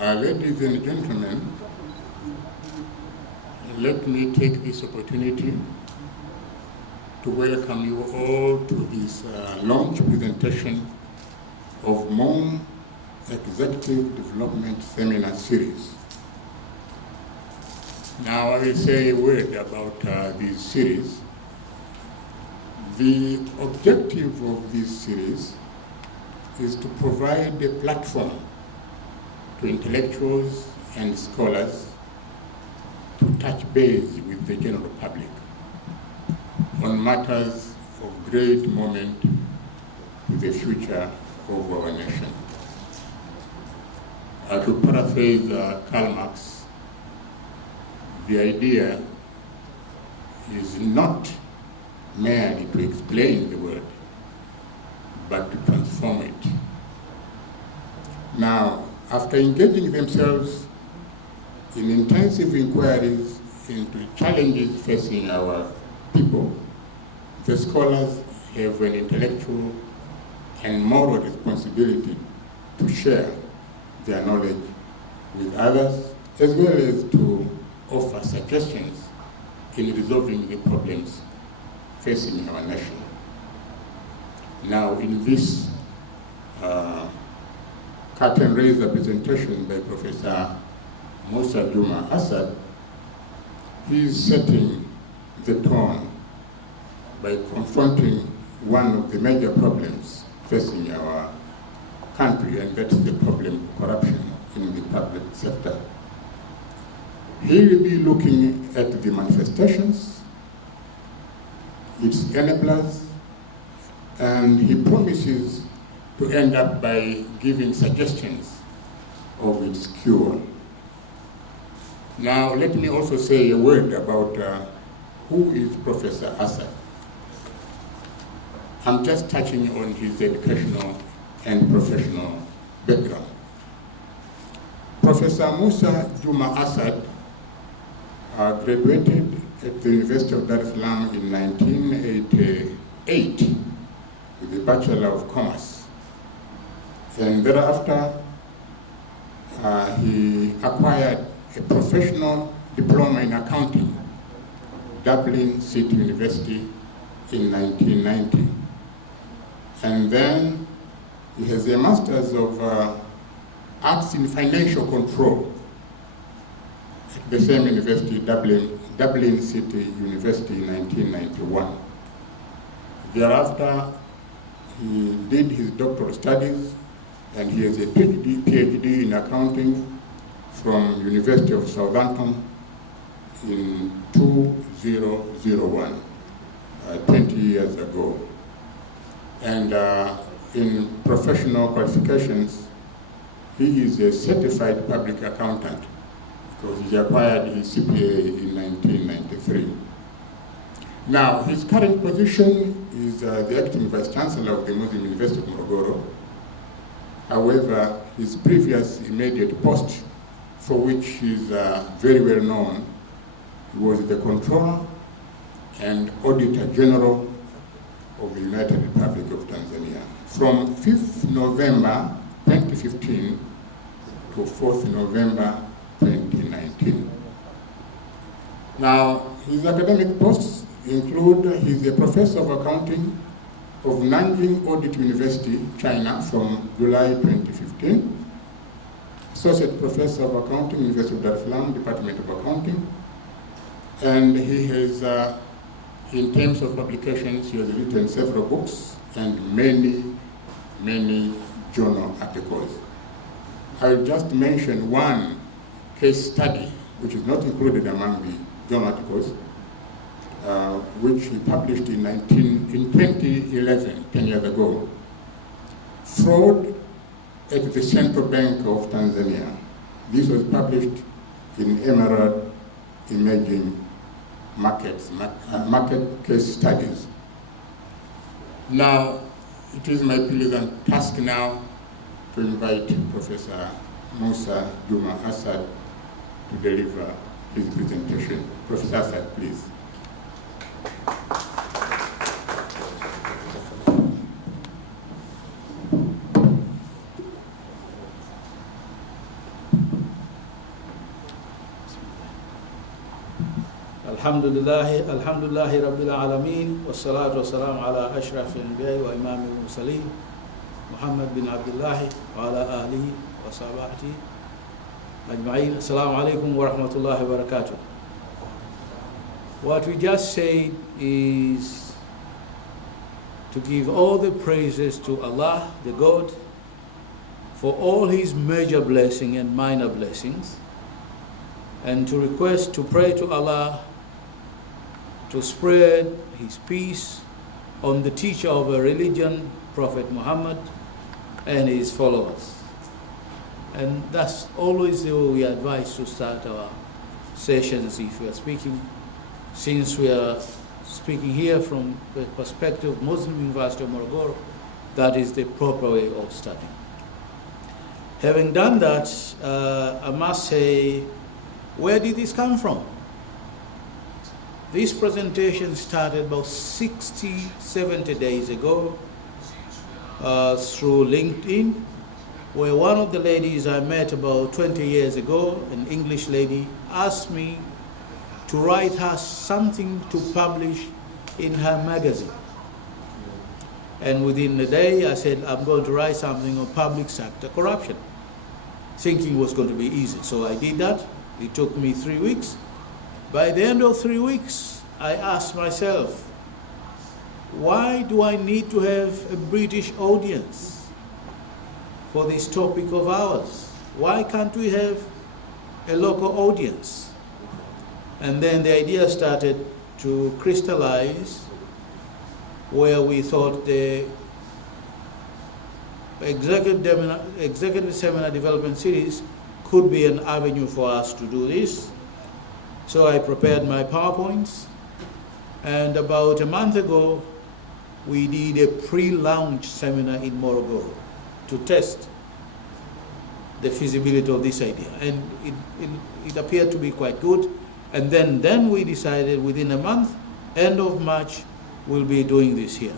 Ladies and gentlemen, let me take this opportunity to welcome you all to this launch presentation of MOM Executive Development Seminar Series. Now I will say a word about this series. The objective of this series is to provide a platform to intellectuals and scholars to touch base with the general public on matters of great moment to the future of our nation. To paraphrase Karl Marx, the idea is not merely to explain the world, but to transform it. Now, after engaging themselves in intensive inquiries into challenges facing our people, the scholars have an intellectual and moral responsibility to share their knowledge with others, as well as to offer suggestions in resolving the problems facing our nation. Now, in this curtain raiser presentation by Professor Mussa Assad, he is setting the tone by confronting one of the major problems facing our country, and that's the problem of corruption in the public sector. He will be looking at the manifestations, its enablers, and he promises to end up by giving suggestions of its cure. Now, let me also say a word about who is Professor Assad. I'm just touching on his educational and professional background. Professor Mussa Assad graduated at the University of Dar es Salaam in 1988 with a Bachelor of Commerce. And thereafter, he acquired a professional diploma in accounting, Dublin City University in 1990. And then he has a Master's of Arts in Financial Control at the same university, Dublin City University in 1991. Thereafter, he did his doctoral studies, and he has a PhD in accounting from University of Southampton in 2001, 20 years ago. And in professional qualifications, he is a certified public accountant because he acquired his CPA in 1993. Now, his current position is the acting Vice Chancellor of the Muslim University of Morogoro. However, his previous immediate post, for which he is very well known, was the Controller and Auditor General of the United Republic of Tanzania from 5th November 2015 to 4th November 2019. Now, his academic posts include, he's a Professor of Accounting of Nanjing Audit University, China, from July 2015, Associate Professor of Accounting, University of Dar es Salaam, Department of Accounting, and he has, in terms of publications, he has written several books and many journal articles. I'll just mention one case study, which is not included among the journal articles, which he published in 2011, 10 years ago. Fraud at the Central Bank of Tanzania. This was published in Emerald Emerging Markets, Market Case Studies. Now, it is my pleasant task now to invite Professor Mussa Assad to deliver his presentation. Professor Assad, please. Alhamdulillahi Rabbil Alameen, wassalatu wassalamu ala ashrafil anbiya'i wa imamil mursaleen, Muhammad bin Abdullahi wa ala alihi wa sahbihi ajma'in. Assalamu alaikum wa rahmatullahi wa barakatuh. What we just said is to give all the praises to Allah, the God, for all His major blessings and minor blessings, and to request, to pray to Allah to spread His peace on the teacher of a religion, Prophet Muhammad, and his followers. And that's always the way we advise to start our sessions if we are speaking. Since we are speaking here from the perspective of Muslim University of Morogoro, that is the proper way of studying. Having done that, I must say, where did this come from? This presentation started about 60, 70 days ago through LinkedIn, where one of the ladies I met about 20 years ago, an English lady, asked me to write her something to publish in her magazine. And within a day, I said, I'm going to write something on public sector corruption, thinking it was going to be easy. So I did that. It took me 3 weeks. By the end of 3 weeks, I asked myself, why do I need to have a British audience for this topic of ours? Why can't we have a local audience? And then the idea started to crystallize, where we thought the Executive Seminar Development Series could be an avenue for us to do this. So I prepared my PowerPoints, and about a month ago, we did a pre-launch seminar in Morogoro to test the feasibility of this idea. And it appeared to be quite good. And then we decided within a month, end of March, we'll be doing this here.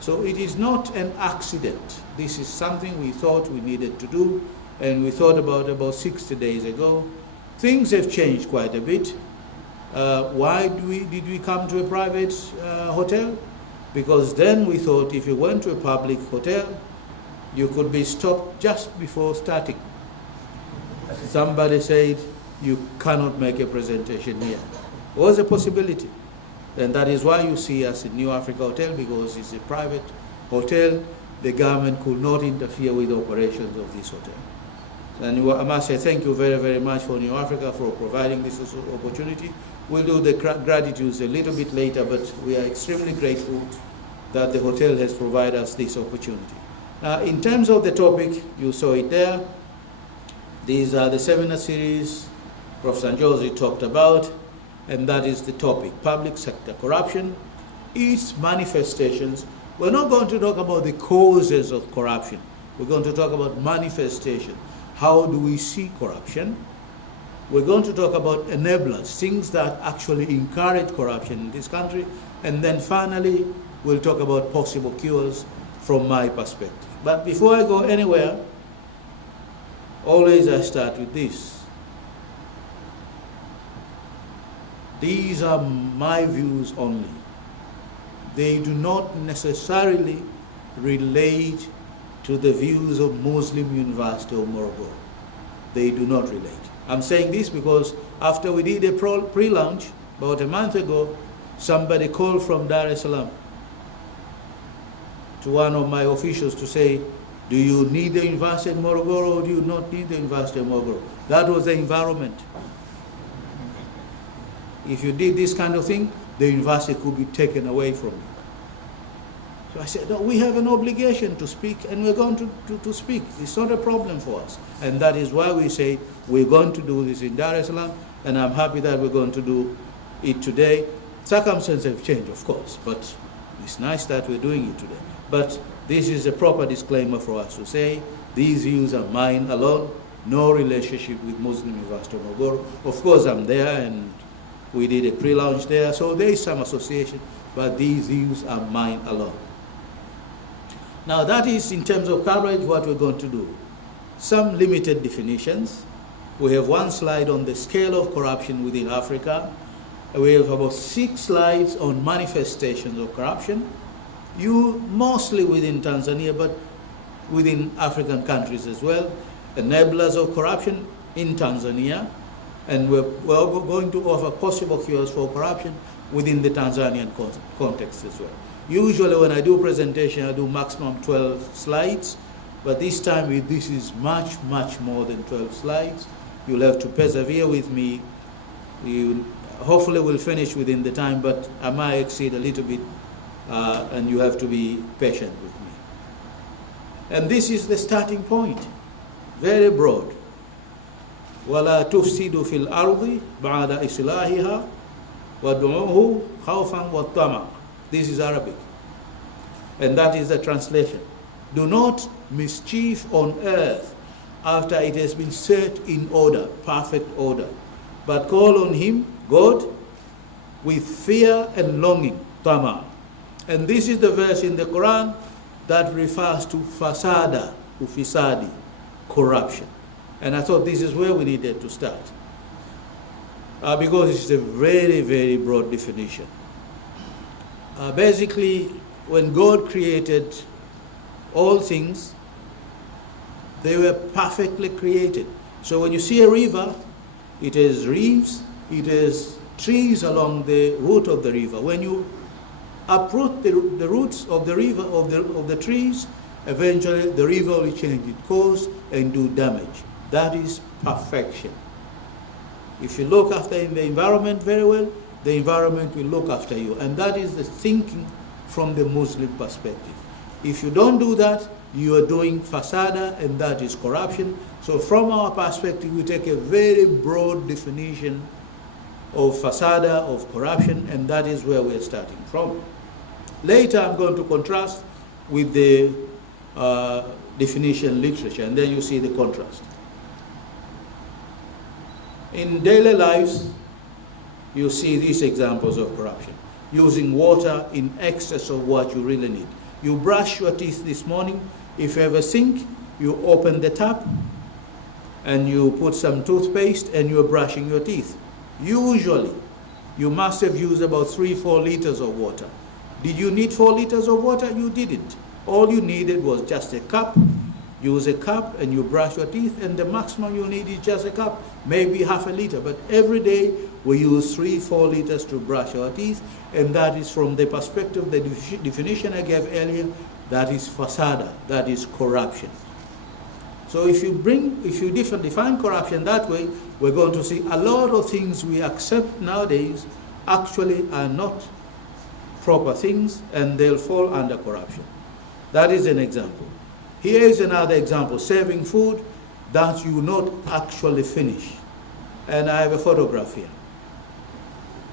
So it is not an accident. This is something we thought we needed to do, and we thought about 60 days ago. Things have changed quite a bit. Why did we come to a private hotel? Because then we thought if you went to a public hotel, you could be stopped just before starting. Somebody said, you cannot make a presentation here. It was a possibility. And that is why you see us in New Africa Hotel, because it's a private hotel. The government could not interfere with the operations of this hotel. And I must say thank you very, very much for New Africa for providing this opportunity. We'll do the gratitudes a little bit later, but we are extremely grateful that the hotel has provided us this opportunity. In terms of the topic, you saw it there. These are the seminar series Prof. Sanjozi talked about, and that is the topic, public sector corruption, its manifestations. We're not going to talk about the causes of corruption. We're going to talk about manifestation. How do we see corruption? We're going to talk about enablers, things that actually encourage corruption in this country. And then finally, we'll talk about possible cures from my perspective. But before I go anywhere, always I start with this. These are my views only. They do not necessarily relate to the views of Muslim University of Morogoro. They do not relate. I'm saying this because after we did a pre-launch about a month ago, somebody called from Dar es Salaam to one of my officials to say, do you need the University of Morogoro or do you not need the University of Morogoro? That was the environment. If you did this kind of thing, the university could be taken away from you. So I said, no, we have an obligation to speak, and we're going to speak. It's not a problem for us. And that is why we say we're going to do this in Dar es Salaam, and I'm happy that we're going to do it today. Circumstances have changed, of course, but it's nice that we're doing it today. But this is a proper disclaimer for us to say, these views are mine alone, no relationship with Muslim University of Morogoro. Of course, I'm there, and we did a pre-launch there, so there is some association, but these views are mine alone. Now that is, in terms of coverage, what we're going to do. Some limited definitions. We have one slide on the scale of corruption within Africa, We have about 6 slides on manifestations of corruption, mostly within Tanzania, but within African countries as well, enablers of corruption in Tanzania, and we're going to offer possible cures for corruption within the Tanzanian context as well. Usually when I do presentation, I do maximum 12 slides, but this time this is much more than 12 slides. You'll have to persevere with me. You hopefully will finish within the time, but I might exceed a little bit, and you have to be patient with me. And this is the starting point, very broad. وَلَا تُفْسِدُوا فِي الْأَرْضِ بَعْدَ إِصْلَاحِهَا وَادْعُوهُ خَوْفًا وَطَمَعًا. This is Arabic, and that is the translation. Do not mischief on earth after it has been set in order, perfect order, but call on him, God, with fear and longing, tama. And this is the verse in the Quran that refers to fasada, ufisadi, corruption. And I thought this is where we needed to start, because it's a very broad definition. Basically, when God created all things, they were perfectly created. So when you see a river, it has reeds, it has trees along the root of the river. When you uproot the roots of the river, of the trees, eventually the river will change its course and do damage. That is perfection. If you look after the environment very well, the environment will look after you. And that is the thinking from the Muslim perspective. If you don't do that, you are doing fasada, and that is corruption. So from our perspective, we take a very broad definition of fasada, of corruption, and that is where we're starting from. Later, I'm going to contrast with the definition literature, and then you see the contrast. In daily lives, you see these examples of corruption. Using water in excess of what you really need. You brush your teeth this morning. If you have a sink, you open the tap and you put some toothpaste and you're brushing your teeth. Usually, you must have used about 3-4 liters of water. Did you need 4 liters of water? You didn't. All you needed was just a cup. Use a cup and you brush your teeth, and the maximum you need is just a cup, maybe half a liter. But every day we use 3-4 liters to brush our teeth, and that is from the perspective, the definition I gave earlier, that is fasada, that is corruption. So if you define corruption that way, we're going to see a lot of things we accept nowadays actually are not proper things, and they'll fall under corruption. That is an example. Here is another example, serving food that you not actually finish. And I have a photograph here.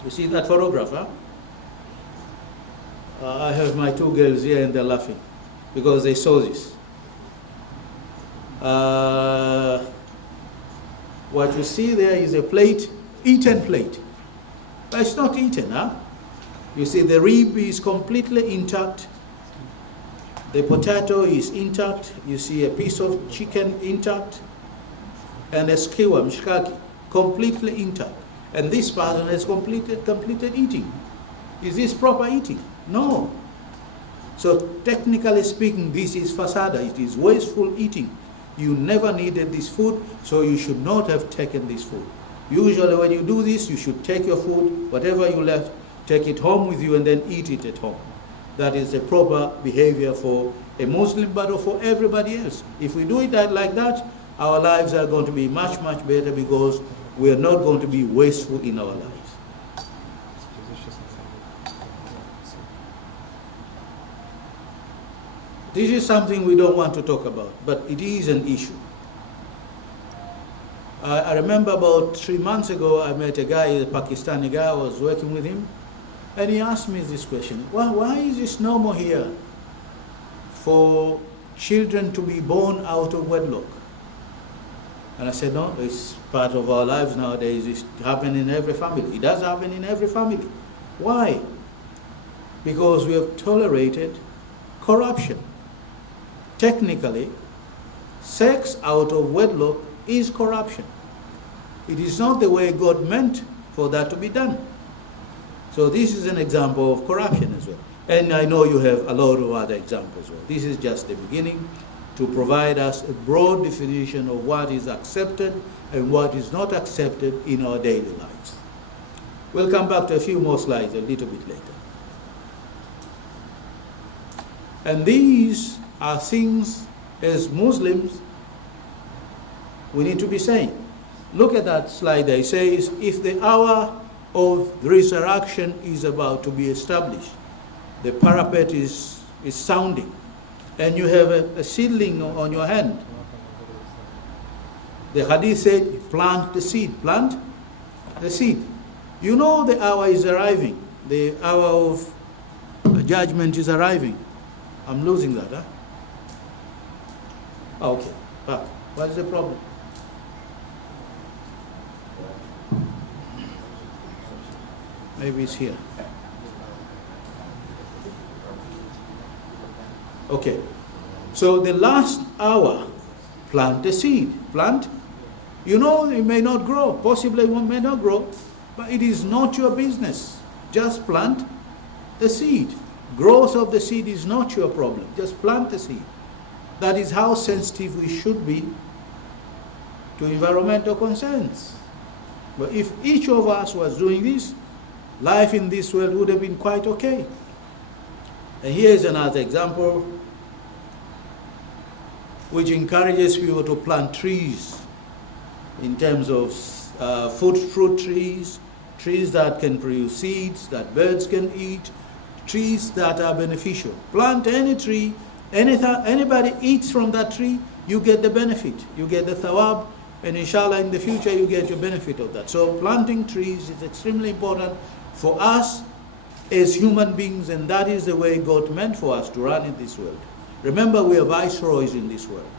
You see that photograph, huh? I have my 2 girls here and they're laughing because they saw this. What you see there is a plate, eaten plate. But it's not eaten, huh? You see the rib is completely intact. The potato is intact. You see a piece of chicken intact. And a skewer, mshkaki, completely intact. And this person has completed eating. Is this proper eating? No. So technically speaking, this is fasada. It is wasteful eating. You never needed this food, so you should not have taken this food. Usually when you do this, you should take your food, whatever you left, take it home with you and then eat it at home. That is the proper behavior for a Muslim, but for everybody else. If we do it like that, our lives are going to be much better, because we are not going to be wasteful in our lives. This is something we don't want to talk about, but it is an issue. I remember about 3 months ago, I met a guy, a Pakistani guy. I was working with him, and he asked me this question: why is this normal here for children to be born out of wedlock? And I said, no, it's part of our lives nowadays. It's happening in every family. It does happen in every family. Why? Because we have tolerated corruption. Technically, sex out of wedlock is corruption. It is not the way God meant for that to be done. So this is an example of corruption as well. And I know you have a lot of other examples as well. This is just the beginning to provide us a broad definition of what is accepted and what is not accepted in our daily lives. We'll come back to a few more slides a little bit later. And these are things, as Muslims, we need to be saying. Look at that slide there. It says, if the hour of resurrection is about to be established, the parapet is sounding, and you have a seedling on your hand. The hadith said, plant the seed. Plant the seed. You know the hour is arriving. The hour of judgment is arriving. I'm losing that, huh? Oh, okay. What is the problem? Maybe it's here. Okay. So the last hour, plant the seed. Plant. You know, it may not grow. Possibly one may not grow. But it is not your business. Just plant the seed. Growth of the seed is not your problem. Just plant the seed. That is how sensitive we should be to environmental concerns. But if each of us was doing this, life in this world would have been quite okay. And here is another example which encourages people to plant trees in terms of fruit trees, trees that can produce seeds that birds can eat, trees that are beneficial. Plant any tree, anybody eats from that tree, you get the benefit. You get the thawab, and inshallah in the future you get your benefit of that. So planting trees is extremely important for us as human beings, and that is the way God meant for us to run in this world. Remember, we are viceroys in this world.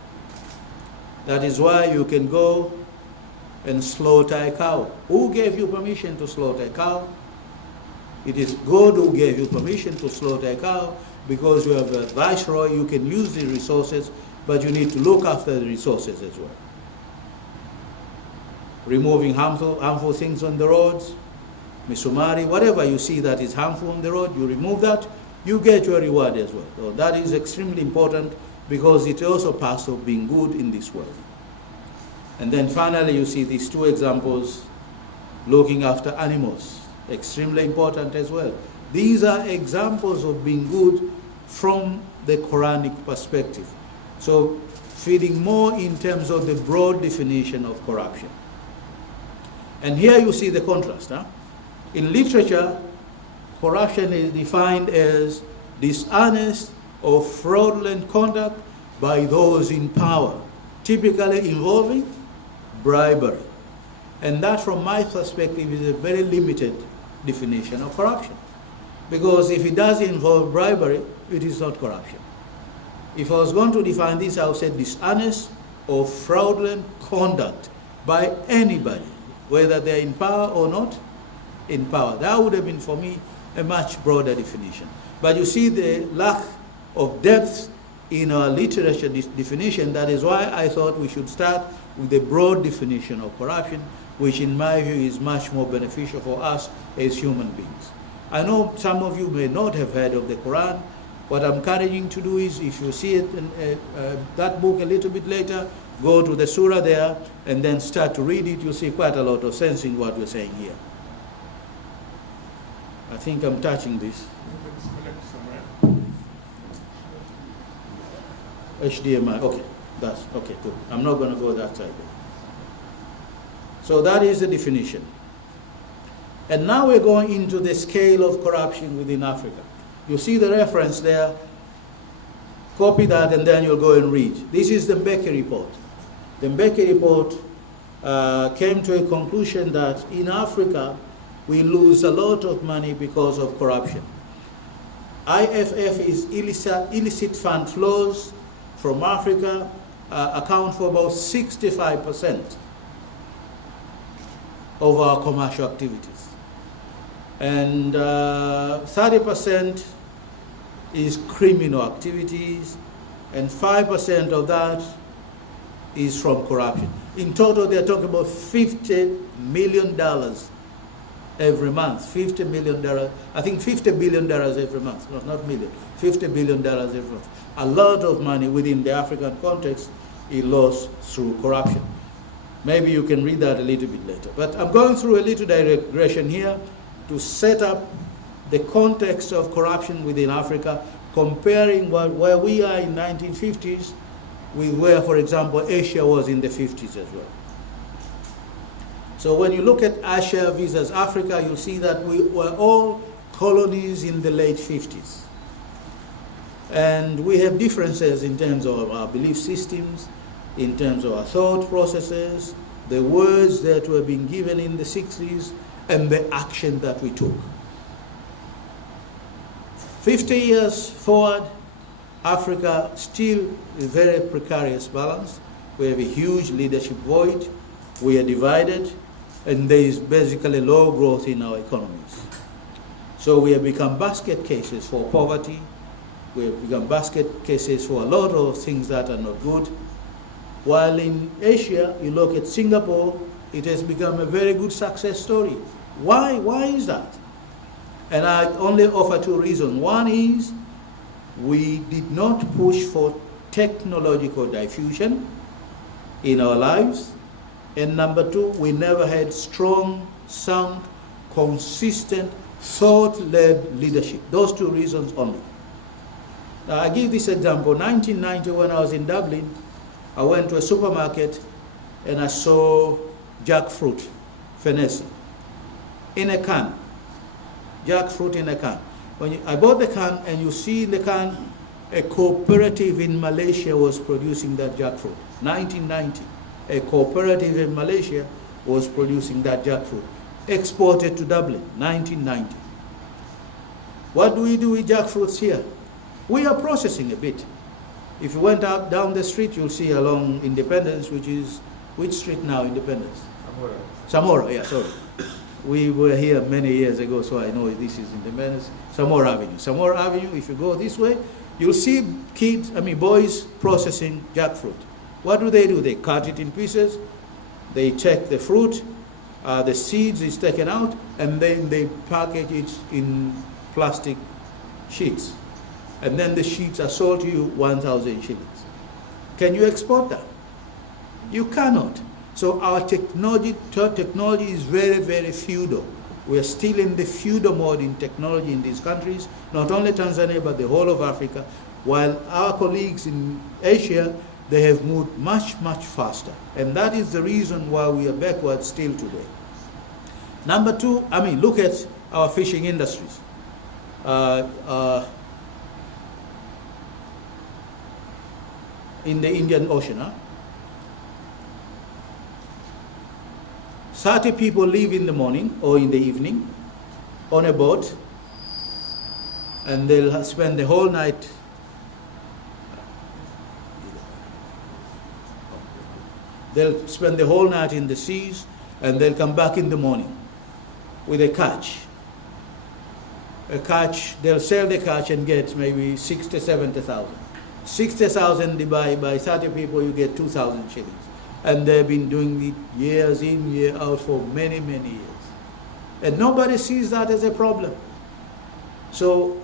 That is why you can go and slaughter a cow. Who gave you permission to slaughter a cow? It is God who gave you permission to slaughter a cow, because you have a viceroy. You can use the resources, but you need to look after the resources as well. Removing harmful things on the roads, misumari, whatever you see that is harmful on the road, you remove that, you get your reward as well. So that is extremely important, because it's also part of being good in this world. And then finally you see these two examples, looking after animals, extremely important as well. These are examples of being good from the Quranic perspective. So feeding more in terms of the broad definition of corruption. And here you see the contrast. In literature, corruption is defined as dishonest or fraudulent conduct by those in power, typically involving bribery. And that, from my perspective, is a very limited definition of corruption. Because if it does involve bribery, it is not corruption. If I was going to define this, I would say dishonest or fraudulent conduct by anybody, whether they're in power or not in power. That would have been, for me, a much broader definition. But you see the lack of depth in our literature definition. That is why I thought we should start with the broad definition of corruption, which in my view is much more beneficial for us as human beings. I know some of you may not have heard of the Quran. What I'm encouraging to do is, if you see it in that book a little bit later, go to the surah there and then start to read it. You'll see quite a lot of sense in what we're saying here. I think I'm touching this. HDMI, okay, that's okay, good. I'm not going to go that side. So that is the definition. And now we're going into the scale of corruption within Africa. You see the reference there. Copy that and then you'll go and read. This is the Mbeki report. The Mbeki report came to a conclusion that in Africa we lose a lot of money because of corruption. IFF is illicit fund flows from Africa account for about 65% of our commercial activities. And 30% is criminal activities, and 5% of that is from corruption. In total, they're talking about $50 million every month, $50 million, I think $50 billion every month, not million, $50 billion every month. A lot of money within the African context is lost through corruption. Maybe you can read that a little bit later. But I'm going through a little digression here to set up the context of corruption within Africa, comparing where we are in 1950s with where, for example, Asia was in the 50s as well. So when you look at Asia versus Africa, you'll see that we were all colonies in the late 50s. And we have differences in terms of our belief systems, in terms of our thought processes, the words that were being given in the 60s, and the action that we took. 50 years forward, Africa still a very precarious balance. We have a huge leadership void. We are divided, and there is basically low growth in our economies. So we have become basket cases for poverty. We have become basket cases for a lot of things that are not good. While in Asia, you look at Singapore, it has become a very good success story. Why is that? And I only offer two reasons. One is we did not push for technological diffusion in our lives. And number two, we never had strong, sound, consistent, thought-led leadership. Those two reasons only. Now, I give this example. 1990, when I was in Dublin, I went to a supermarket and I saw jackfruit, fenesi, in a can. Jackfruit in a can. I bought the can, and you see in the can, a cooperative in Malaysia was producing that jackfruit. 1990, a cooperative in Malaysia was producing that jackfruit. Exported to Dublin, 1990. What do we do with jackfruits here? We are processing a bit. If you went out down the street, you'll see along Independence, which street now, Independence? Samora, yeah, sorry. We were here many years ago, so I know this is Independence. Samora Avenue. Samora Avenue, if you go this way, you'll see boys processing jackfruit. What do? They cut it in pieces, they check the fruit, the seeds is taken out, and then they package it in plastic sheets. And then the sheets are sold to you 1,000 shillings. Can you export that? You cannot. So our technology is very, very feudal. We are still in the feudal mode in technology in these countries, not only Tanzania, but the whole of Africa, while our colleagues in Asia, they have moved much, much faster. And that is the reason why we are backward still today. Number two, look at our fishing industries. In the Indian Ocean, 30 people leave in the morning or in the evening on a boat, and they'll spend the whole night. They'll spend the whole night in the seas, and they'll come back in the morning with a catch. They'll sell the catch and get maybe 60,000, 70,000. 60,000 divided by 30 people, you get 2,000 shillings. And they've been doing it years in, year out for many, many years. And nobody sees that as a problem. So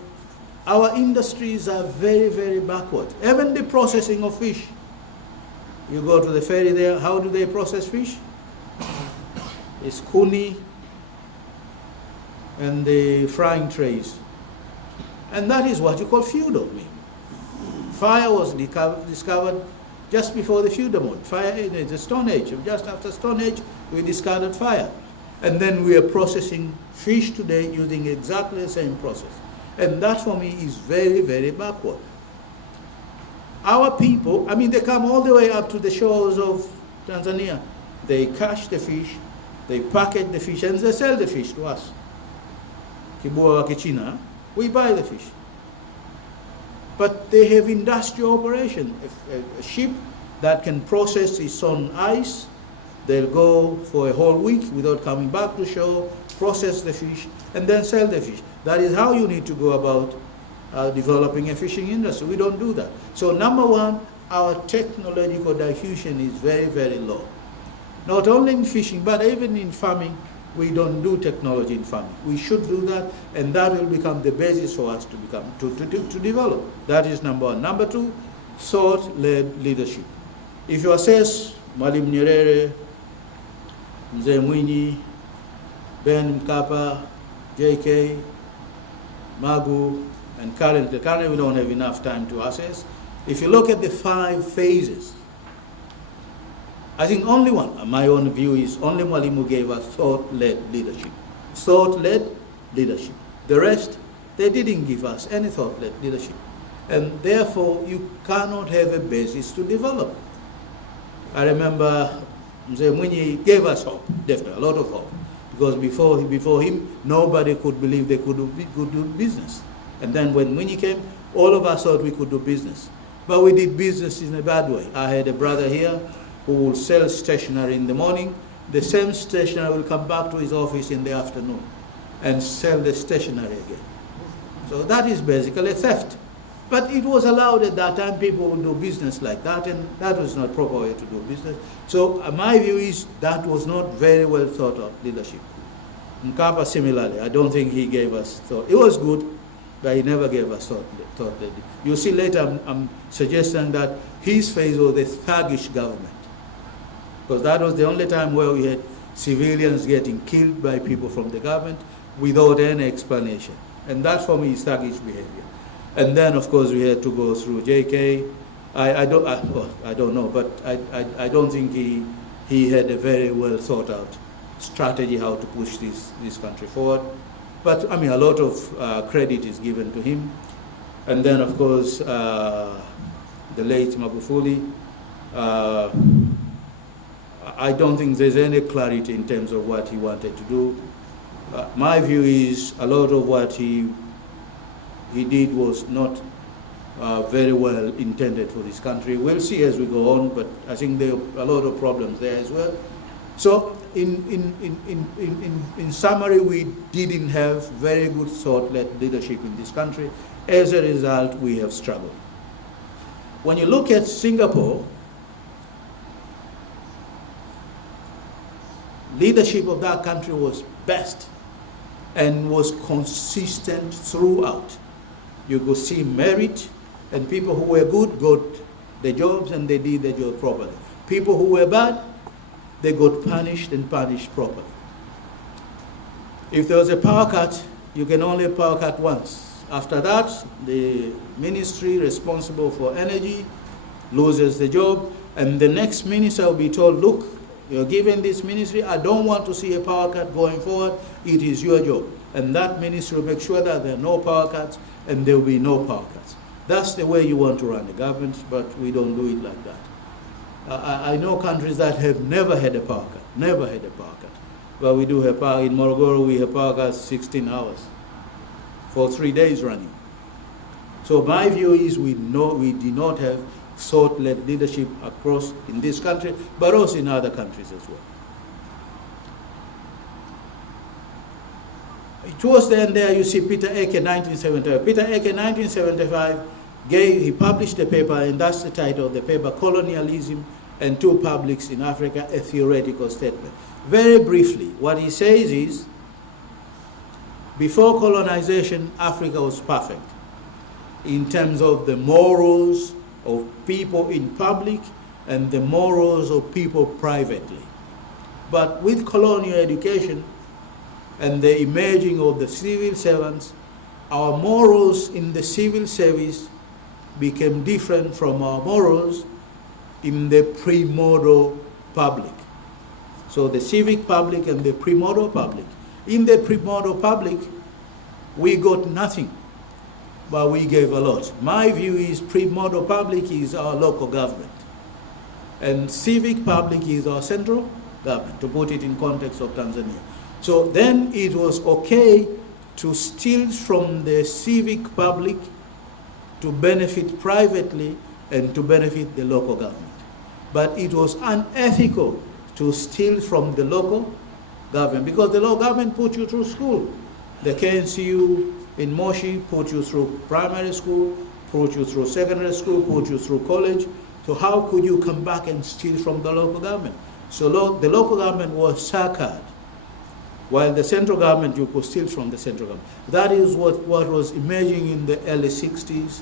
our industries are very, very backward. Even the processing of fish. You go to the ferry there, how do they process fish? It's kuni and the frying trays. And that is what you call feudal. Fire was discovered just before the feudal mode. Fire in the Stone Age. Just after Stone Age, we discovered fire. And then we are processing fish today using exactly the same process. And that for me is very, very backward. Our people, they come all the way up to the shores of Tanzania. They catch the fish, they package the fish, and they sell the fish to us. Kibua wa Kichina, we buy the fish. But they have industrial operation. A ship that can process its own ice, they'll go for a whole week without coming back to shore, process the fish, and then sell the fish. That is how you need to go about developing a fishing industry. We don't do that. So number one, our technological diffusion is very, very low. Not only in fishing, but even in farming We don't do technology in farming. We should do that, and that will become the basis for us to develop. That is number one. Number two, thought-led leadership. If you assess Mwalimu Nyerere, Mzee Mwinyi, Ben Mkapa, JK, Magu, and currently we don't have enough time to assess. If you look at the 5 phases, I think only one, my own view is only Mwalimu gave us thought-led leadership. Thought-led leadership. The rest, they didn't give us any thought-led leadership. And therefore, you cannot have a basis to develop. I remember Mzee Mwinyi gave us hope, definitely, a lot of hope. Because before him, nobody could believe they could do business. And then when Mwinyi came, all of us thought we could do business. But we did business in a bad way. I had a brother here who will sell stationery in the morning. The same stationery will come back to his office in the afternoon and sell the stationery again. So that is basically theft. But it was allowed at that time, people would do business like that, and that was not proper way to do business. So my view is that was not very well thought of leadership. Mkapa similarly, I don't think he gave us thought. It was good, but he never gave us thought. You see later I'm suggesting that his phase was the thuggish government. Because that was the only time where we had civilians getting killed by people from the government without any explanation. And that for me is thuggish behavior. And then of course we had to go through JK. I don't know, but I don't think he had a very well thought out strategy how to push this country forward. But I mean, a lot of credit is given to him. And then of course the late Magufuli. I don't think there's any clarity in terms of what he wanted to do. My view is a lot of what he did was not very well intended for this country. We'll see as we go on, but I think there are a lot of problems there as well. So in summary, we didn't have very good thought-led leadership in this country. As a result, we have struggled. When you look at Singapore, leadership of that country was best and was consistent throughout. You could see merit, and people who were good got the jobs and they did the job properly. People who were bad, they got punished and punished properly. If there was a power cut, you can only power cut once. After that, the ministry responsible for energy loses the job, and the next minister will be told, look, you're given this ministry, I don't want to see a power cut going forward, it is your job. And that ministry will make sure that there are no power cuts and there will be no power cuts. That's the way you want to run the government, but we don't do it like that. I know countries that have never had a power cut, never had a power cut. But we do have power, in Morogoro we have power cuts 16 hours for 3 days running. So my view is we do not have thought-led leadership across in this country, but also in other countries as well. Towards the end there, you see Peter Eke, 1975. Peter Eke, 1975, he published a paper, and that's the title of the paper, Colonialism and Two Publics in Africa, a Theoretical Statement. Very briefly, what he says is, before colonization, Africa was perfect in terms of the morals of people in public and the morals of people privately. But with colonial education and the emerging of the civil servants, our morals in the civil service became different from our morals in the primordial public. So the civic public and the primordial public. In the primordial public, we got nothing, but we gave a lot. My view is primordial public is our local government, and civic public is our central government, to put it in context of Tanzania. So then it was okay to steal from the civic public to benefit privately and to benefit the local government. But it was unethical to steal from the local government, because the local government put you through school. The KNCU in Moshi put you through primary school, put you through secondary school, put you through college. So how could you come back and steal from the local government? So the local government was suckered while the central government, you could steal from the central government. That is what was emerging in the early 60s,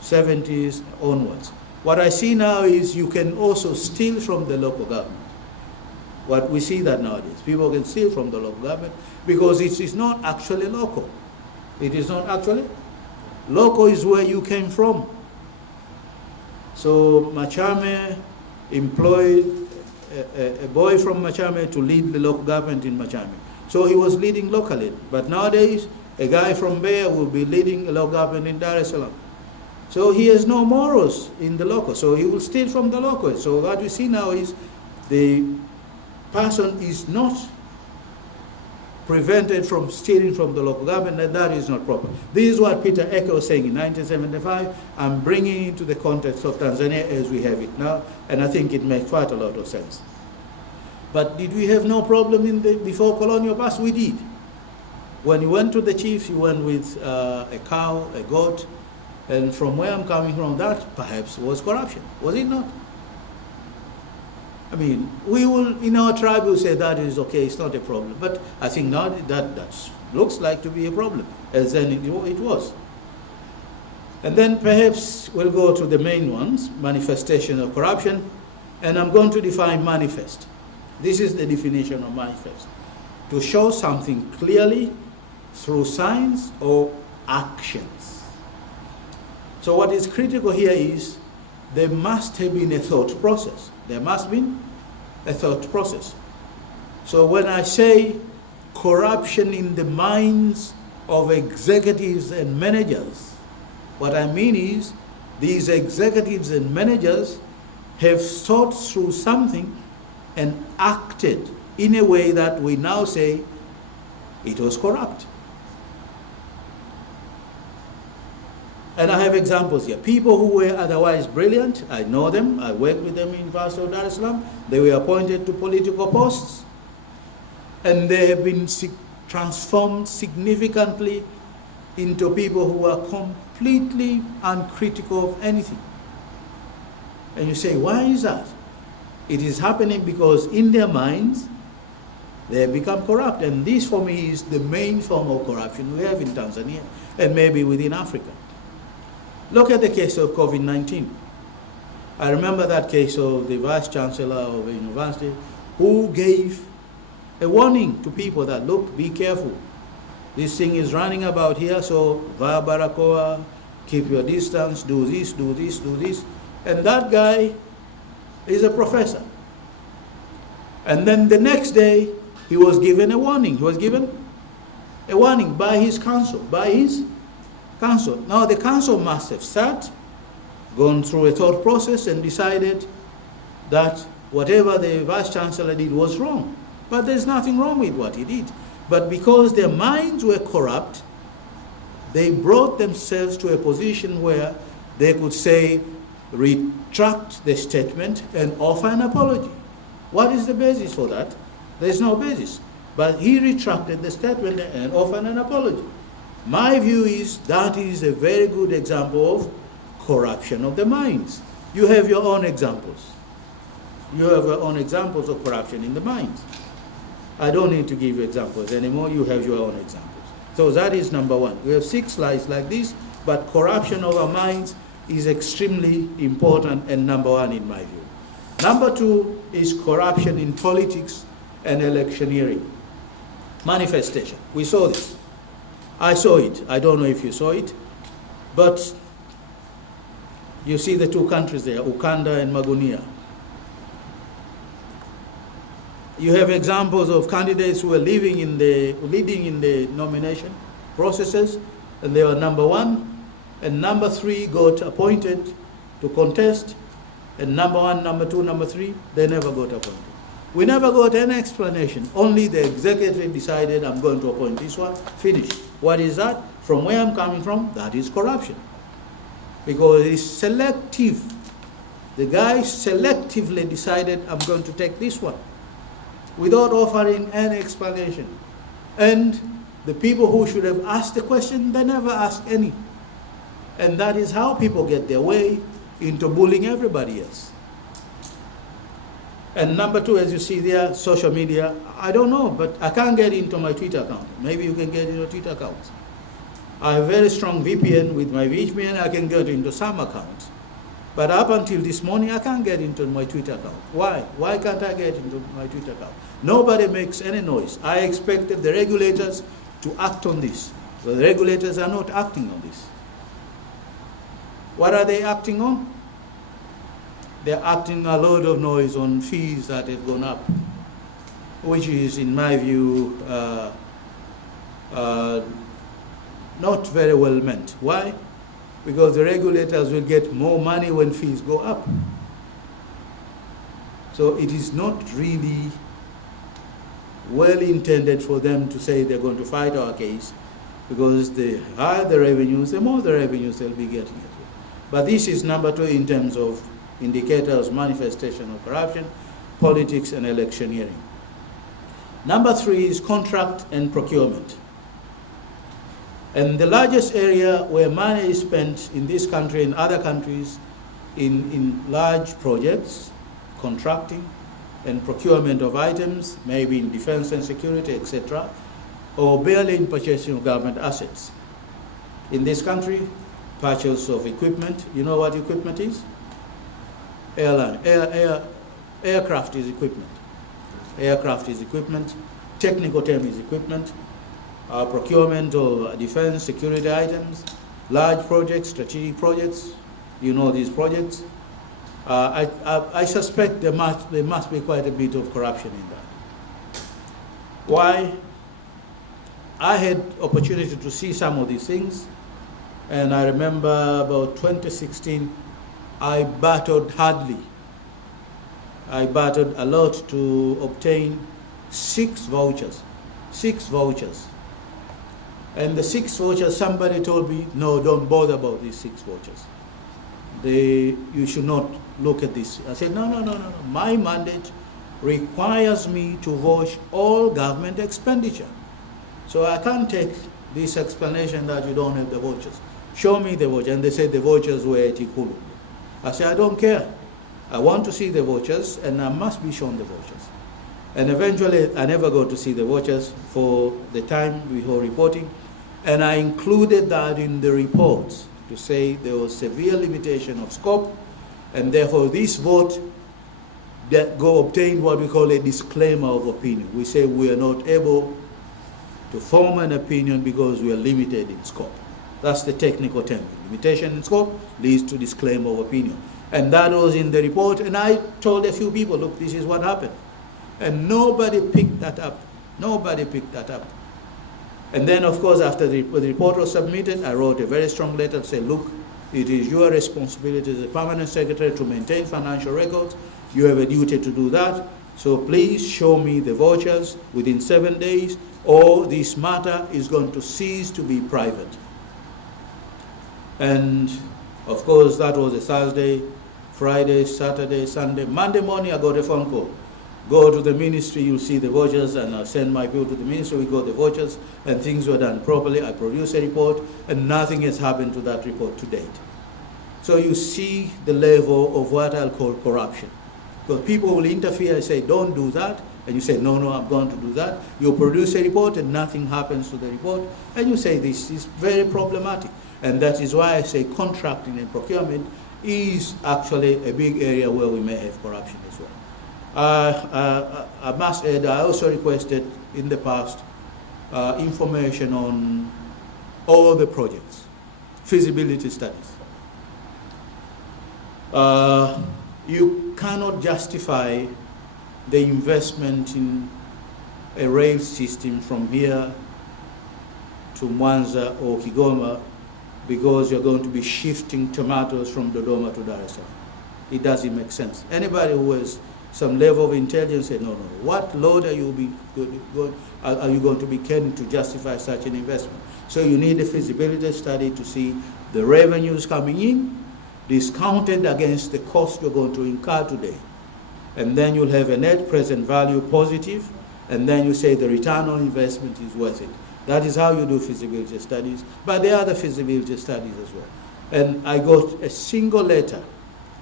70s onwards. What I see now is you can also steal from the local government. What we see that nowadays, people can steal from the local government because it is not actually local. It is not actually local is where you came from. So Machame employed a boy from Machame to lead the local government in Machame. So he was leading locally. But nowadays, a guy from Beira will be leading a local government in Dar es Salaam. So he has no morals in the local. So he will steal from the local. So what we see now is the person is not prevented from stealing from the local government, and that is not proper. This is what Peter Eke was saying in 1975. I'm bringing it into the context of Tanzania as we have it now, and I think it makes quite a lot of sense. But did we have no problem in the before colonial past? We did. When you went to the chief, you went with a cow, a goat, and from where I'm coming from, that perhaps was corruption, was it not? I mean, we will, in our tribe, will say that is okay, it's not a problem. But I think now that looks like to be a problem, as then it was. And then perhaps we'll go to the main ones, manifestation of corruption, and I'm going to define manifest. This is the definition of manifest. To show something clearly through signs or actions. So what is critical here is there must have been a thought process. There must be a thought process. So when I say corruption in the minds of executives and managers, what I mean is these executives and managers have thought through something and acted in a way that we now say it was corrupt. And I have examples here. People who were otherwise brilliant, I know them, I worked with them in University of Dar es Salaam. They were appointed to political posts, and they have been transformed significantly into people who are completely uncritical of anything. And you say, why is that? It is happening because in their minds, they have become corrupt. And this, for me, is the main form of corruption we have in Tanzania and maybe within Africa. Look at the case of COVID-19. I remember that case of the Vice Chancellor of a university who gave a warning to people that, look, be careful. This thing is running about here, so vaa barakoa, keep your distance, do this, do this, do this. And that guy is a professor. And then the next day, he was given a warning. He was given a warning by his council, council. Now the council must have sat, gone through a thought process and decided that whatever the Vice Chancellor did was wrong. But there's nothing wrong with what he did. But because their minds were corrupt, they brought themselves to a position where they could say, retract the statement and offer an apology. What is the basis for that? There's no basis. But he retracted the statement and offered an apology. My view is that is a very good example of corruption of the minds. You have your own examples. You have your own examples of corruption in the minds. I don't need to give you examples anymore. You have your own examples. So that is number one. We have 6 slides like this, but corruption of our minds is extremely important and number one in my view. Number 2 is corruption in politics and electioneering. Manifestation. We saw this. I saw it. I don't know if you saw it, but you see the 2 countries there, Ukanda and Magunia. You have examples of candidates who are leading in the nomination processes, and they were number 1, and number 3 got appointed to contest, and number 1, number 2, number 3, they never got appointed. We never got any explanation. Only the executive decided, I'm going to appoint this one, finished. What is that? From where I'm coming from, that is corruption. Because it is selective. The guy selectively decided, I'm going to take this one, without offering any explanation. And the people who should have asked the question, they never asked any. And that is how people get their way into bullying everybody else. And number two, as you see there, social media, I don't know, but I can't get into my Twitter account. Maybe you can get into Twitter accounts. I have very strong VPN. With my VPN, I can get into some accounts. But up until this morning, I can't get into my Twitter account. Why? Why can't I get into my Twitter account? Nobody makes any noise. I expected the regulators to act on this. But the regulators are not acting on this. What are they acting on? They're acting a load of noise on fees that have gone up, which is, in my view, not very well meant. Why? Because the regulators will get more money when fees go up. So it is not really well intended for them to say they're going to fight our case, because the higher the revenues, the more the revenues they'll be getting. But this is number two in terms of indicators, manifestation of corruption, politics, and electioneering. Number three is contract and procurement. And the largest area where money is spent in this country and other countries in large projects, contracting and procurement of items, maybe in defense and security, etc., or barely in purchasing of government assets. In this country, purchase of equipment. You know what equipment is? Aircraft is equipment. Aircraft is equipment. Technical term is equipment. Procurement of defense, security items, large projects, strategic projects. You know these projects. I suspect there must be quite a bit of corruption in that. Why? I had opportunity to see some of these things, and I remember about 2016, I battled hardly. I battled a lot to obtain 6 vouchers. 6 vouchers. And the 6 vouchers, somebody told me, no, don't bother about these 6 vouchers. You should not look at this. I said, no. My mandate requires me to vouch all government expenditure. So I can't take this explanation that you don't have the vouchers. Show me the vouchers. And they said the vouchers were at Ikulu. I said, I don't care. I want to see the vouchers, and I must be shown the vouchers. And eventually, I never got to see the vouchers for the time before reporting. And I included that in the report to say there was severe limitation of scope, and therefore this vote that obtained what we call a disclaimer of opinion. We say we are not able to form an opinion because we are limited in scope. That's the technical term. Limitation in scope leads to disclaimer of opinion. And that was in the report, and I told a few people, look, this is what happened. And nobody picked that up. Nobody picked that up. And then, of course, after the report was submitted, I wrote a very strong letter to say, look, it is your responsibility as a permanent secretary to maintain financial records. You have a duty to do that. So please show me the vouchers within 7 days, or this matter is going to cease to be private. And, of course, that was a Thursday, Friday, Saturday, Sunday. Monday morning, I got a phone call. Go to the ministry, you'll see the vouchers, and I'll send my people to the ministry. We got the vouchers, and things were done properly. I produced a report, and nothing has happened to that report to date. So you see the level of what I'll call corruption. Because people will interfere and say, don't do that, and you say, no, I'm going to do that. You produce a report, and nothing happens to the report, and you say this is very problematic. And that is why I say contracting and procurement is actually a big area where we may have corruption as well. I must add, I also requested in the past information on all the projects, feasibility studies. You cannot justify the investment in a rail system from here to Mwanza or Kigoma because you're going to be shifting tomatoes from Dodoma to Dar es Salaam. It doesn't make sense. Anybody who has some level of intelligence said, no. What load are you going to be carrying to justify such an investment? So you need a feasibility study to see the revenues coming in, discounted against the cost you're going to incur today. And then you'll have a net present value positive, and then you say the return on investment is worth it. That is how you do feasibility studies, but there are other feasibility studies as well. And I got a single letter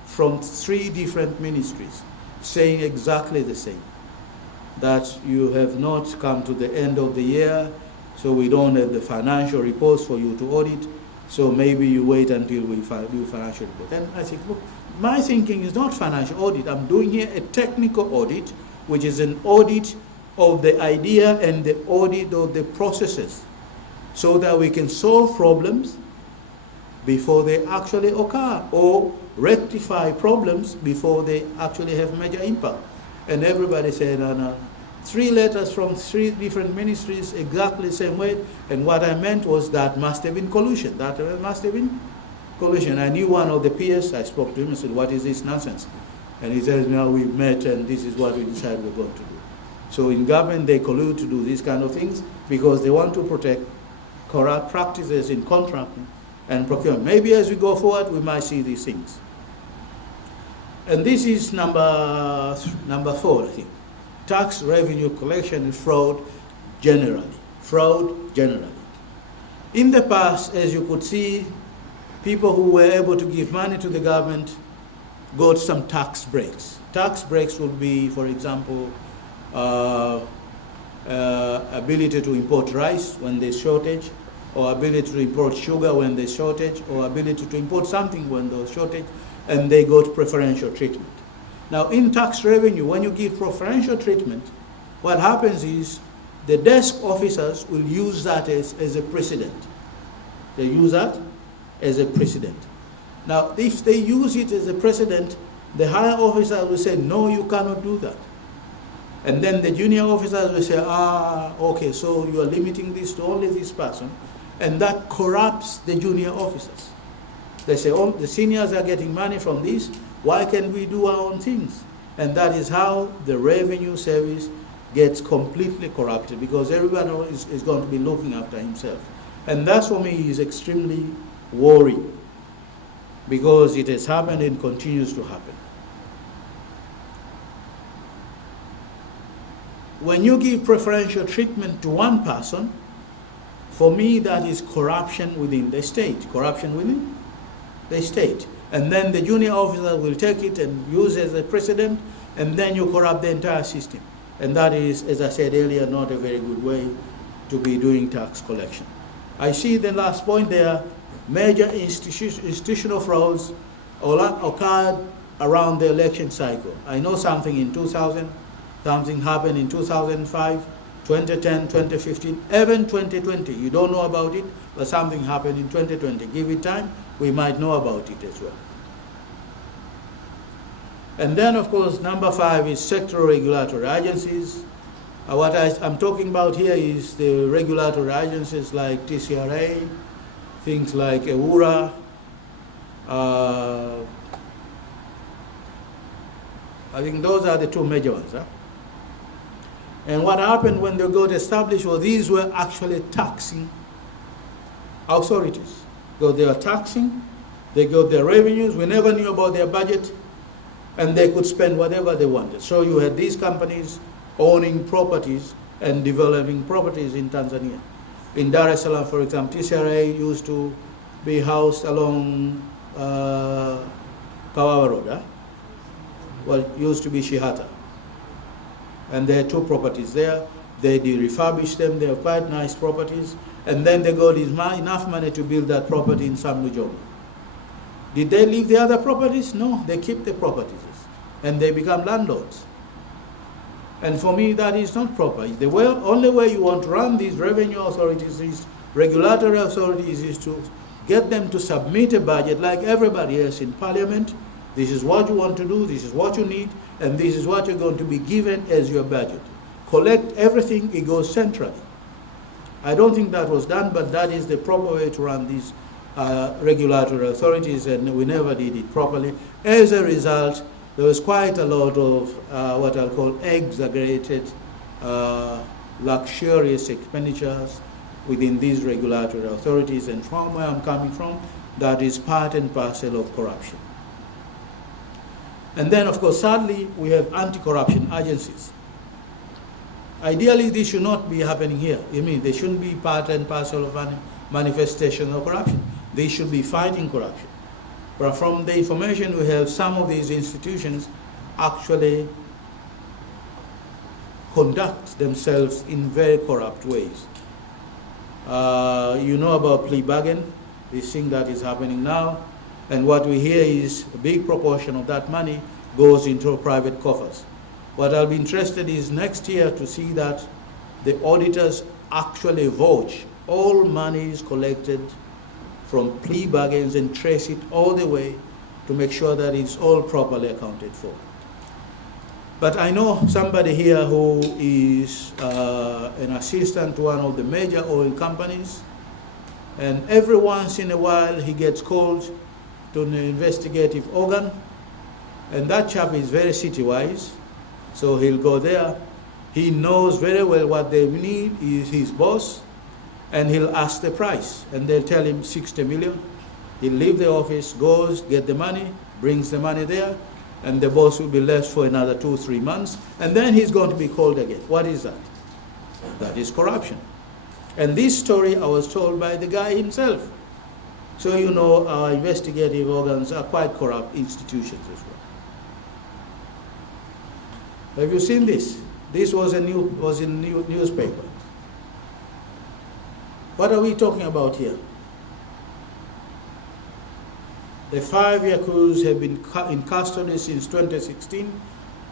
from 3 different ministries saying exactly the same, that you have not come to the end of the year, so we don't have the financial reports for you to audit, so maybe you wait until we do financial report. And I think, look, my thinking is not financial audit. I'm doing here a technical audit, which is an audit of the idea and the audit of the processes, so that we can solve problems before they actually occur, or rectify problems before they actually have major impact. And everybody said, no, 3 letters from 3 different ministries, exactly the same way. And what I meant was that must have been collusion. That must have been collusion. I knew one of the peers. I spoke to him and said, what is this nonsense? And he says, no, we met and this is what we decided we're going to do. So in government, they collude to do these kind of things because they want to protect corrupt practices in contracting and procurement. Maybe as we go forward, we might see these things. And this is number 4, I think. Tax revenue collection and fraud generally. Fraud generally. In the past, as you could see, people who were able to give money to the government got some tax breaks. Tax breaks would be, for example, ability to import rice when there's shortage, or ability to import sugar when there's shortage, or ability to import something when there's shortage, and they got preferential treatment. Now in tax revenue, when you give preferential treatment, what happens is the desk officers will use that as a precedent. They use that as a precedent. Now if they use it as a precedent, the higher officer will say, no, you cannot do that. And then the junior officers will say, okay, so you are limiting this to only this person. And that corrupts the junior officers. They say, oh, the seniors are getting money from this, why can't we do our own things? And that is how the revenue service gets completely corrupted, because everybody is going to be looking after himself. And that for me is extremely worrying, because it has happened and continues to happen. When you give preferential treatment to one person, for me that is corruption within the state. Corruption within the state. And then the junior officer will take it and use it as a precedent, and then you corrupt the entire system. And that is, as I said earlier, not a very good way to be doing tax collection. I see the last point there, major institutional frauds occurred around the election cycle. I know something in 2000, something happened in 2005, 2010, 2015, even 2020. You don't know about it, but something happened in 2020. Give it time, we might know about it as well. And then, of course, number 5 is sectoral regulatory agencies. What I'm talking about here is the regulatory agencies like TCRA, things like EWURA, I think those are the 2 major ones. Huh? And what happened when they got established was these were actually taxing authorities. Because they are taxing, they got their revenues, we never knew about their budget, and they could spend whatever they wanted. So you had these companies owning properties and developing properties in Tanzania. In Dar es Salaam, for example, TCRA used to be housed along Kawawa Road. Huh? Well, it used to be Shihata. And there are 2 properties there. They refurbished them, they are quite nice properties. And then they got enough money to build that property in Sam Nujoma. Did they leave the other properties? No, they keep the properties. And they become landlords. And for me, that is not proper. The only way you want to run these revenue authorities, these regulatory authorities, is to get them to submit a budget like everybody else in Parliament. This is what you want to do, this is what you need, and this is what you're going to be given as your budget. Collect everything, it goes centrally. I don't think that was done, but that is the proper way to run these regulatory authorities, and we never did it properly. As a result, there was quite a lot of what I'll call exaggerated, luxurious expenditures within these regulatory authorities, and from where I'm coming from, that is part and parcel of corruption. And then, of course, sadly, we have anti-corruption agencies. Ideally, this should not be happening here. I mean, they shouldn't be part and parcel of manifestation of corruption. They should be fighting corruption. But from the information we have, some of these institutions actually conduct themselves in very corrupt ways. You know about plea bargain, this thing that is happening now, and what we hear is a big proportion of that money goes into private coffers. What I'll be interested is next year to see that the auditors actually vouch all monies collected from plea bargains and trace it all the way to make sure that it's all properly accounted for. But I know somebody here who is an assistant to one of the major oil companies, and every once in a while he gets called to an investigative organ, and that chap is very city-wise, so he'll go there. He knows very well what they need, is his boss, and he'll ask the price, and they'll tell him 60 million. He'll leave the office, goes, get the money, brings the money there, and the boss will be left for another 2-3 months, and then he's going to be called again. What is that? That is corruption. And this story I was told by the guy himself. So you know our investigative organs are quite corrupt institutions as well. Have you seen this? This was in newspaper. What are we talking about here? The 5 Yakus have been in custody since 2016,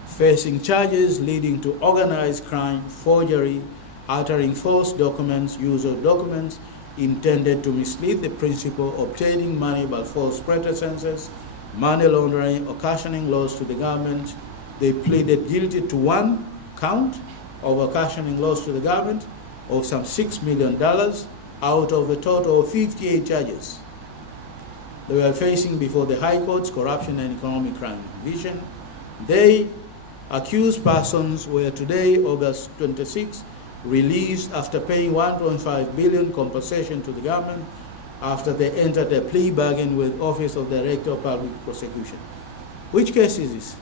facing charges leading to organized crime, forgery, uttering false documents, use of documents intended to mislead the principal, obtaining money by false pretenses, money laundering, occasioning loss to the government. They pleaded guilty to 1 count of occasioning loss to the government of some $6 million out of a total of 58 charges. They were facing before the High Court's Corruption and Economic Crime Division. They accused persons were today, August 26, released after paying 1.5 billion compensation to the government after they entered a plea bargain with Office of Director of Public Prosecution. Which case is this?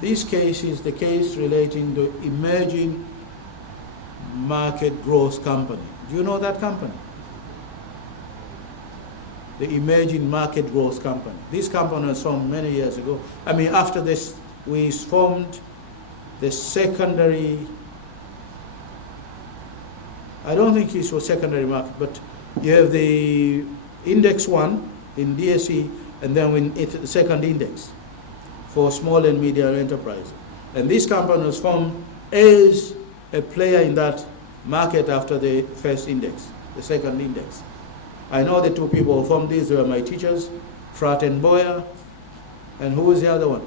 This case is the case relating to emerging market growth company. Do you know that company? The emerging market growth company. This company was formed many years ago. I mean, after this, we formed the secondary, I don't think it was secondary market, but you have the index 1 in DSE, and then it's the second index for small and medium enterprise. And this company was formed as a player in that market after the first index, the second index. I know the 2 people who formed this were my teachers, Frat and Boyer, and who was the other one?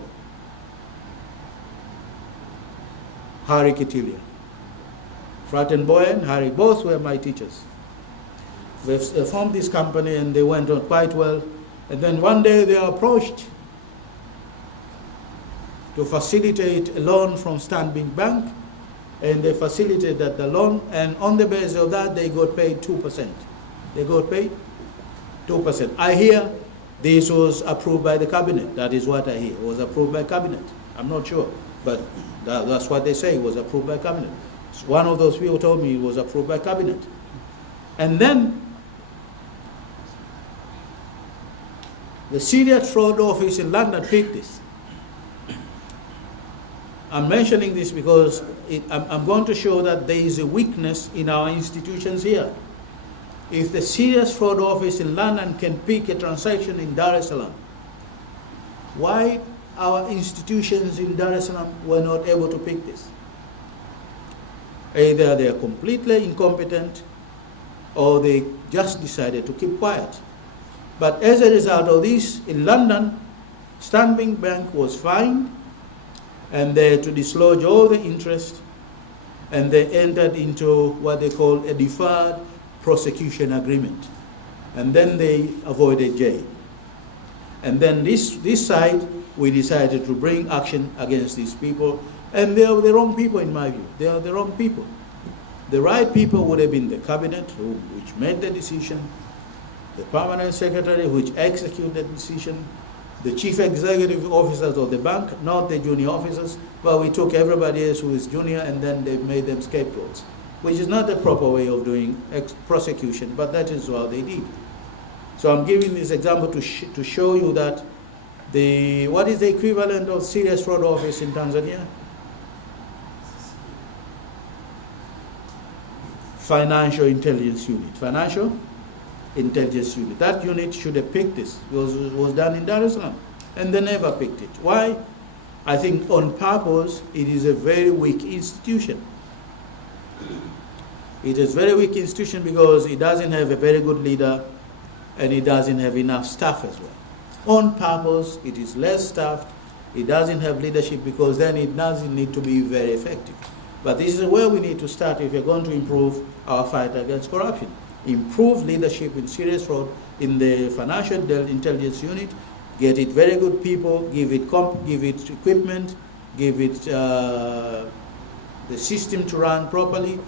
Harry Kitilia. Frat and Boyer and Harry, both were my teachers. They formed this company and they went on quite well. And then one day they are approached to facilitate a loan from Stanbic Bank, and they facilitated the loan, and on the basis of that they got paid 2%. They got paid 2%. I hear this was approved by the cabinet. That is what I hear. It was approved by cabinet. I'm not sure, but that's what they say. It was approved by cabinet. So one of those people told me it was approved by cabinet. And then the Serious Fraud Office in London picked this. I'm mentioning this because I'm going to show that there is a weakness in our institutions here. If the Serious Fraud Office in London can pick a transaction in Dar es Salaam, why our institutions in Dar es Salaam were not able to pick this? Either they are completely incompetent or they just decided to keep quiet. But as a result of this, in London, Stanbic Bank was fined, and they had to dislodge all the interest, and they entered into what they call a deferred prosecution agreement. And then they avoided jail. And then this side, we decided to bring action against these people, and they are the wrong people in my view. They are the wrong people. The right people would have been the cabinet, which made the decision, the permanent secretary, which executed the decision, the chief executive officers of the bank, not the junior officers, but we took everybody else who is junior and then they made them scapegoats, which is not the proper way of doing prosecution, but that is what they did. So I'm giving this example to show you that what is the equivalent of serious fraud office in Tanzania? Financial Intelligence Unit. Financial Intelligence Unit. That unit should have picked this because it was done in Dar es Salaam, and they never picked it. Why? I think on purpose. It is a very weak institution. It is a very weak institution because it doesn't have a very good leader, and it doesn't have enough staff as well. On purpose, it is less staffed. It doesn't have leadership because then it doesn't need to be very effective. But this is where we need to start if we're going to improve our fight against corruption. Improve leadership in serious fraud in the Financial Intelligence Unit, get it very good people, give it equipment, give it the system to run properly,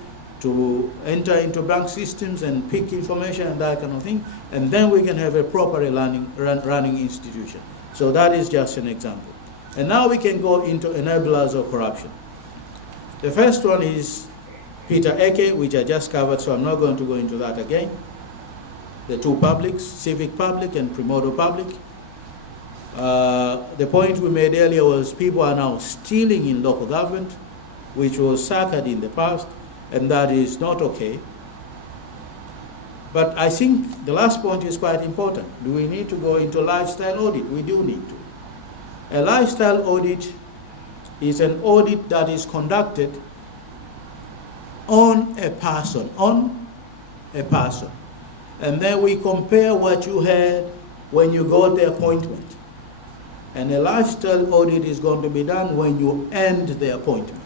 to enter into bank systems and pick information and that kind of thing, and then we can have a proper running institution. So that is just an example. And now we can go into enablers of corruption. The first one is Peter Eke, which I just covered, so I'm not going to go into that again. The two publics, civic public and primordial public. The point we made earlier was people are now stealing in local government, which was sacred in the past, and that is not okay. But I think the last point is quite important. Do we need to go into lifestyle audit? We do need to. A lifestyle audit is an audit that is conducted on a person, and then we compare what you had when you got the appointment. And a lifestyle audit is going to be done when you end the appointment.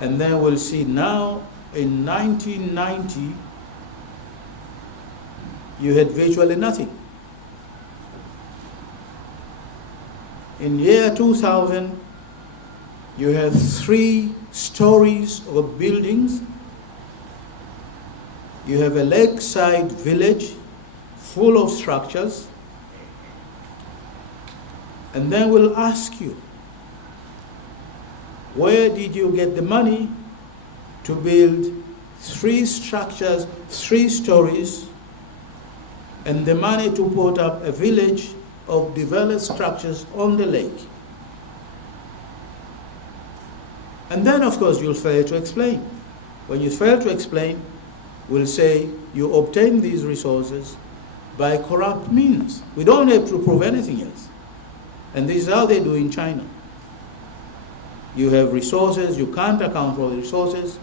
And then we'll see now, in 1990, you had virtually nothing. In year 2000, you have 3 stories of buildings. You have a lakeside village full of structures. And then we'll ask you, where did you get the money to build 3 structures, 3 stories, and the money to put up a village of developed structures on the lake? And then, of course, you'll fail to explain. When you fail to explain, we'll say you obtain these resources by corrupt means. We don't have to prove anything else. And this is how they do in China. You have resources, you can't account for the resources,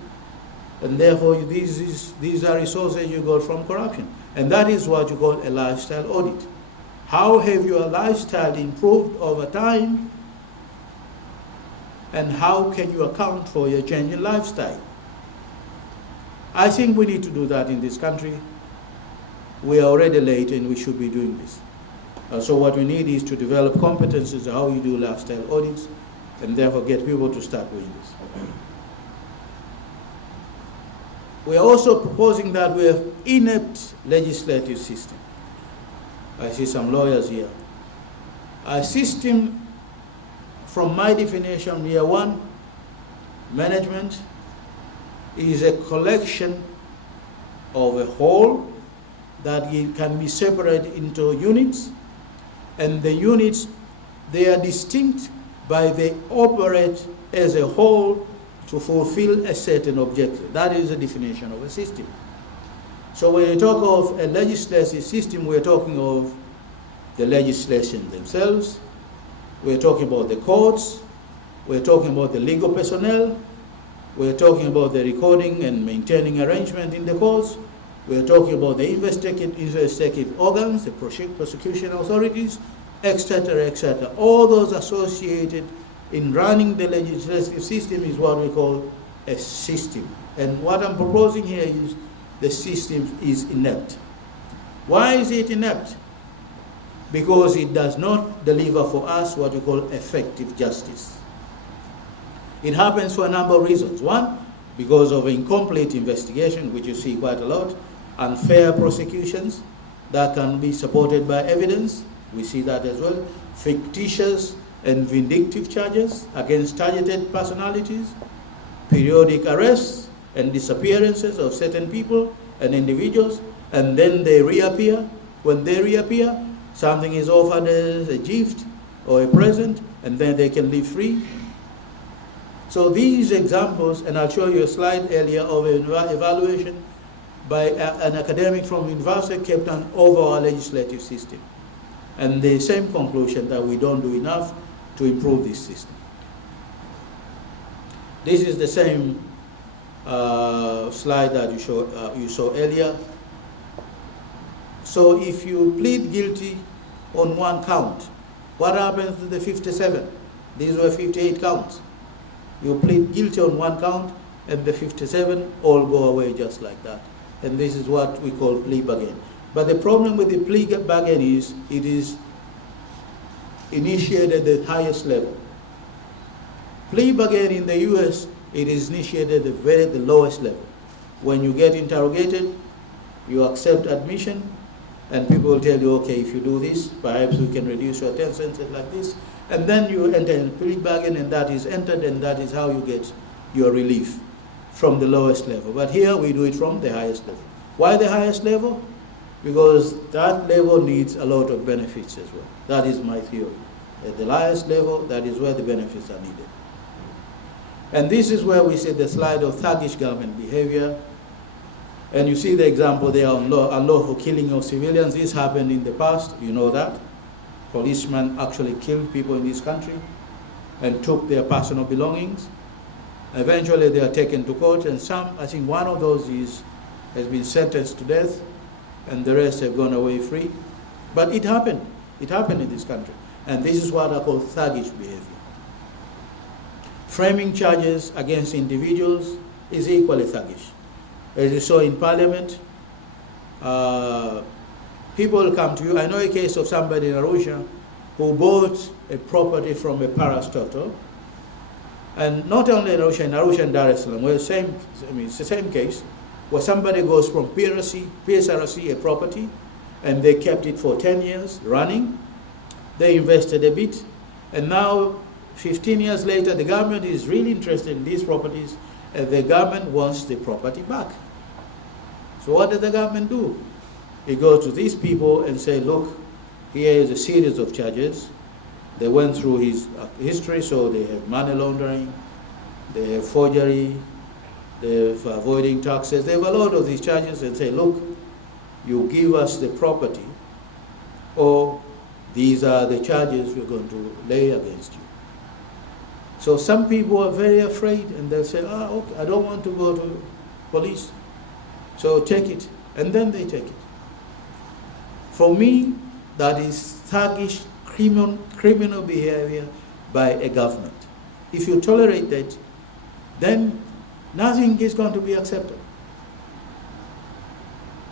and therefore these are resources you got from corruption. And that is what you call a lifestyle audit. How have your lifestyle improved over time? And how can you account for your change in lifestyle? I think we need to do that in this country. We are already late and we should be doing this. So what we need is to develop competencies of how you do lifestyle audits and therefore get people to start doing this. We are also proposing that we have inept legislative system. I see some lawyers here. A system, from my definition, year 1, management is a collection of a whole that it can be separated into units, and the units, they are distinct by they operate as a whole to fulfill a certain objective. That is the definition of a system. So when you talk of a legislative system, we're talking of the legislation themselves, we're talking about the courts, we're talking about the legal personnel, we're talking about the recording and maintaining arrangement in the courts, we're talking about the investigative organs, the prosecution authorities, etc., etc. All those associated in running the legislative system is what we call a system. And what I'm proposing here is the system is inept. Why is it inept? Because it does not deliver for us what we call effective justice. It happens for a number of reasons. One, because of incomplete investigation, which you see quite a lot, unfair prosecutions that can be supported by evidence, we see that as well, fictitious and vindictive charges against targeted personalities, periodic arrests and disappearances of certain people and individuals, and then they reappear. When they reappear, something is offered as a gift or a present, and then they can live free. So these examples, and I'll show you a slide earlier of an evaluation by an academic from University of Cape Town over our legislative system. And the same conclusion that we don't do enough to improve this system. This is the same slide that you saw earlier. So if you plead guilty on one count, what happens to the 57? These were 58 counts. You plead guilty on one count, and the 57 all go away just like that. And this is what we call plea bargain. But the problem with the plea bargain is it is initiated at the highest level. Plea bargain in the US, it is initiated at the lowest level. When you get interrogated, you accept admission, and people will tell you, okay, if you do this, perhaps we can reduce your 10 cents like this. And then you enter a plea bargain, and that is entered, and that is how you get your relief from the lowest level. But here we do it from the highest level. Why the highest level? Because that level needs a lot of benefits as well. That is my theory. At the highest level, that is where the benefits are needed. And this is where we see the slide of thuggish government behavior. And you see the example there on unlawful killing of civilians. This happened in the past, you know that. Policemen actually killed people in this country and took their personal belongings. Eventually they are taken to court, and some, I think one of those has been sentenced to death, and the rest have gone away free. But it happened in this country. And this is what I call thuggish behavior. Framing charges against individuals is equally thuggish. As you saw in Parliament, people come to you. I know a case of somebody in Arusha who bought a property from a parastatal, and not only in Arusha and Dar es Salaam, it's the same case, where somebody goes from PSRC, a property, and they kept it for 10 years running. They invested a bit, and now 15 years later, the government is really interested in these properties, and the government wants the property back. So what does the government do? It goes to these people and say, look, here is a series of charges. They went through his history, so they have money laundering, they have forgery, they have avoiding taxes. They have a lot of these charges, and say, look, you give us the property, or these are the charges we're going to lay against you. So some people are very afraid, and they'll say, okay, I don't want to go to police, so take it. And then they take it. For me, that is thuggish criminal behavior by a government. If you tolerate that, then nothing is going to be accepted.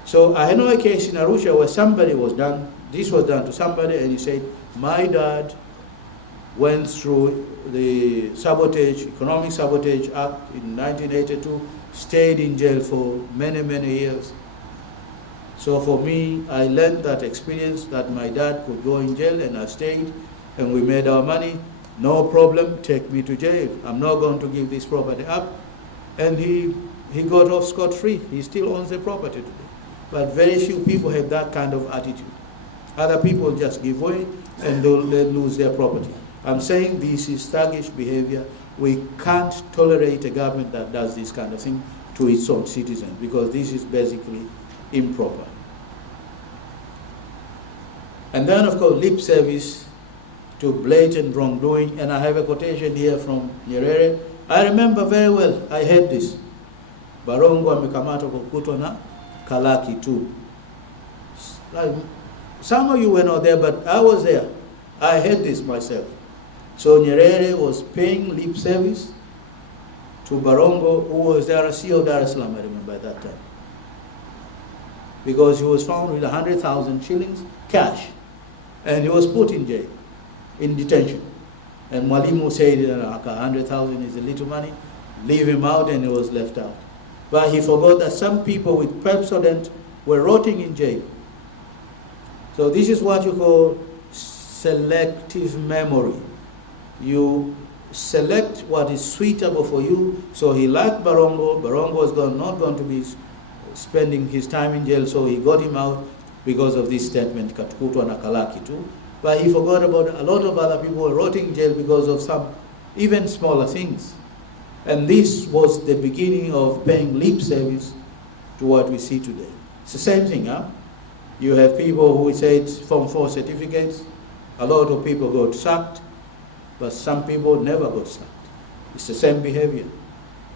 So I know a case in Arusha where this was done to somebody, and he said, my dad went through the Economic Sabotage Act in 1982, stayed in jail for many, many years. So for me, I learned that experience that my dad could go in jail, and I stayed, and we made our money. No problem, take me to jail. I'm not going to give this property up. And he got off scot-free. He still owns the property today. But very few people have that kind of attitude. Other people just give way and they'll lose their property. I'm saying this is thuggish behavior. We can't tolerate a government that does this kind of thing to its own citizens, because this is basically improper. And then, of course, lip service to blatant wrongdoing. And I have a quotation here from Nyerere. I remember very well, I heard this. Barongo amekamatwa kwa kukutwa na kalaki tu. Some of you were not there, but I was there. I heard this myself. So Nyerere was paying lip service to Barongo, who was the RC of Dar es Salaam, I remember at that time. Because he was found with 100,000 shillings cash, and he was put in jail, in detention. And Mwalimu said, 100,000 is a little money, leave him out, and he was left out. But he forgot that some people with Pepsodent were rotting in jail. So this is what you call selective memory. You select what is suitable for you. So he liked Barongo. Barongo was not going to be spending his time in jail, so he got him out because of this statement, katukutwa na kalaki tu. But he forgot about a lot of other people who were rotting in jail because of some even smaller things. And this was the beginning of paying lip service to what we see today. It's the same thing, huh? You have people who said Form 4 certificates, a lot of people got sacked, but some people never got sacked. It's the same behavior.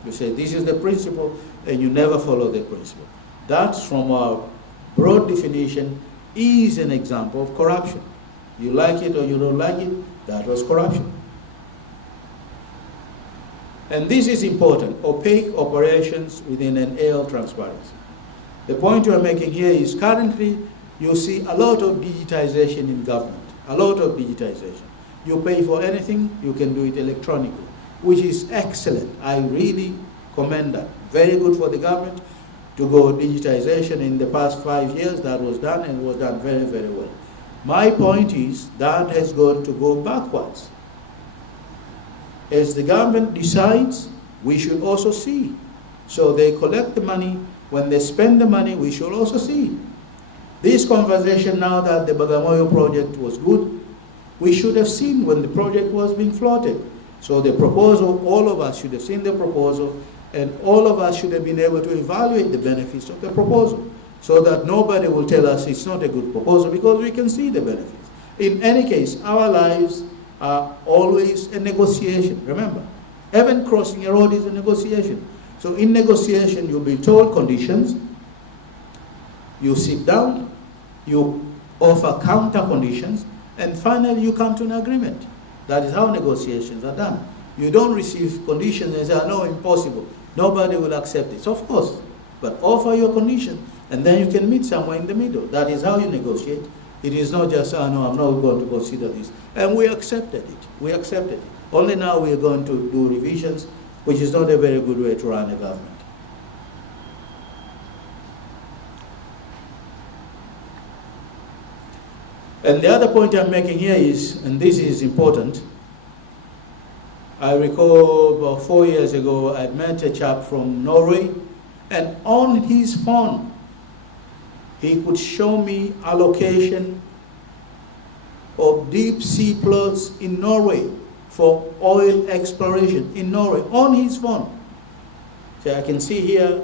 You say this is the principle, and you never follow the principle. That, from our broad definition, is an example of corruption. You like it or you don't like it, that was corruption. And this is important, opaque operations within an era of transparency. The point we're making here is currently you see a lot of digitization in government, a lot of digitization. You pay for anything, you can do it electronically, which is excellent. I really commend that. Very good for the government to go digitization. In the past 5 years that was done, and was done very, very well. My point is that has got to go backwards. As the government decides, we should also see. So they collect the money. When they spend the money, we should also see. This conversation now that the Bagamoyo project was good, we should have seen when the project was being floated. So the proposal, all of us should have seen the proposal, and all of us should have been able to evaluate the benefits of the proposal, so that nobody will tell us it's not a good proposal, because we can see the benefits. In any case, our lives are always a negotiation. Remember, even crossing a road is a negotiation. So in negotiation, you'll be told conditions, you sit down, you offer counter conditions, and finally you come to an agreement. That is how negotiations are done. You don't receive conditions and say, oh, no, impossible. Nobody will accept this. Of course, but offer your condition, and then you can meet somewhere in the middle. That is how you negotiate. It is not just, oh, no, I'm not going to consider this. And we accepted it. We accepted it. Only now we are going to do revisions, which is not a very good way to run a government. And the other point I'm making here is, and this is important, I recall about 4 years ago, I met a chap from Norway, and on his phone, he could show me allocation of deep sea plots in Norway for oil exploration in Norway, on his phone. So I can see here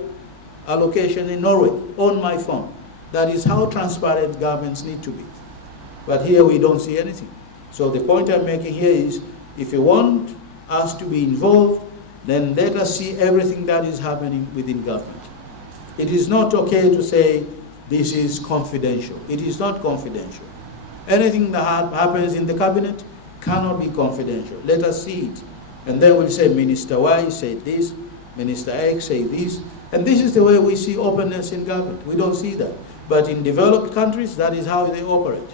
allocation in Norway on my phone. That is how transparent governments need to be. But here we don't see anything. So the point I'm making here is, if you want us to be involved, then let us see everything that is happening within government. It is not okay to say this is confidential. It is not confidential. Anything that happens in the cabinet cannot be confidential. Let us see it. And then we'll say Minister Y said this, Minister X said this. And this is the way we see openness in government. We don't see that. But in developed countries, that is how they operate.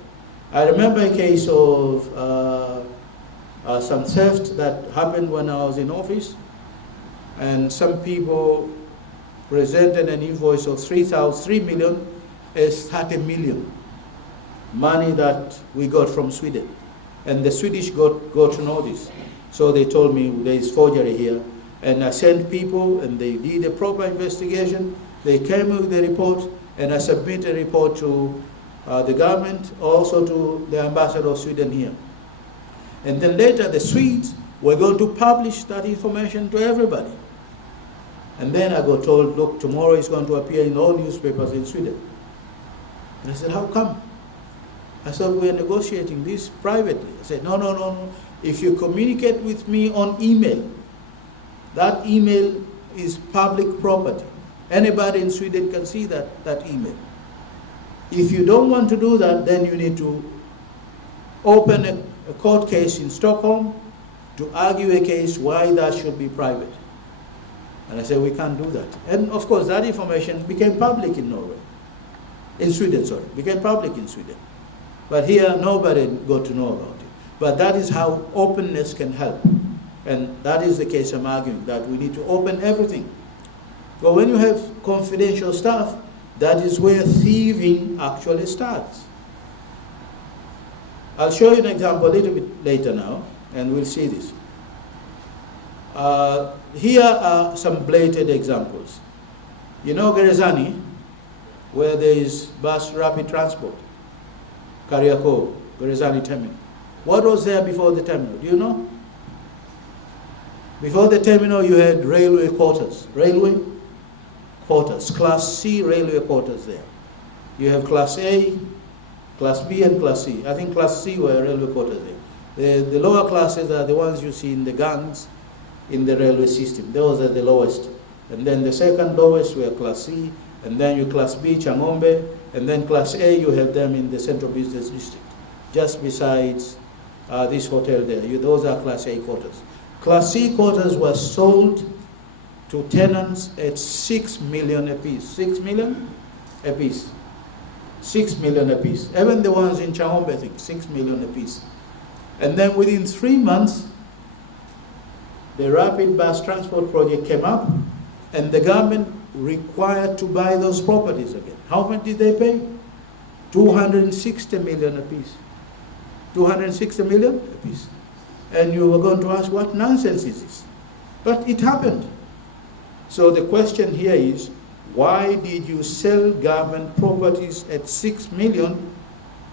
I remember a case of some theft that happened when I was in office, and some people presented an invoice of 3 million as 30 million, money that we got from Sweden. And the Swedish got to know this. So they told me there is forgery here. And I sent people, and they did a proper investigation. They came with the report, and I submitted a report to the government, also to the ambassador of Sweden here. And then later the Swedes were going to publish that information to everybody. And then I got told, look, tomorrow it's going to appear in all newspapers in Sweden. And I said, how come? I said, we're negotiating this privately. I said, no. If you communicate with me on email, that email is public property. Anybody in Sweden can see that email. If you don't want to do that, then you need to open a court case in Stockholm to argue a case why that should be private. And I said, we can't do that. And of course, that information became public in Norway. In Sweden, sorry. Became public in Sweden. But here, nobody got to know about it. But that is how openness can help. And that is the case I'm arguing, that we need to open everything. But when you have confidential stuff, that is where thieving actually starts. I'll show you an example a little bit later now, and we'll see this. Here are some blatant examples. You know Gerezani? where there is bus rapid transport, Kariako, Gerezani Terminal. What was there before the terminal? Do you know? Before the terminal, you had railway quarters. Railway quarters, Class C railway quarters there. You have Class A, Class B, and Class C. I think Class C were railway quarters there. The lower classes are the ones you see in the gangs in the railway system. Those are the lowest. And then the second lowest were Class C, and then you Class B, Changombe, and then Class A, you have them in the Central Business District, just besides this hotel there. Those are Class A quarters. Class C quarters were sold to tenants at 6 million apiece. 6 million apiece. 6 million apiece. Even the ones in Changombe, I think, 6 million apiece. And then within 3 months, the rapid bus transport project came up, and the government required to buy those properties again. How much did they pay? 260 million apiece. 260 million apiece. And you were going to ask, what nonsense is this? But it happened. So the question here is, why did you sell government properties at 6 million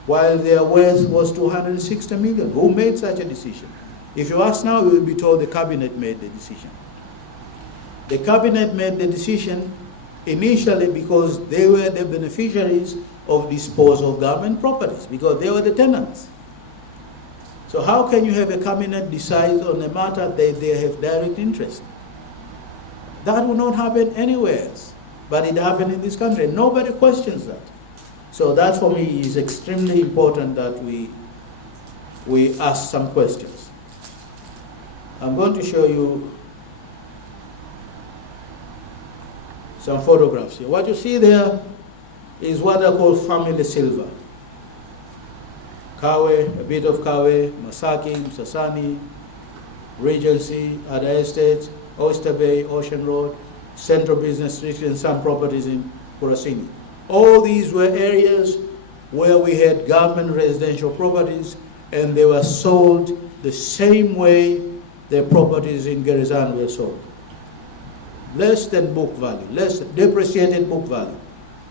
while their worth was 260 million? Who made such a decision? If you ask now, you will be told the cabinet made the decision. The cabinet made the decision initially because they were the beneficiaries of disposal of government properties, because they were the tenants. So how can you have a cabinet decide on a matter that they have direct interest? That will not happen anywhere else, but it happened in this country. Nobody questions that. So that for me is extremely important that we ask some questions. I'm going to show you some photographs here. What you see there is what I call family silver. Kawe, a bit of Kawe, Masaki, Msasani, Regency, other estates, Oyster Bay, Ocean Road, Central Business District, and some properties in Kurasini. All these were areas where we had government residential properties, and they were sold the same way the properties in Gerezan were sold. Less than book value, less depreciated book value.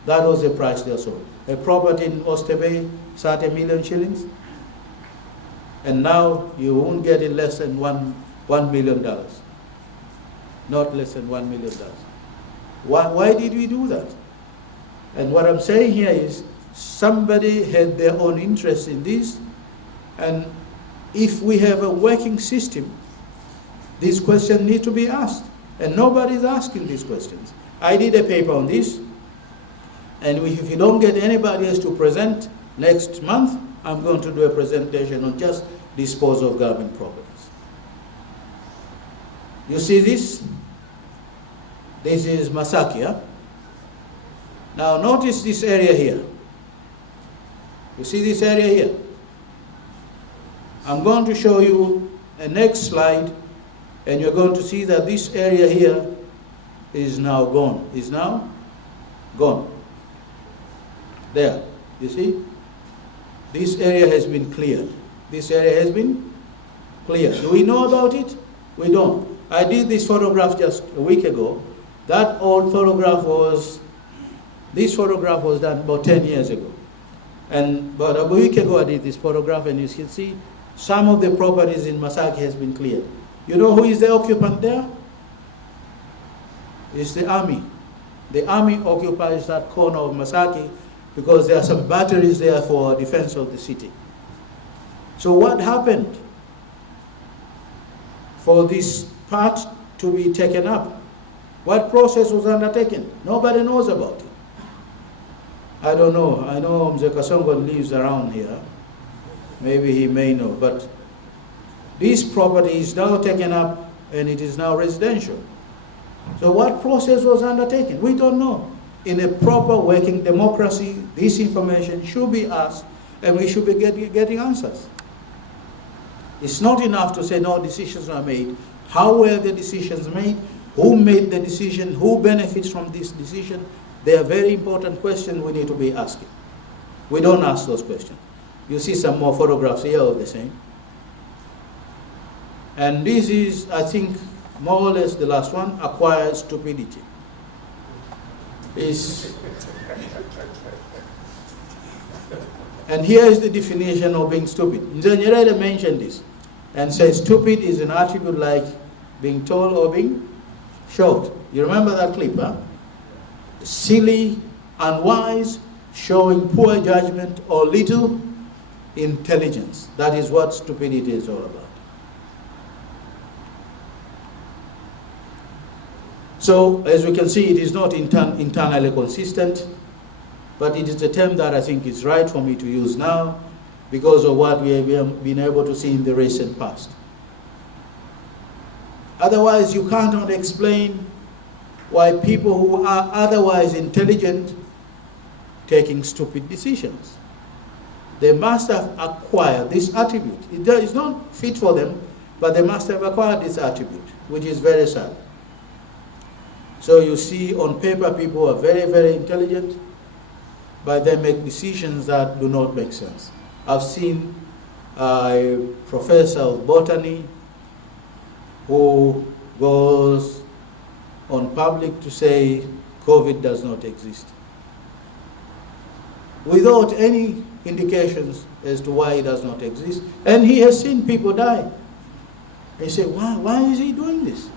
That was the price they sold. A property in Oyster Bay, 30 million shillings, and now you won't get it less than $1 million. Not less than $1 million. Why did we do that? And what I'm saying here is somebody had their own interest in this, and if we have a working system, these questions need to be asked, and nobody's asking these questions. I did a paper on this, and if you don't get anybody else to present next month, I'm going to do a presentation on just disposal of government properties. You see this? This is Masaki. Huh? Now notice this area here. You see this area here? I'm going to show you a next slide, and you're going to see that this area here is now gone. Is now gone. There, you see? This area has been cleared. This area has been cleared. Do we know about it? We don't. I did this photograph just a week ago. That old photograph this photograph was done about 10 years ago. And about a week ago I did this photograph, and you can see some of the properties in Masaki has been cleared. You know who is the occupant there? It's the army. The army occupies that corner of Masaki because there are some batteries there for defense of the city. So what happened for this part to be taken up? What process was undertaken? Nobody knows about it. I don't know. I know Mzee Kasongo lives around here. Maybe he may know. But this property is now taken up, and it is now residential. So what process was undertaken? We don't know. In a proper working democracy, this information should be asked, and we should be getting answers. It's not enough to say no decisions were made. How were the decisions made? Who made the decision? Who benefits from this decision? They are very important questions we need to be asking. We don't ask those questions. You see some more photographs here of the same. And this is, I think, more or less the last one, acquired stupidity. is, and here is the definition of being stupid. Nyerere mentioned this and said stupid is an attribute like being tall or being short. You remember that clip, huh? Silly, unwise, showing poor judgment or little intelligence. That is what stupidity is all about. So, as we can see, it is not internally consistent, but it is a term that I think is right for me to use now because of what we have been able to see in the recent past. Otherwise, you cannot explain why people who are otherwise intelligent taking stupid decisions. They must have acquired this attribute. It is not fit for them, but they must have acquired this attribute, which is very sad. So you see on paper people are very, very intelligent, but they make decisions that do not make sense. I've seen a professor of botany who goes on public to say COVID does not exist, without any indications as to why it does not exist. And he has seen people die. He said, why is he doing this?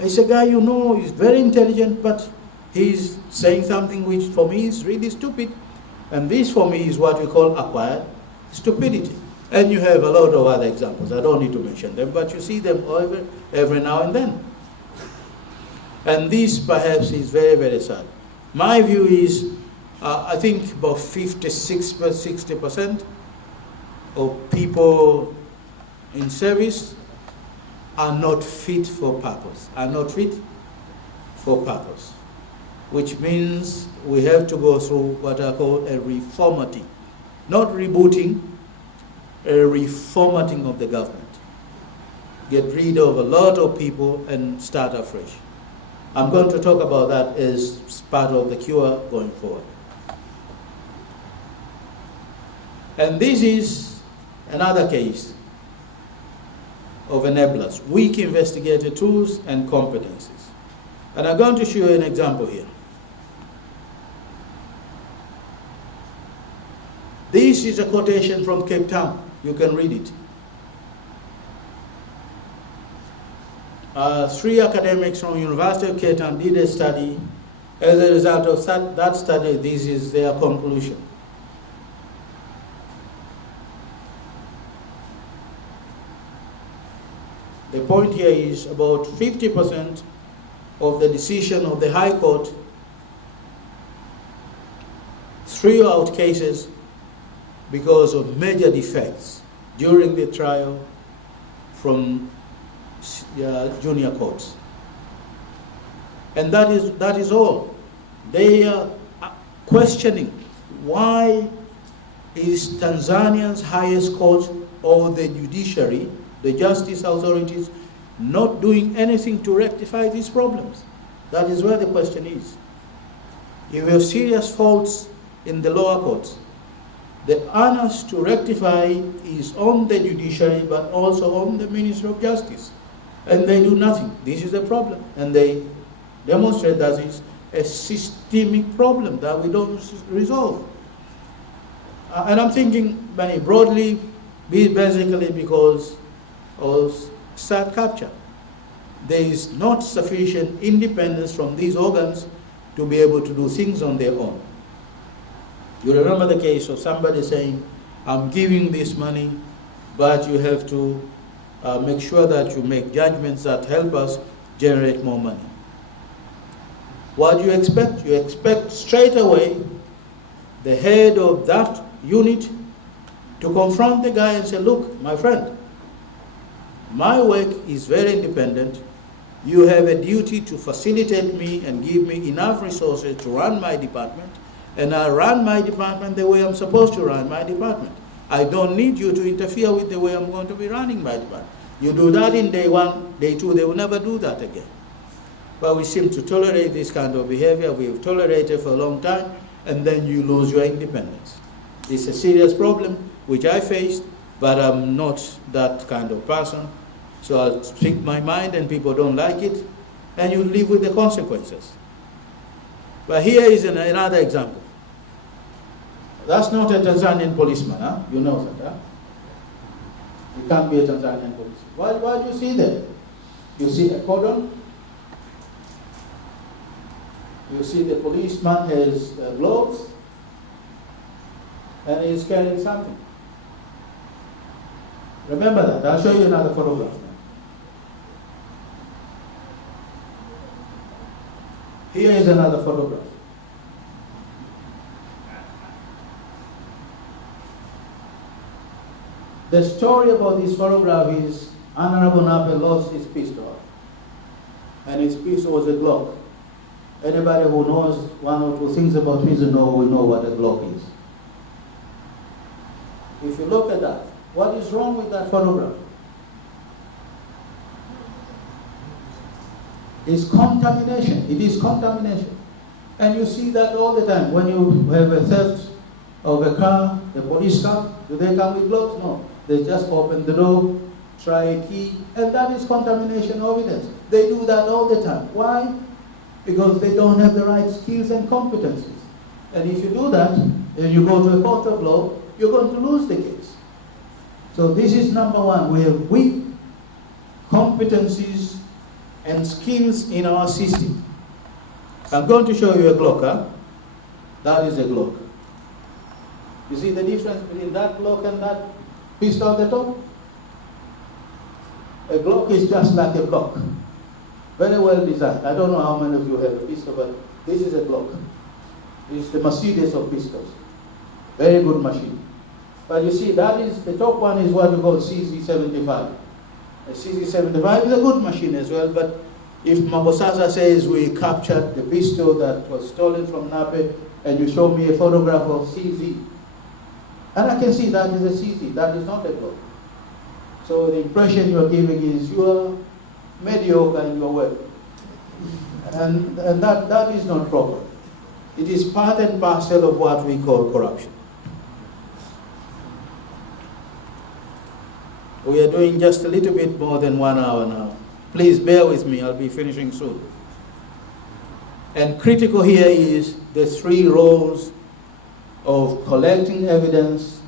It's a guy you know, he's very intelligent, but he's saying something which for me is really stupid. And this for me is what we call acquired stupidity. And you have a lot of other examples. I don't need to mention them, but you see them every now and then. And this perhaps is very, very sad. My view is, I think about 56-60% of people in service are not fit for purpose, which means we have to go through what I call a reformatting, not rebooting, a reformatting of the government. Get rid of a lot of people and start afresh. I'm going to talk about that as part of the cure going forward. And this is another case of enablers, weak investigative tools and competencies. And I'm going to show you an example here. This is a quotation from Cape Town. You can read it. 3 academics from University of Cape Town did a study. As a result of that study, this is their conclusion. The point here is about 50% of the decision of the High Court threw out cases because of major defects during the trial from junior courts. And that is all. They are questioning why is Tanzania's highest court or the judiciary, the justice authorities, not doing anything to rectify these problems? That is where the question is. If we have serious faults in the lower courts, the onus to rectify is on the judiciary, but also on the Ministry of Justice. And they do nothing. This is a problem. And they demonstrate that it's a systemic problem that we don't resolve. And I'm thinking very broadly, basically because of stat capture. There is not sufficient independence from these organs to be able to do things on their own. You remember the case of somebody saying, I'm giving this money, but you have to make sure that you make judgments that help us generate more money. What do you expect? You expect straight away the head of that unit to confront the guy and say, look, my friend, my work is very independent. You have a duty to facilitate me and give me enough resources to run my department, and I run my department the way I'm supposed to run my department. I don't need you to interfere with the way I'm going to be running my department. You do that in day 1, day 2, they will never do that again. But we seem to tolerate this kind of behavior. We've tolerated for a long time, and then you lose your independence. It's a serious problem, which I faced, but I'm not that kind of person. So I'll speak my mind, and people don't like it, and you live with the consequences. But here is another example. That's not a Tanzanian policeman, huh? You know that, huh? It can't be a Tanzanian policeman. What do you see there? You see a cordon. You see the policeman has gloves, and he's carrying something. Remember that. I'll show you another photograph now. Here is another photograph. The story about this photograph is Honorable Nape lost his pistol. And his pistol was a Glock. Anybody who knows one or two things about prison will know what a Glock is. If you look at that, what is wrong with that photograph? It's contamination. It is contamination. And you see that all the time. When you have a theft of a car, a police car, do they come with gloves? No. They just open the door, try a key, and that is contamination evidence. They do that all the time. Why? Because they don't have the right skills and competencies. And if you do that, and you go to a court of law, you're going to lose the case. So this is number one. We have weak competencies and skills in our system. I'm going to show you a Glock. Huh? That is a Glock. You see the difference between that Glock and that pistol on the top? A Glock is just like a Glock. Very well designed. I don't know how many of you have a pistol, but this is a Glock. It's the Mercedes of pistols. Very good machine. But you see, that is, the top one is what we call CZ75. A CZ75 is a good machine as well, but if Mabosasa says we captured the pistol that was stolen from Nape, and you show me a photograph of CZ, and I can see that is a CZ, that is not a Glock. So the impression you are giving is you are mediocre in your work. And that is not proper. It is part and parcel of what we call corruption. We are doing just a little bit more than 1 hour now. Please bear with me, I'll be finishing soon. And critical here is the 3 roles of collecting evidence,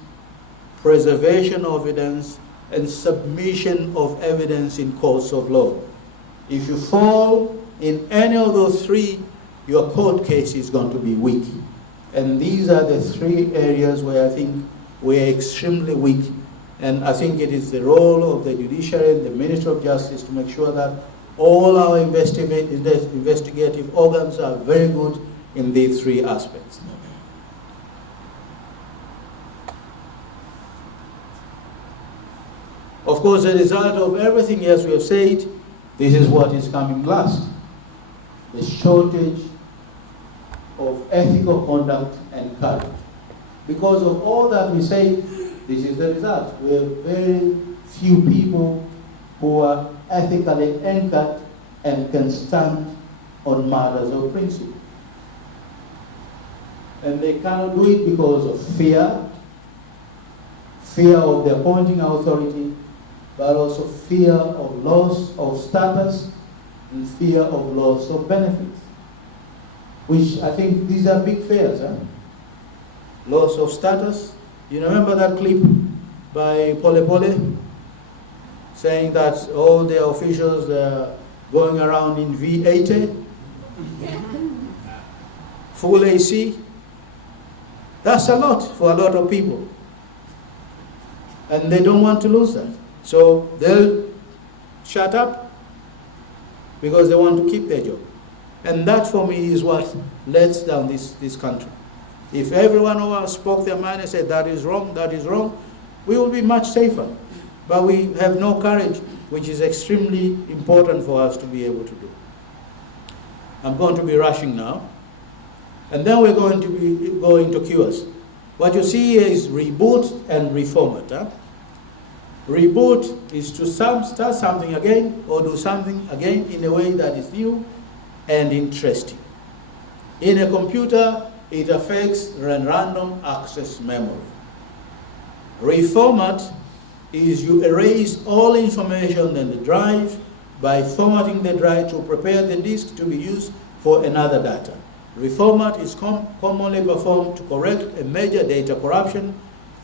preservation of evidence, and submission of evidence in courts of law. If you fall in any of those 3, your court case is going to be weak. And these are the 3 areas where I think we are extremely weak. And I think it is the role of the judiciary and the Ministry of Justice to make sure that all our investigative organs are very good in these 3 aspects. Of course, the result of everything else we have said, this is what is coming last. The shortage of ethical conduct and courage. Because of all that we say, this is the result. We have very few people who are ethically anchored and can stand on matters of principle. And they cannot do it because of fear of the appointing authority, but also fear of loss of status and fear of loss of benefits. Which I think these are big fears. Huh? Loss of status. You remember that clip by Pole Pole saying that all the officials are going around in V80, full AC? That's a lot for a lot of people. And they don't want to lose that. So they'll shut up because they want to keep their job. And that for me is what lets down this country. If everyone of us spoke their mind and said that is wrong, we will be much safer. But we have no courage, which is extremely important for us to be able to do. I'm going to be rushing now. And then we're going to be going to cures. What you see here is reboot and reformat. Huh? Reboot is to start something again or do something again in a way that is new and interesting. In a computer, it affects random access memory. Reformat is you erase all information in the drive by formatting the drive to prepare the disk to be used for another data. Reformat is commonly performed to correct a major data corruption,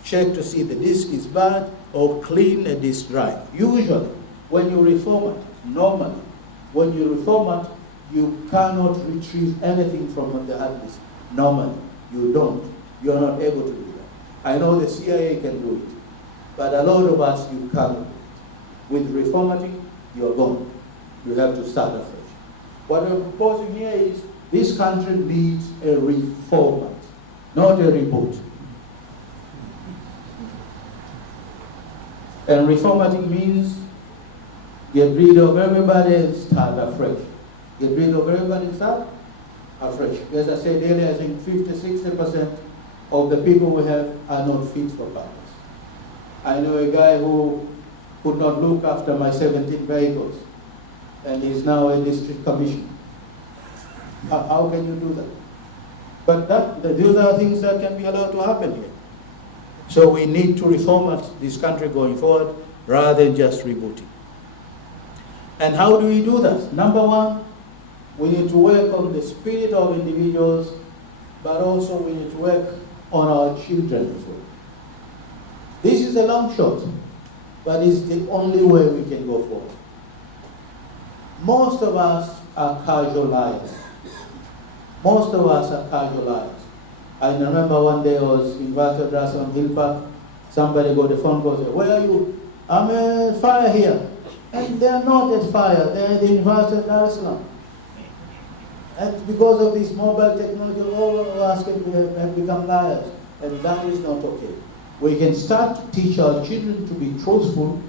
check to see the disk is bad, or clean a disk drive. Usually, when you reformat, normally, when you reformat, you cannot retrieve anything from the hard disk. Normally, you don't. You're not able to do that. I know the CIA can do it, but a lot of us, you cannot do it. With reformatting, you're gone. You have to start afresh. What I'm proposing here is this country needs a reformat, not a reboot. And reformatting means get rid of everybody and start afresh. Get rid of everybody and start afresh. As I said earlier, I think 50-60% of the people we have are not fit for purpose. I know a guy who could not look after my 17 vehicles, and he's now a district commissioner. How can you do that? But those are things that can be allowed to happen here. So we need to reformat this country going forward rather than just rebooting. And how do we do that? Number one, we need to work on the spirit of individuals, but also we need to work on our children as well. This is a long shot, but it's the only way we can go forward. Most of us are casual liars. Most of us are casual liars. I remember one day I was invited to Rasan Hill Park. Somebody got a phone call and said, "Where are you?" "I'm at fire here." And they're not at fire, they're at the University of Dar es Salaam. And because of this mobile technology, all of us have become liars. And that is not okay. We can start to teach our children to be truthful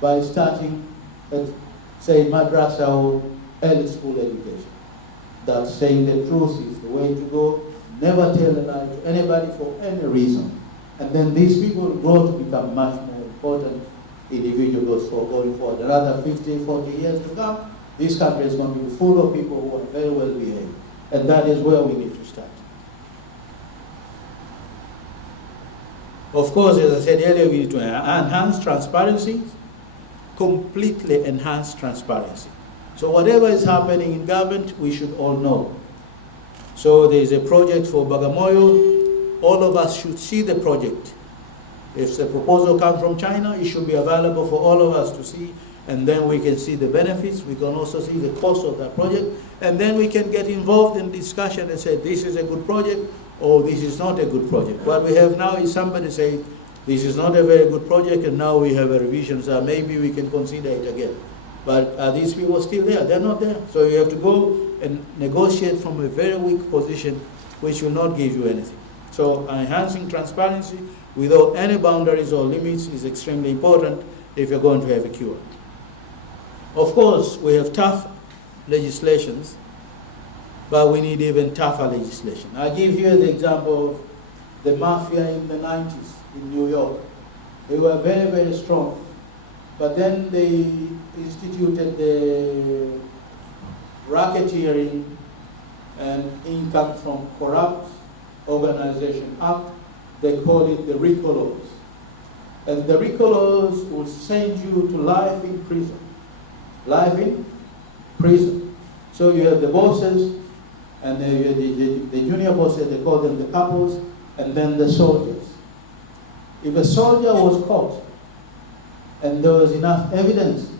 by starting at, say, madrasa or early school education. That saying the truth is the way to go. Never tell a lie to anybody for any reason. And then these people grow to become much more important individuals for going forward. Another 50, 40 years to come, this country is going to be full of people who are very well behaved. And that is where we need to start. Of course, as I said earlier, we need to enhance transparency, completely enhance transparency. So whatever is happening in government, we should all know. So there is a project for Bagamoyo. All of us should see the project. If the proposal comes from China, it should be available for all of us to see, and then we can see the benefits. We can also see the cost of that project, and then we can get involved in discussion and say, this is a good project, or this is not a good project. What we have now is somebody saying, this is not a very good project, and now we have a revision, so maybe we can consider it again. But are these people still there? They're not there. So you have to go and negotiate from a very weak position, which will not give you anything. So enhancing transparency without any boundaries or limits is extremely important if you're going to have a cure. Of course, we have tough legislations, but we need even tougher legislation. I give here the example of the mafia in the 90s in New York. They were very, very strong. But then they instituted the Racketeering and Income from Corrupt Organization Act. They call it the RICO laws. And the RICO laws will send you to life in prison. Life in prison. So you have the bosses, and the junior bosses, they call them the couples, and then the soldiers. If a soldier was caught, and there was enough evidence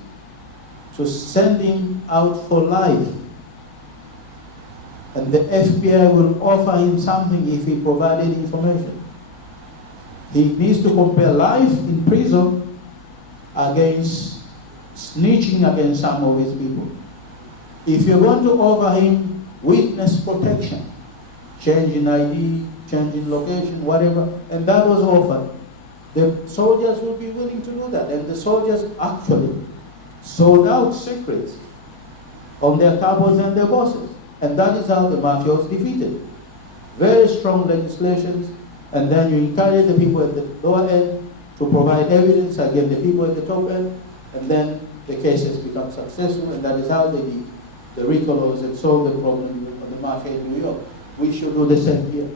to send him out for life, and the FBI will offer him something if he provided information. He needs to compare life in prison against snitching against some of his people. If you're going to offer him witness protection, change in ID, change in location, whatever, and that was offered, the soldiers will be willing to do that. And the soldiers actually sold out secrets on their couples and their bosses. And that is how the mafia was defeated. Very strong legislations, and then you encourage the people at the lower end to provide evidence against the people at the top end, and then the cases become successful, and that is how they did the RICO laws and solved the problem of the mafia in New York. We should do the same here.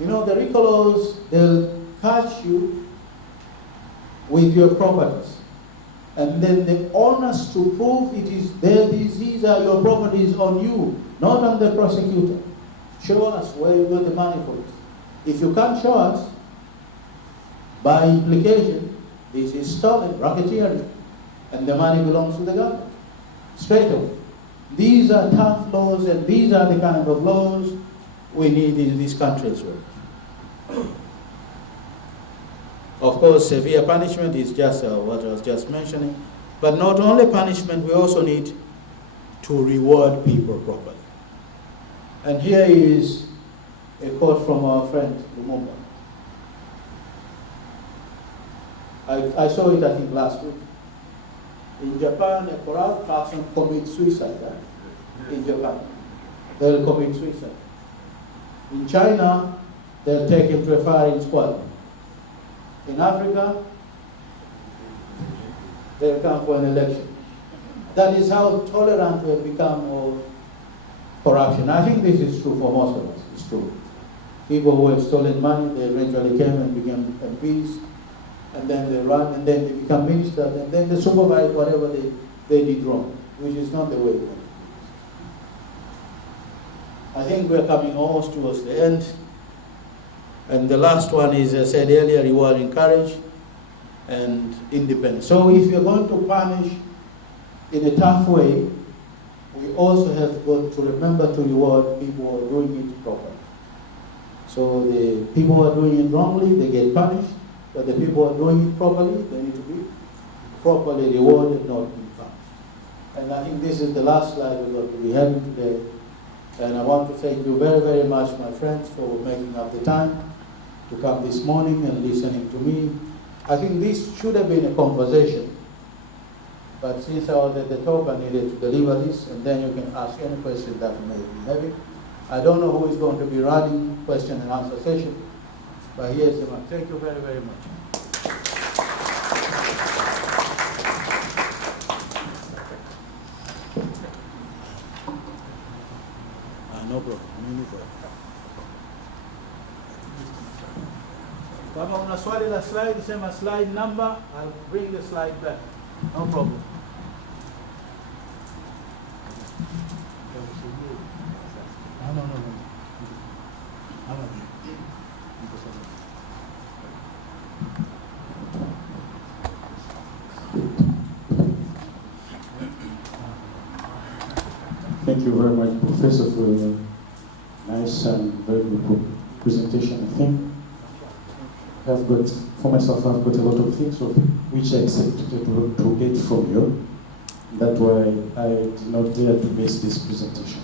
You know, the RICO laws, they'll catch you with your properties. And then the onus to prove it is their disease your property is on you, not on the prosecutor. Show us where you got the money for this. If you can't show us, by implication, this is stolen, racketeering, and the money belongs to the government. Straight away. These are tough laws, and these are the kind of laws we need in this country as well. Of course, severe punishment is just what I was just mentioning. But not only punishment, we also need to reward people properly. And here is a quote from our friend Lumumba. I saw it, I think, last week. In Japan, a corrupt person commits suicide. In Japan, they'll commit suicide. In China, they'll take him to a firing squad. In Africa, they'll come for an election. That is how tolerant we have become of corruption. I think this is true for most of us. It's true. People who have stolen money, they eventually came and became MPs, and then they run, and then they become ministers, and then they supervise whatever they did wrong, which is not the way we want to do it. I think we're coming almost towards the end. And the last one is, as I said earlier, rewarding courage and independence. So if you're going to punish in a tough way, we also have got to remember to reward people who are doing it properly. So the people who are doing it wrongly, they get punished, but the people who are doing it properly, they need to be properly rewarded, not be punished. And I think this is the last slide we're going to be having today. And I want to thank you very, very much, my friends, for making up the time to come this morning and listening to me. I think this should have been a conversation, but since I was at the top, I needed to deliver this, and then you can ask any question that you may be having. I don't know who is going to be running question and answer session, but here's the man. Thank you very, very much. No problem. Kama una swali la slide, sema slide number, I'll bring the slide back. No problem. No. Thank you very much, Professor, for a nice and very good presentation. I think for myself, I've got a lot of things of which I expected to get from you. That's why I did not dare to miss this presentation.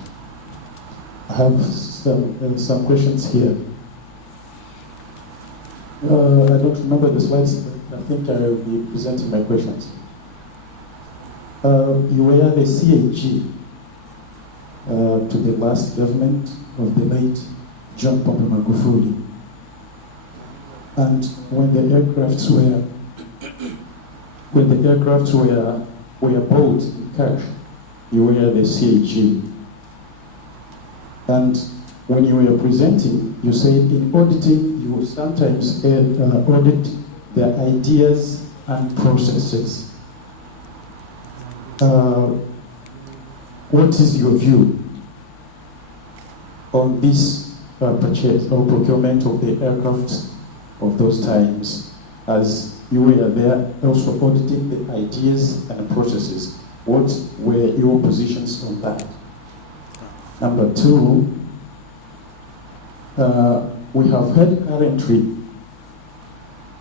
I have some questions here. I don't remember the slides, but I think I will be presenting my questions. You were the CAG to the last government of the late John Pombe Magufuli. And when the aircrafts were bought in cash, you were the CAG. And when you were presenting, you said in auditing, you sometimes audit their ideas and processes. What is your view on this purchase or procurement of the aircraft of those times, as you were there also auditing the ideas and processes? What were your positions on that? Number two, we have heard currently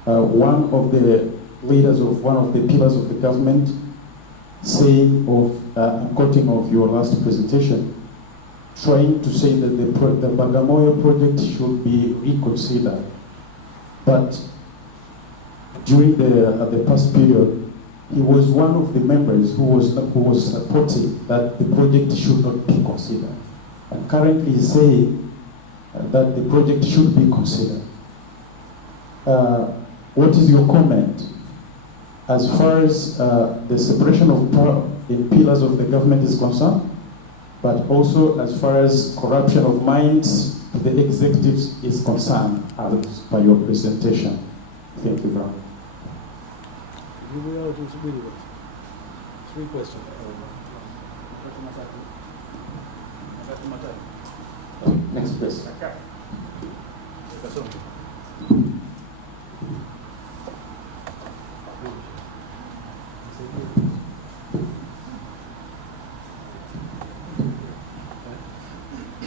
one of the leaders of one of the pillars of the government saying I'm quoting of your last presentation, trying to say that the Bagamoyo project should be reconsidered. But during the past period, he was one of the members who was supporting that the project should not be considered. And currently he's saying that the project should be considered. What is your comment as far as the separation of power in pillars of the government is concerned, but also as far as corruption of minds to the executives is concerned, as per your presentation? Thank you very much. Three questions. Next question.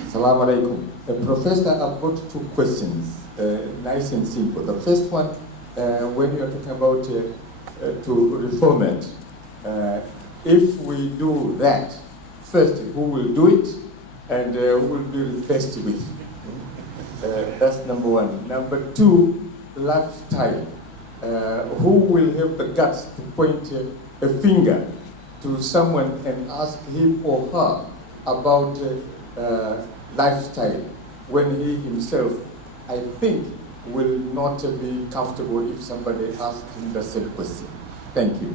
Assalamu alaikum. Professor, I've got two questions, nice and simple. The first one, when you're talking about to reform it, if we do that, first, who will do it, and who will be replaced with? That's number one. Number two, lifestyle. Who will have the guts to point a finger to someone and ask him or her about lifestyle when he himself, I think, will not be comfortable if somebody asks him the same question? Thank you.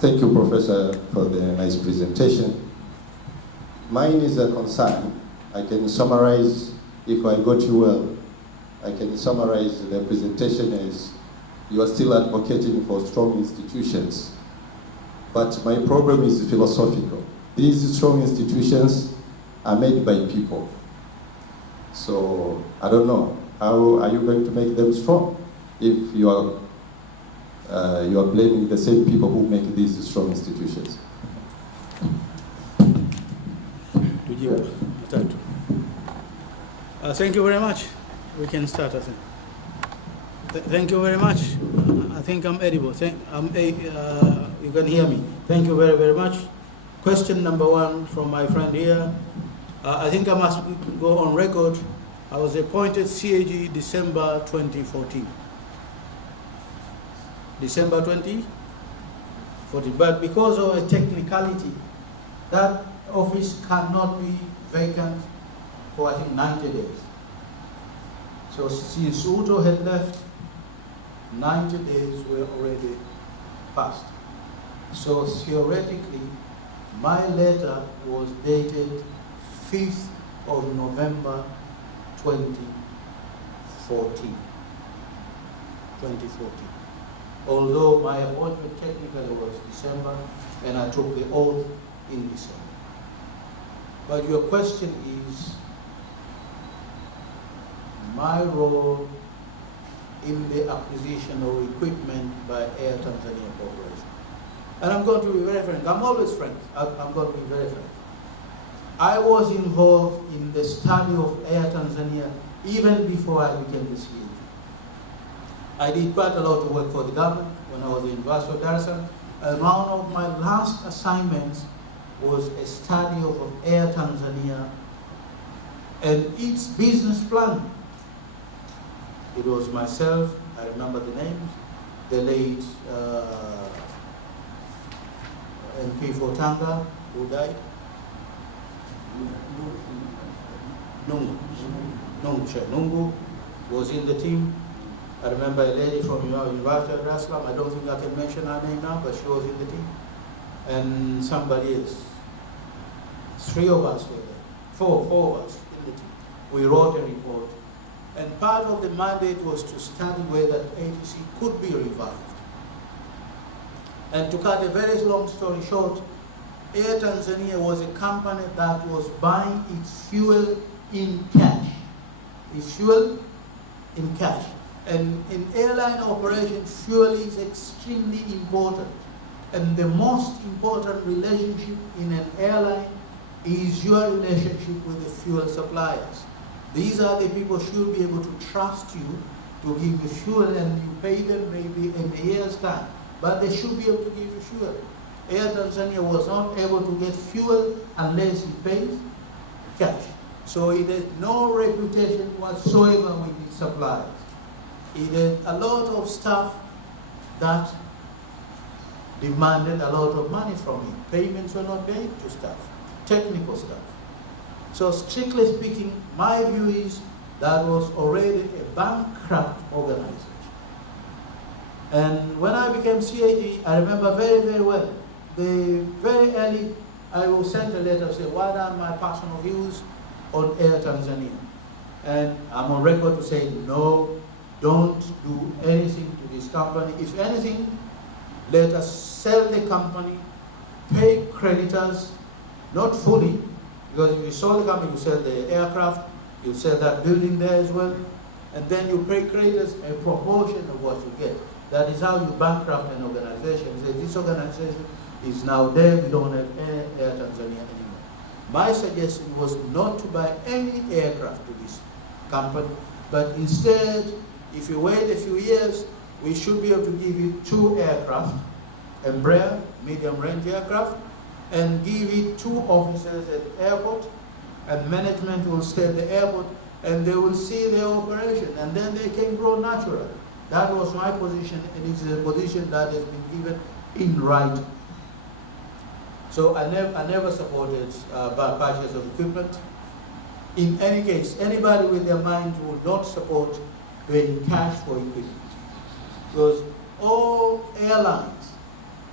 Thank you, Professor, for the nice presentation. Mine is a concern. I can summarize, if I got you well, I can summarize the presentation as you are still advocating for strong institutions. But my problem is philosophical. These strong institutions are made by people. So I don't know, how are you going to make them strong if you are blaming the same people who make these strong institutions? Thank you very much. We can start, I think. Thank you very much. I think I'm edible. You can hear me. Thank you very, very much. Question number one from my friend here. I think I must go on record. I was appointed CAG December 2014. December 2014. But because of a technicality, that office cannot be vacant for, I think, 90 days. So since Uto had left, 90 days were already passed. So theoretically, my letter was dated 5th of November 2014. Although my appointment technically was December, and I took the oath in December. But your question is, my role in the acquisition of equipment by Air Tanzania Corporation. And I'm going to be very frank. I'm always frank. I'm going to be very frank. I was involved in the study of Air Tanzania even before I became the CEO. I did quite a lot of work for the government when I was in University of Dar es Salaam. And one of my last assignments was a study of Air Tanzania and its business plan. It was myself, I remember the names, the late MP for Tanga, who died. Nungu was in the team. I remember a lady from University of Dar es Salaam. I don't think I can mention her name now, but she was in the team. And somebody else. 3 of us were there. 4 of us in the team. We wrote a report. And part of the mandate was to study whether ATC could be revived. And to cut a very long story short, Air Tanzania was a company that was buying its fuel in cash. Its fuel in cash. And in airline operation, fuel is extremely important. And the most important relationship in an airline is your relationship with the fuel suppliers. These are the people who should be able to trust you to give you fuel, and you pay them maybe in a year's time. But they should be able to give you fuel. Air Tanzania was not able to get fuel unless it pays cash. So it had no reputation whatsoever with its suppliers. It had a lot of stuff that demanded a lot of money from it. Payments were not made to staff, technical stuff. So strictly speaking, my view is that was already a bankrupt organization. And when I became CAG, I remember very, very well. Very early, I will send a letter saying, what are my personal views on Air Tanzania? And I'm on record to say, no, don't do anything to this company. If anything, let us sell the company, pay creditors, not fully, because if you sell the company, you sell the aircraft, you sell that building there as well, and then you pay creditors a proportion of what you get. That is how you bankrupt an organization. You say, this organization is now dead, we don't have Air Tanzania anymore. My suggestion was not to buy any aircraft to this company, but instead, if you wait a few years, we should be able to give you 2 aircraft, Embraer, medium-range aircraft, and give it 2 officers at the airport, and management will stay at the airport, and they will see their operation, and then they can grow naturally. That was my position, and it's a position that has been given in writing. So I never supported purchase of equipment. In any case, anybody with their mind will not support paying cash for equipment. Because all airlines,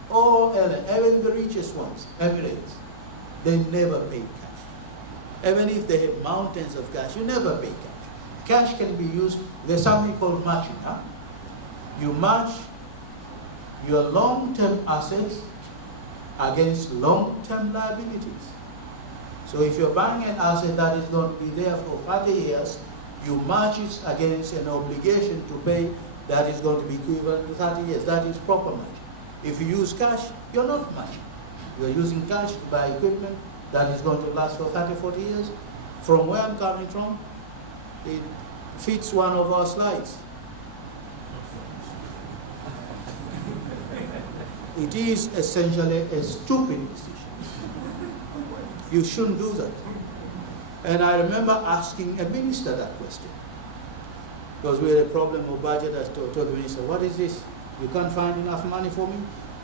even the richest ones, Emirates, they never pay cash. Even if they have mountains of cash, you never pay cash. Cash can be used, there's something called matching. You match your long-term assets against long-term liabilities. So if you're buying an asset that is going to be there for 30 years, you match it against an obligation to pay that is going to be equivalent to 30 years. That is proper matching. If you use cash, you're not matching. You're using cash to buy equipment that is going to last for 30, 40 years. From where I'm coming from, it fits one of our slides. It is essentially a stupid decision. You shouldn't do that. And I remember asking a minister that question. Because we had a problem of budget. I told the minister, what is this? You can't find enough money for me?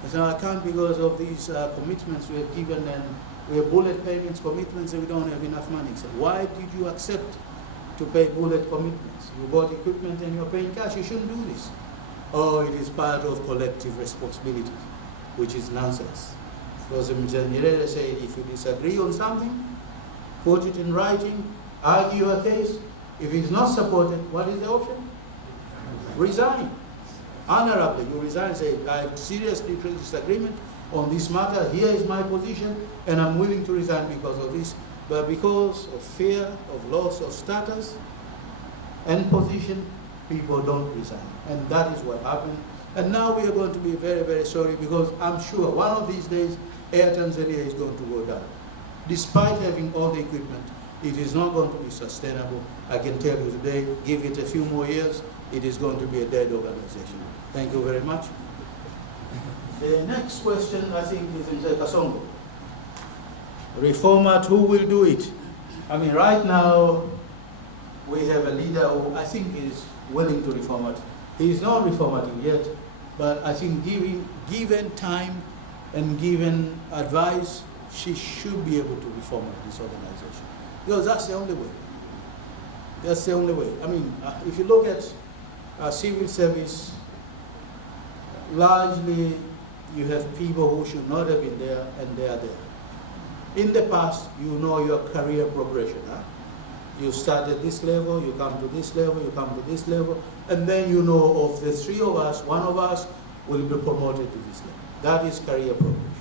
I said, I can't because of these commitments we have given, and we have bullet payments commitments and we don't have enough money. He said, why did you accept to pay bullet commitments? You bought equipment and you're paying cash. You shouldn't do this. Oh, it is part of collective responsibility, which is nonsense. Because Mr. Nyerere said, if you disagree on something, put it in writing, argue a case. If it's not supported, what is the option? Resign. Honorably, you resign and say, I have seriously disagreement on this matter, here is my position, and I'm willing to resign because of this. But because of fear of loss of status and position, people don't resign. And that is what happened. And now we are going to be very, very sorry, because I'm sure one of these days, Air Tanzania is going to go down. Despite having all the equipment, it is not going to be sustainable. I can tell you today, give it a few more years, it is going to be a dead organization. Thank you very much. The next question, I think, is in Kasongo. Reformat, who will do it? I mean, right now, we have a leader who I think is willing to reformat. He is not reformatting yet, but I think given time and given advice, she should be able to reformat this organization. Because that's the only way. That's the only way. I mean, if you look at civil service, largely you have people who should not have been there, and they are there. In the past, you know your career progression. You start at this level, you come to this level, you come to this level, and then you know of the 3 of us, 1 of us will be promoted to this level. That is career progression.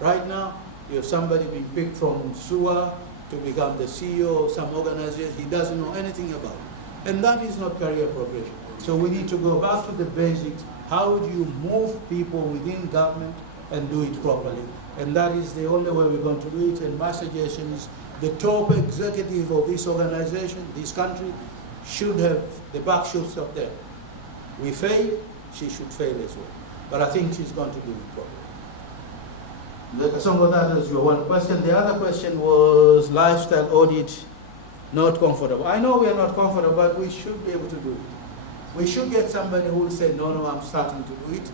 Right now, you have somebody being picked from SUA to become the CEO of some organization he doesn't know anything about. And that is not career progression. So we need to go back to the basics. How do you move people within government and do it properly? And that is the only way we're going to do it. And my suggestion is the top executive of this organization, this country, should have, the buck should stop there. We fail, she should fail as well. But I think she's going to do it properly. That is your one question. The other question was lifestyle audit, not comfortable. I know we are not comfortable, but we should be able to do it. We should get somebody who will say, no, I'm starting to do it,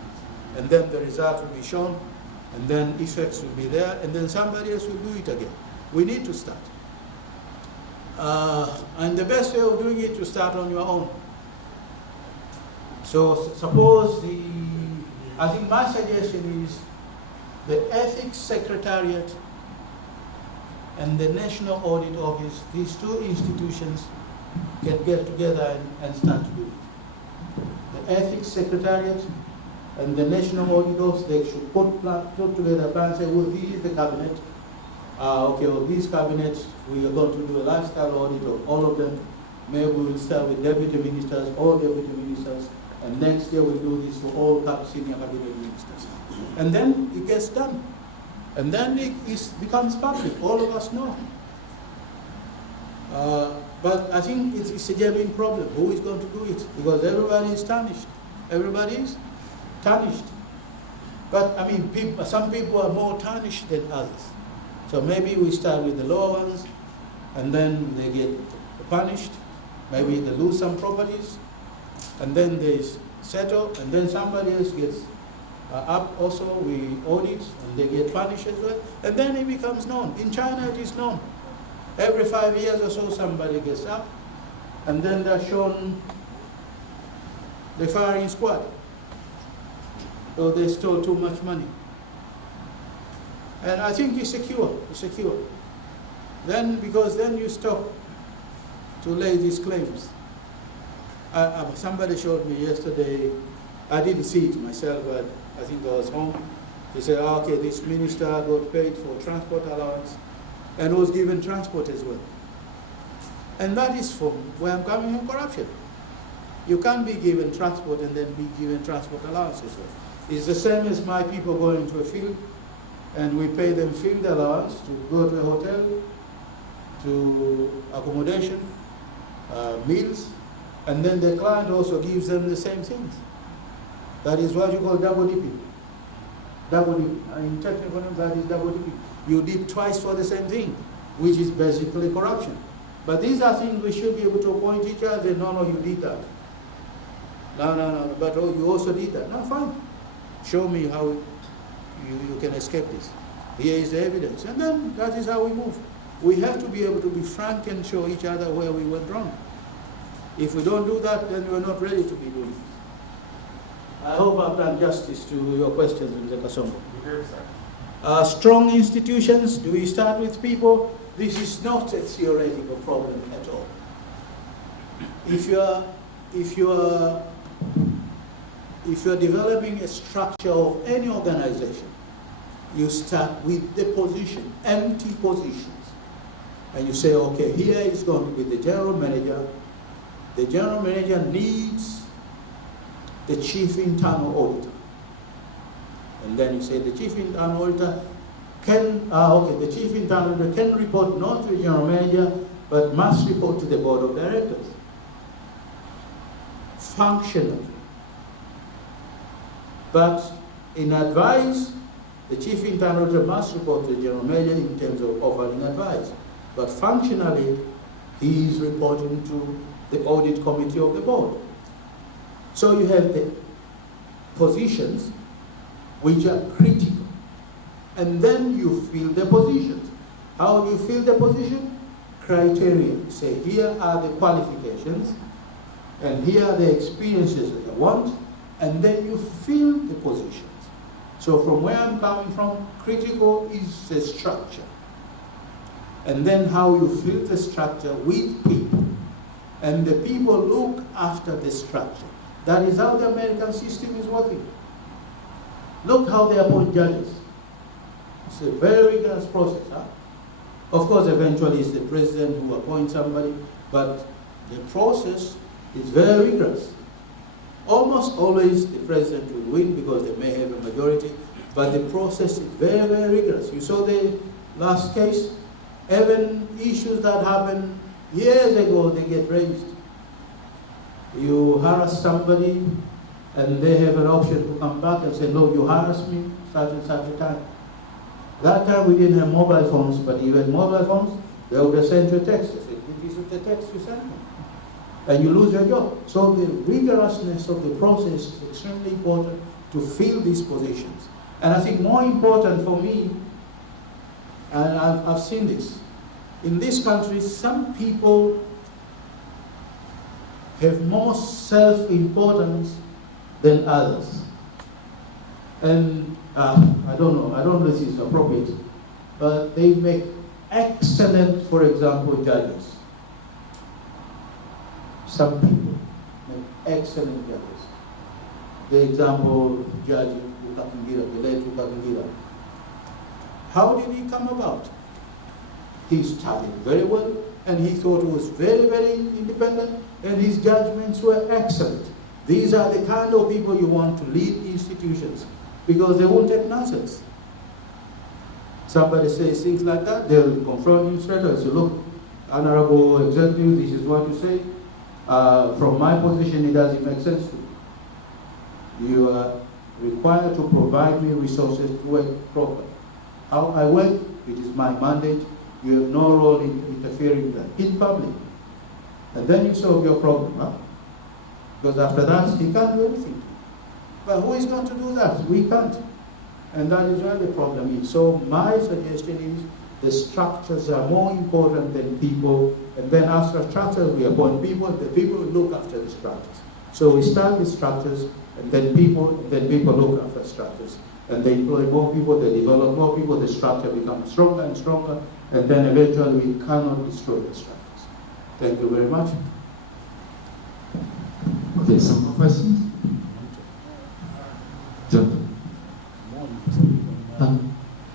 and then the result will be shown, and then effects will be there, and then somebody else will do it again. We need to start. And the best way of doing it, to start on your own. So suppose I think my suggestion is the Ethics Secretariat and the National Audit Office, these 2 institutions can get together and start to do it. Ethics Secretariat and the National Audit Office, they should put together a plan and say, well, this is the cabinet. Okay, well, these cabinets, we are going to do a lifestyle audit of all of them. Maybe we will start with deputy ministers, all deputy ministers, and next year we'll do this for all senior cabinet ministers. And then it gets done. And then it becomes public, all of us know. But I think it's a genuine problem. Who is going to do it? Because everybody is tarnished. Everybody is tarnished. But I mean, some people are more tarnished than others. So maybe we start with the lower ones, and then they get punished. Maybe they lose some properties, and then they settle, and then somebody else gets up also, we audit, and they get punished as well, and then it becomes known. In China it is known. Every 5 years or so somebody gets up, and then they're shown the firing squad. So they stole too much money. And I think it's secure. Then, because then you stop to lay these claims. Somebody showed me yesterday, I didn't see it myself, but I think I was home. He said, okay, this minister got paid for transport allowance and was given transport as well. And that is from where I'm coming from, corruption. You can't be given transport and then be given transport allowance as well. It's the same as my people going to a field and we pay them field allowance to go to a hotel, to accommodation, meals, and then the client also gives them the same things. That is what you call double dipping. Double dipping. In technical terms, that is double dipping. You dip twice for the same thing, which is basically corruption. But these are things we should be able to point each other. No, you did that. No, but you also did that. No, fine. Show me how you can escape this. Here is the evidence. And then that is how we move. We have to be able to be frank and show each other where we went wrong. If we don't do that, then we're not ready to be doing it. I hope I've done justice to your questions, Mr. Kasongo. Strong institutions, do we start with people? This is not a theoretical problem at all. If you're developing a structure of any organization, you start with the position, empty positions. And you say, okay, here is going to be the general manager. The general manager needs the chief internal auditor. And then you say the chief internal auditor the chief internal auditor can report not to the general manager, but must report to the board of directors. Functionally. But in advice, the chief internal auditor must report to the general manager in terms of offering advice. But functionally, he is reporting to the audit committee of the board. So you have the positions which are critical. And then you fill the positions. How do you fill the position? Criteria. Say, here are the qualifications, and here are the experiences that I want, and then you fill the positions. So from where I'm coming from, critical is the structure. And then how you fill the structure with people. And the people look after the structure. That is how the American system is working. Look how they appoint judges. It's a very rigorous process. Huh? Of course, eventually it's the president who appoints somebody, but the process is very rigorous. Almost always the president will win because they may have a majority, but the process is very, very rigorous. You saw the last case, even issues that happened years ago, they get raised. You harass somebody, and they have an option to come back and say, no, you harassed me such and such a time. That time we didn't have mobile phones, but even mobile phones, they would have sent you a text. They said, this is the text you sent me. And you lose your job. So the rigorousness of the process is extremely important to fill these positions. And I think more important for me, and I've seen this, in this country, some people have more self-importance than others. And I don't know if this is appropriate, but they make excellent, for example, judges. Some people make excellent judges. the example Judge Utafahamu, the late Utafahamu. How did he come about? He studied very well, and he thought he was very, very independent, and his judgments were excellent. These are the kind of people you want to lead institutions, because they won't take nonsense. Somebody says things like that, they'll confront you straight away. So look, Honorable Executive, this is what you say. From my position, it doesn't make sense to me. You are required to provide me resources to work properly. How I work, it is my mandate. You have no role in interfering with that in public. And then you solve your problem, huh? Because after that, he can't do anything. But who is going to do that? We can't. And that is where the problem is. So my suggestion is the structures are more important than people. And then after structures, we appoint people. The people look after the structures. So we start with structures, and then people look after structures. And they employ more people, they develop more people, the structure becomes stronger and stronger, and then eventually we cannot destroy the structures. Thank you very much. Okay, some more questions? Jump.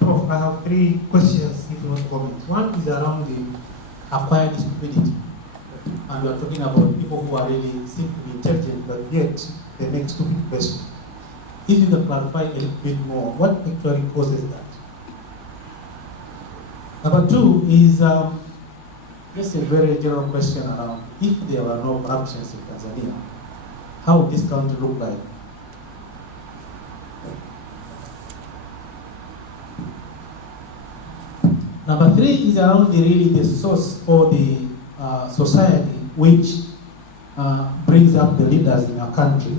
Prof, I have 3 questions if you want to comment. One is around the acquired stupidity. And we are talking about people who are really seem to be intelligent, but yet they make stupid questions. If you can clarify a little bit more, what actually causes that? Number 2 is just a very general question around if there were no corruptions in Tanzania, how would this country look like? Number 3 is around the source or the society which brings up the leaders in our country,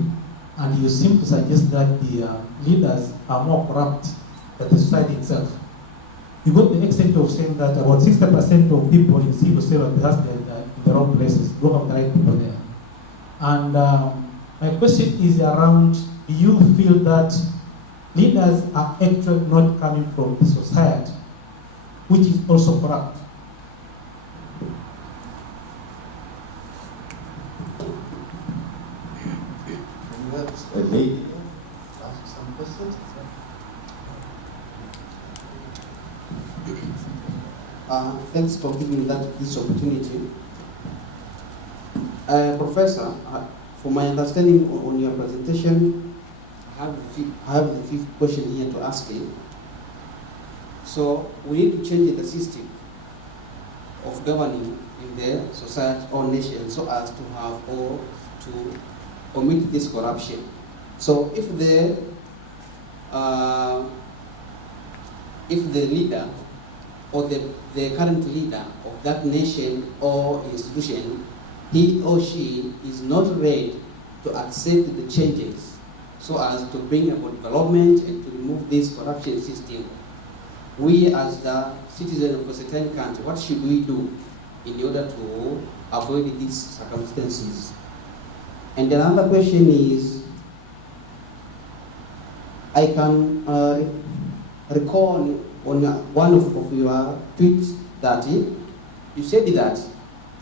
and you seem to suggest that the leaders are more corrupt than the society itself. You got the extent of saying that about 60% of people in civil service are in the wrong places, don't have the right people there. And my question is around, do you feel that leaders are actually not coming from the society, which is also corrupt? A lady ask some questions. Thanks for giving this opportunity. Professor, for my understanding on your presentation, I have the 5th question here to ask you. So we need to change the system of governing in the society or nation so as to have or to omit this corruption. So if the leader or the current leader of that nation or institution, he or she is not ready to accept the changes so as to bring about development and to remove this corruption system, we as the citizens of a certain country, what should we do in order to avoid these circumstances? And another question is, I can recall on one of your tweets that you said that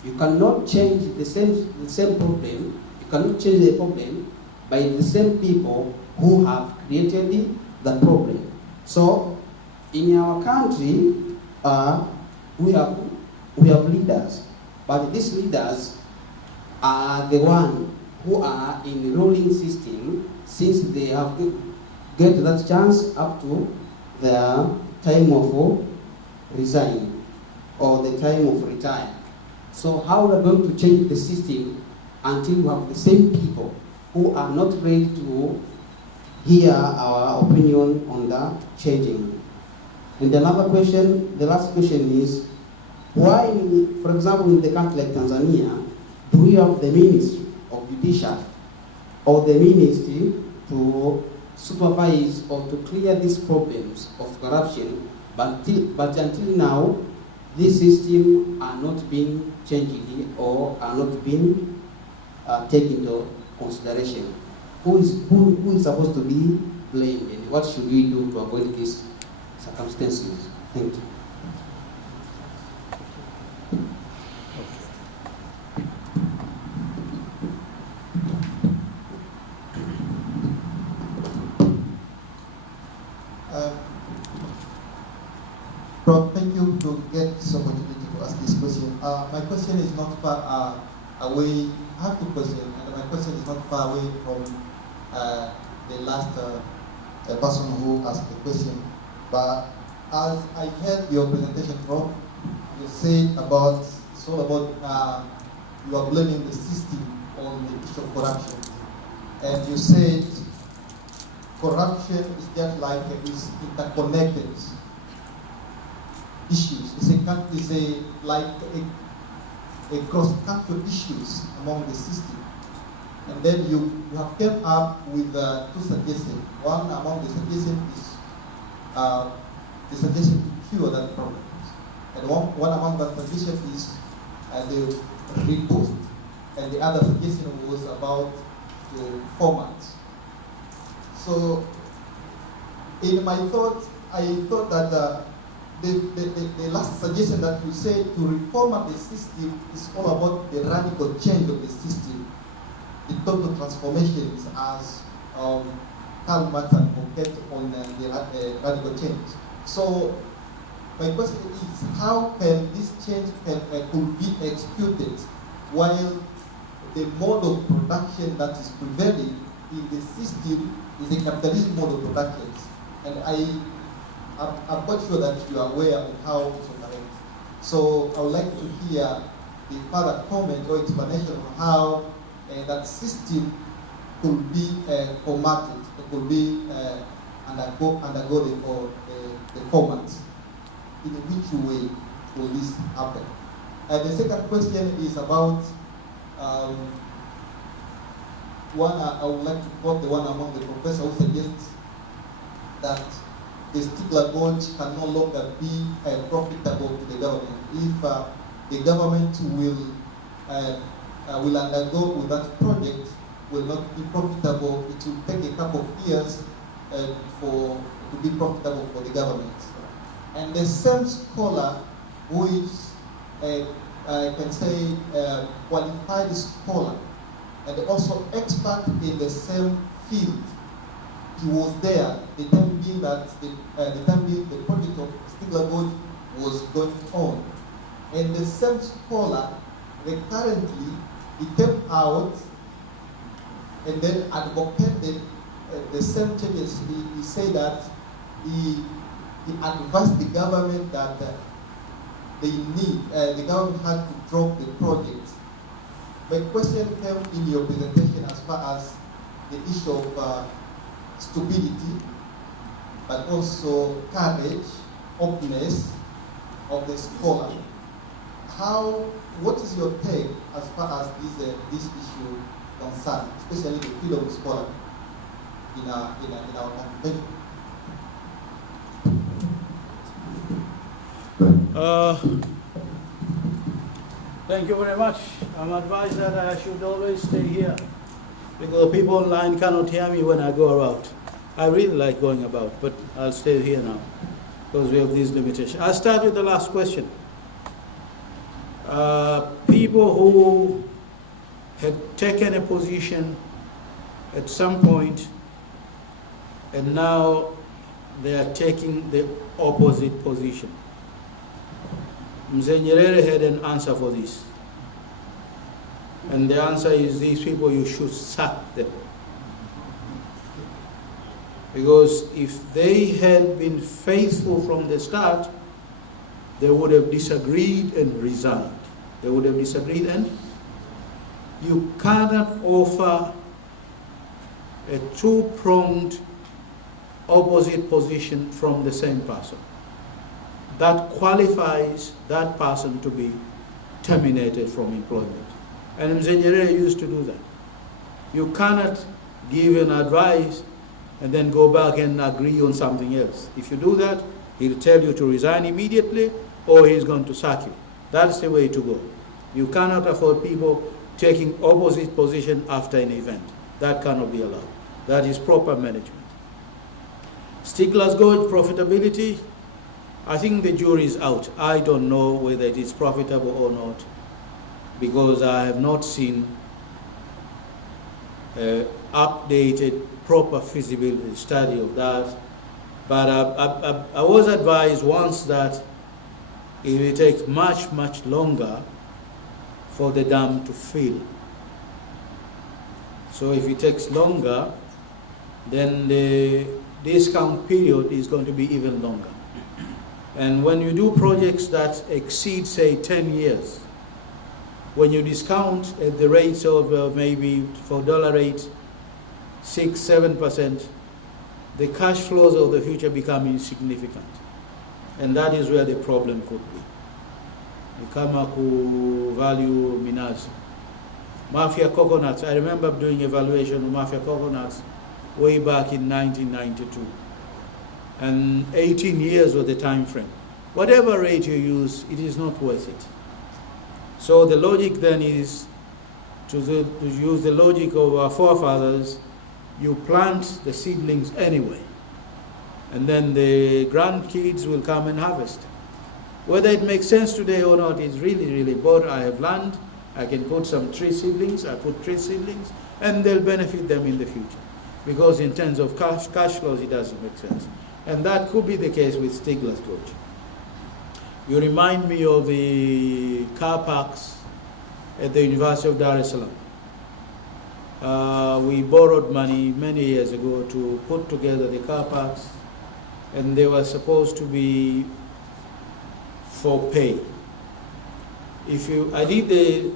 you cannot change the same problem, you cannot change the problem by the same people who have created the problem. So in our country, we have leaders, but these leaders are the ones who are in the ruling system since they have get that chance up to their time of resign or the time of retire. So how are we going to change the system until we have the same people who are not ready to hear our opinion on the changing? And another question, the last question is, why, for example, in the country like Tanzania, do we have the Ministry of Judiciary or the Ministry to supervise or to clear these problems of corruption, but until now, these systems are not being changed or are not being taken into consideration? Who is supposed to be blamed, and what should we do to avoid these circumstances? Thank you. Prof, thank you to get this opportunity to ask this question. My question is not far away. I have two questions, and my question is not far away from the last person who asked the question. But as I heard your presentation, Prof, you said about it's all about you are blaming the system on the issue of corruption, and you said corruption is just like it's interconnected issues. It's like a cross-cultural issues among the system. And then you have come up with two suggestions. One among the suggestions is the suggestion to cure that problem. And one among the suggestions is the repost. And the other suggestion was about the format. So in my thought, I thought that the last suggestion that you said to reformat the system is all about the radical change of the system. The total transformation is as Karl Marx and focused on the radical change. So my question is, how can this change could be executed while the mode of production that is prevailing in the system is a capitalist mode of production? And I'm quite sure that you are aware of how it operates. So I would like to hear the further comment or explanation of how that system could be formatted, it could be undergo the format. In which way will this happen? And the second question is about one. I would like to quote the one among the professors who suggests that the Stigler Gorge can no longer be profitable to the government. If the government will undergo with that project, will not be profitable, it will take a couple of years to be profitable for the government. And the same scholar, who is I can say qualified scholar and also expert in the same field, he was there the time being that the project of Stigler Gorge was going on. And the same scholar recurrently he came out and then advocated the same changes. He said that he advised the government that the government had to drop the project. My question came in your presentation as far as the issue of stupidity, but also courage, openness of the scholar. What is your take as far as this issue concerned, especially the freedom of scholar in our country? Thank you very much. I'm advised that I should always stay here because people online cannot hear me when I go about. I really like going about, but I'll stay here now because we have these limitations. I'll start with the last question. People who had taken a position at some point and now they are taking the opposite position. Mzee Nyerere had an answer for this. And the answer is these people, you should sack them. Because if they had been faithful from the start, they would have disagreed and resigned. They would have disagreed and you cannot offer a two-pronged opposite position from the same person. That qualifies that person to be terminated from employment. And Mzee Nyerere used to do that. You cannot give an advice and then go back and agree on something else. If you do that, he'll tell you to resign immediately or he's going to sack you. That's the way to go. You cannot afford people taking opposite position after an event. That cannot be allowed. That is proper management. Stigler's Gorge profitability, I think the jury is out. I don't know whether it is profitable or not because I have not seen updated proper feasibility study of that. But I was advised once that it will take much, much longer for the dam to fill. So if it takes longer, then the discount period is going to be even longer. And when you do projects that exceed, say, 10 years, when you discount at the rates of maybe for dollar rate, 6-7%, the cash flows of the future become insignificant. And that is where the problem could be. Kama ku value minazi. Mafia coconuts, I remember doing evaluation of mafia coconuts way back in 1992. And 18 years was the time frame. Whatever rate you use, it is not worth it. So the logic then is to use the logic of our forefathers. You plant the seedlings anyway, and then the grandkids will come and harvest. Whether it makes sense today or not is really, really bored. I have land, I can put some tree seedlings, I put tree seedlings, and they'll benefit them in the future. Because in terms of cash flows, it doesn't make sense. And that could be the case with Stigler's Gorge. You remind me of the car parks at the University of Dar es Salaam. We borrowed money many years ago to put together the car parks, and they were supposed to be for pay. I did the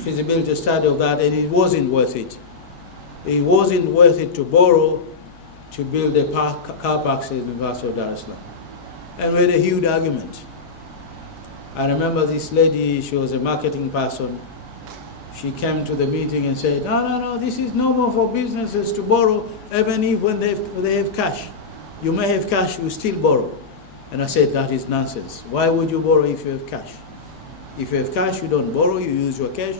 feasibility study of that, and it wasn't worth it. It wasn't worth it to borrow to build the car parks at the University of Dar es Salaam. And we had a huge argument. I remember this lady, she was a marketing person. She came to the meeting and said, no, this is normal for businesses to borrow, even if when they have cash. You may have cash, you still borrow. And I said, that is nonsense. Why would you borrow if you have cash? If you have cash, you don't borrow, you use your cash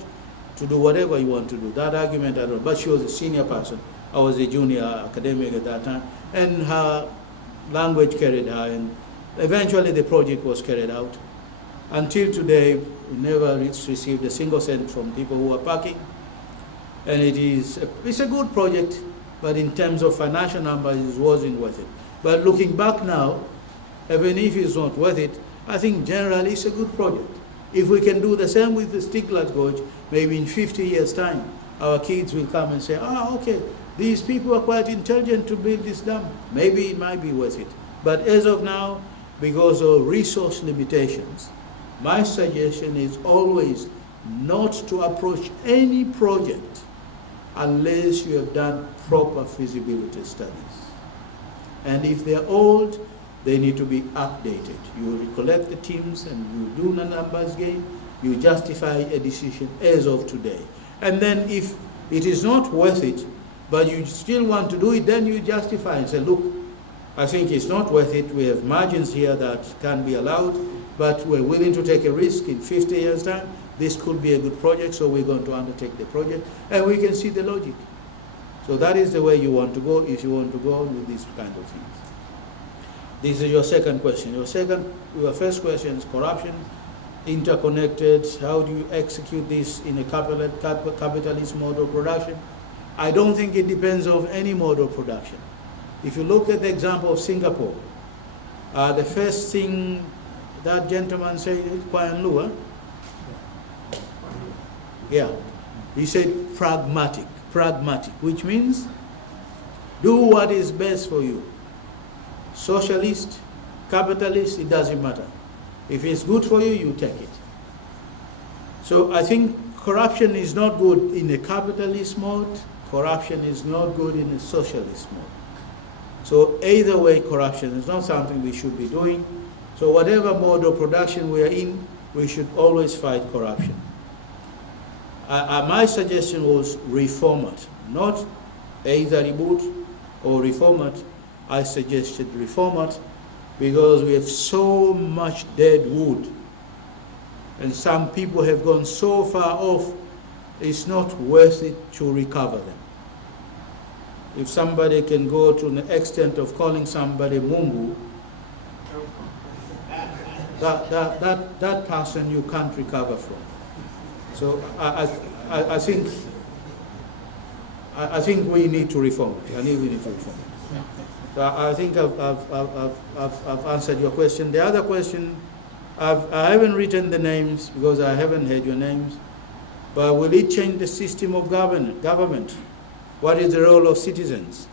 to do whatever you want to do. That argument, I don't. But she was a senior person. I was a junior academic at that time. And her language carried her, and eventually the project was carried out. Until today, we never received a single cent from people who are parking. And it's a good project, but in terms of financial numbers, it wasn't worth it. But looking back now, even if it's not worth it, I think generally it's a good project. If we can do the same with the Stigler's Gorge, maybe in 50 years' time, our kids will come and say, okay, these people are quite intelligent to build this dam. Maybe it might be worth it. But as of now, because of resource limitations, my suggestion is always not to approach any project unless you have done proper feasibility studies. And if they're old, they need to be updated. You collect the teams and you do the numbers game, you justify a decision as of today. And then if it is not worth it, but you still want to do it, then you justify and say, look, I think it's not worth it. We have margins here that can be allowed, but we're willing to take a risk in 50 years' time. This could be a good project, so we're going to undertake the project, and we can see the logic. So that is the way you want to go if you want to go with these kind of things. This is your second question. Your first question is corruption, interconnected. How do you execute this in a capitalist mode of production? I don't think it depends on any mode of production. If you look at the example of Singapore, the first thing that gentleman said is Kuan Lu, huh? Yeah, he said pragmatic, which means do what is best for you. Socialist, capitalist, it doesn't matter. If it's good for you, you take it. So I think corruption is not good in a capitalist mode, corruption is not good in a socialist mode. So either way, corruption is not something we should be doing. So whatever mode of production we are in, we should always fight corruption. My suggestion was reform it, not either reboot or reform it. I suggested reform it because we have so much dead wood, and some people have gone so far off, it's not worth it to recover them. If somebody can go to the extent of calling somebody Mungu, that person you can't recover from. So I think we need to reform it. We need to reform it. So I think I've answered your question. The other question, I haven't written the names because I haven't heard your names, but will it change the system of government? What is the role of citizens?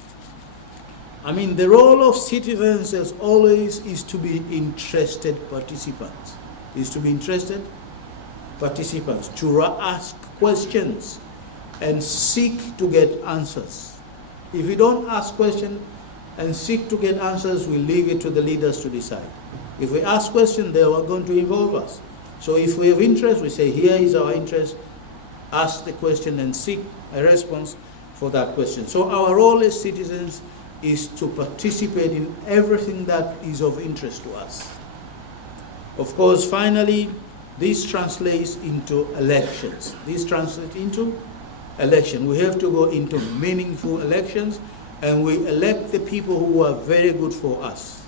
I mean, the role of citizens as always is to be interested participants, to ask questions and seek to get answers. If we don't ask questions and seek to get answers, we leave it to the leaders to decide. If we ask questions, they are going to involve us. So if we have interest, we say, here is our interest, ask the question and seek a response for that question. So our role as citizens is to participate in everything that is of interest to us. Of course, finally, this translates into elections. We have to go into meaningful elections, and we elect the people who are very good for us.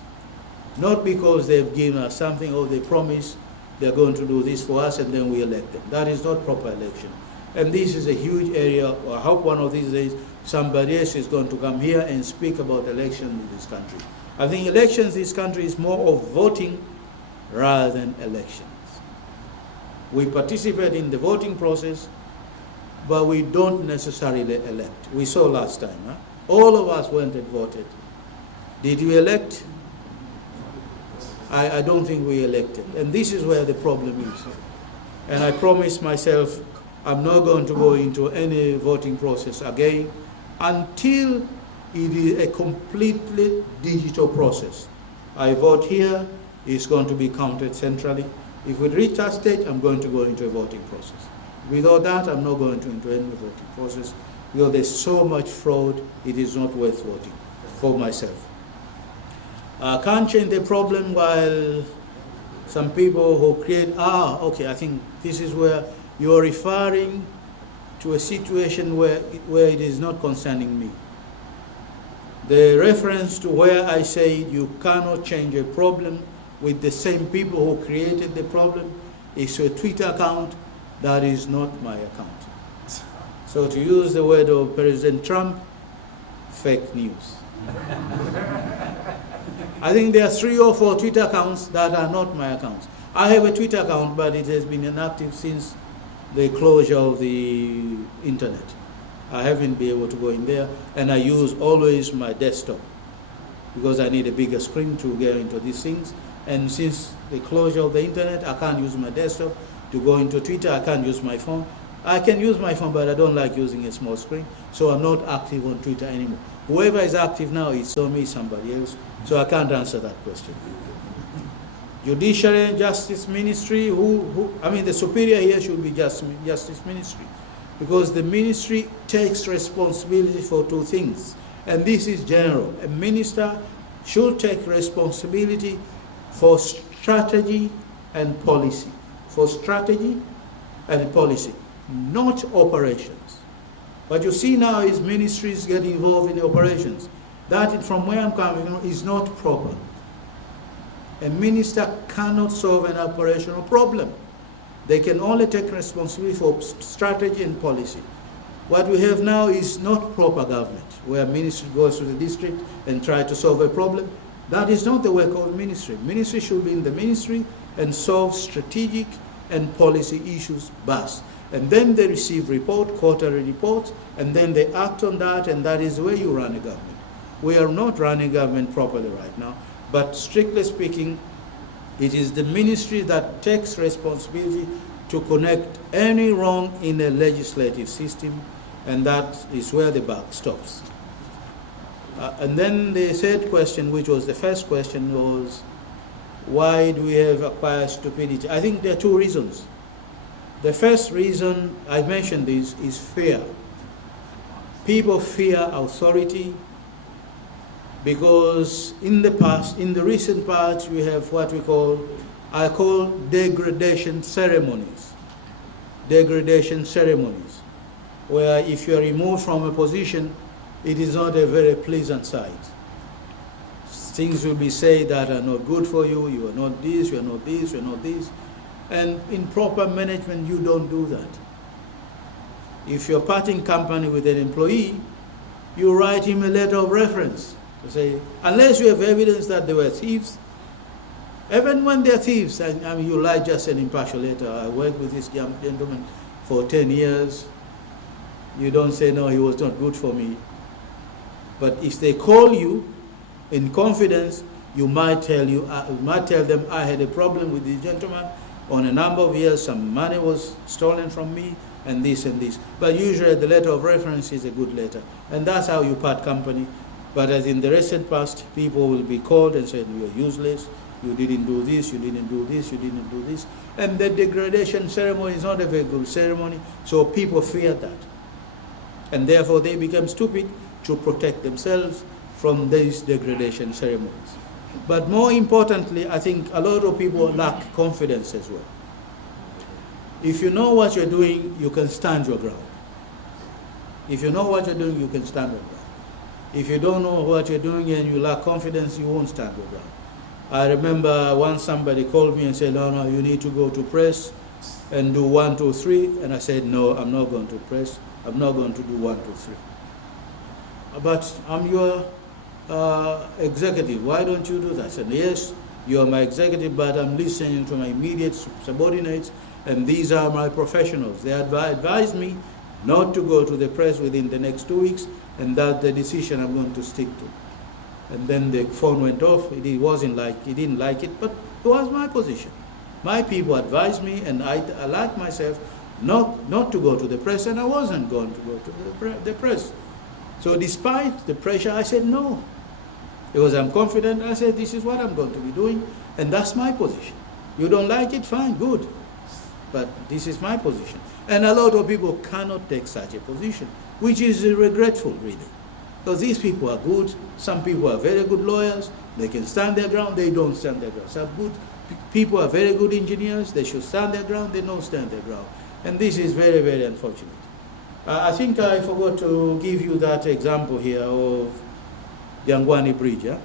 Not because they've given us something or they promise they're going to do this for us and then we elect them. That is not proper election. And this is a huge area. I hope one of these days somebody else is going to come here and speak about elections in this country. I think elections in this country is more of voting rather than elections. We participate in the voting process, but we don't necessarily elect. We saw last time, all of us went and voted. Did we elect? I don't think we elected. And this is where the problem is. And I promised myself I'm not going to go into any voting process again until it is a completely digital process. I vote here, it's going to be counted centrally. If we reach that stage, I'm going to go into a voting process. Without that, I'm not going into any voting process because there's so much fraud, it is not worth voting for myself. Can't change the problem while some people who create, okay, I think this is where you're referring to a situation where it is not concerning me. The reference to where I say you cannot change a problem with the same people who created the problem is a Twitter account that is not my account. So to use the word of President Trump, fake news. I think there are 3 or 4 Twitter accounts that are not my accounts. I have a Twitter account, but it has been inactive since the closure of the internet. I haven't been able to go in there, and I use always my desktop because I need a bigger screen to get into these things. And since the closure of the internet, I can't use my desktop to go into Twitter. I can't use my phone. I can use my phone, but I don't like using a small screen, so I'm not active on Twitter anymore. Whoever is active now, it's me, somebody else, so I can't answer that question. Judiciary and Justice Ministry, the superior here should be Justice Ministry, because the ministry takes responsibility for 2 things, and this is general. A minister should take responsibility for strategy and policy. Not operations. What you see now is ministries get involved in the operations. That, from where I'm coming from, is not proper. A minister cannot solve an operational problem. They can only take responsibility for strategy and policy. What we have now is not proper government, where a ministry goes to the district and try to solve a problem. That is not the work of a ministry. Ministry should be in the ministry and solve strategic and policy issues best. And then they receive quarterly reports, and then they act on that, and that is the way you run a government. We are not running government properly right now, but strictly speaking, it is the ministry that takes responsibility to connect any wrong in the legislative system, and that is where the buck stops. And then the third question, which was the first question, was why do we have acquired stupidity? I think there are 2 reasons. The first reason, I mentioned this, is fear. People fear authority because in the past, in the recent past, we have what I call degradation ceremonies. Degradation ceremonies, where if you are removed from a position, it is not a very pleasant sight. Things will be said that are not good for you, you are not this, you are not this, you are not this. And in proper management, you don't do that. If you're parting company with an employee, you write him a letter of reference to say, unless you have evidence that they were thieves, Even when they're thieves, I mean, you lie just an impartial letter. I worked with this gentleman for 10 years. You don't say, no, he was not good for me. But if they call you in confidence, you might tell them, I had a problem with this gentleman on a number of years, some money was stolen from me, and this and this. But usually the letter of reference is a good letter. And that's how you part company. But as in the recent past, people will be called and said, you are useless, you didn't do this, you didn't do this, you didn't do this. And the degradation ceremony is not a very good ceremony, so people fear that. And therefore they become stupid to protect themselves from these degradation ceremonies. But more importantly, I think a lot of people lack confidence as well. If you know what you're doing, you can stand your ground. If you know what you're doing, you can stand your ground. If you don't know what you're doing and you lack confidence, you won't stand your ground. I remember once somebody called me and said, no, you need to go to press and do 1, 2, 3. And I said, no, I'm not going to press. I'm not going to do 1, 2, 3. But I'm your executive. Why don't you do that? I said, yes, you are my executive, but I'm listening to my immediate subordinates, and these are my professionals. They advised me not to go to the press within the next 2 weeks, and that's the decision I'm going to stick to. And then the phone went off. He didn't like it, but it was my position. My people advised me, and I allowed myself not to go to the press, and I wasn't going to go to the press. So despite the pressure, I said no. Because I'm confident, I said this is what I'm going to be doing, and that's my position. You don't like it, fine, good. But this is my position. And a lot of people cannot take such a position, which is regretful, really. Because these people are good. Some people are very good lawyers. They can stand their ground. They don't stand their ground. Some good people are very good engineers. They should stand their ground. They don't stand their ground. And this is very, very unfortunate. I think I forgot to give you that example here of Jangwani Bridge. Huh?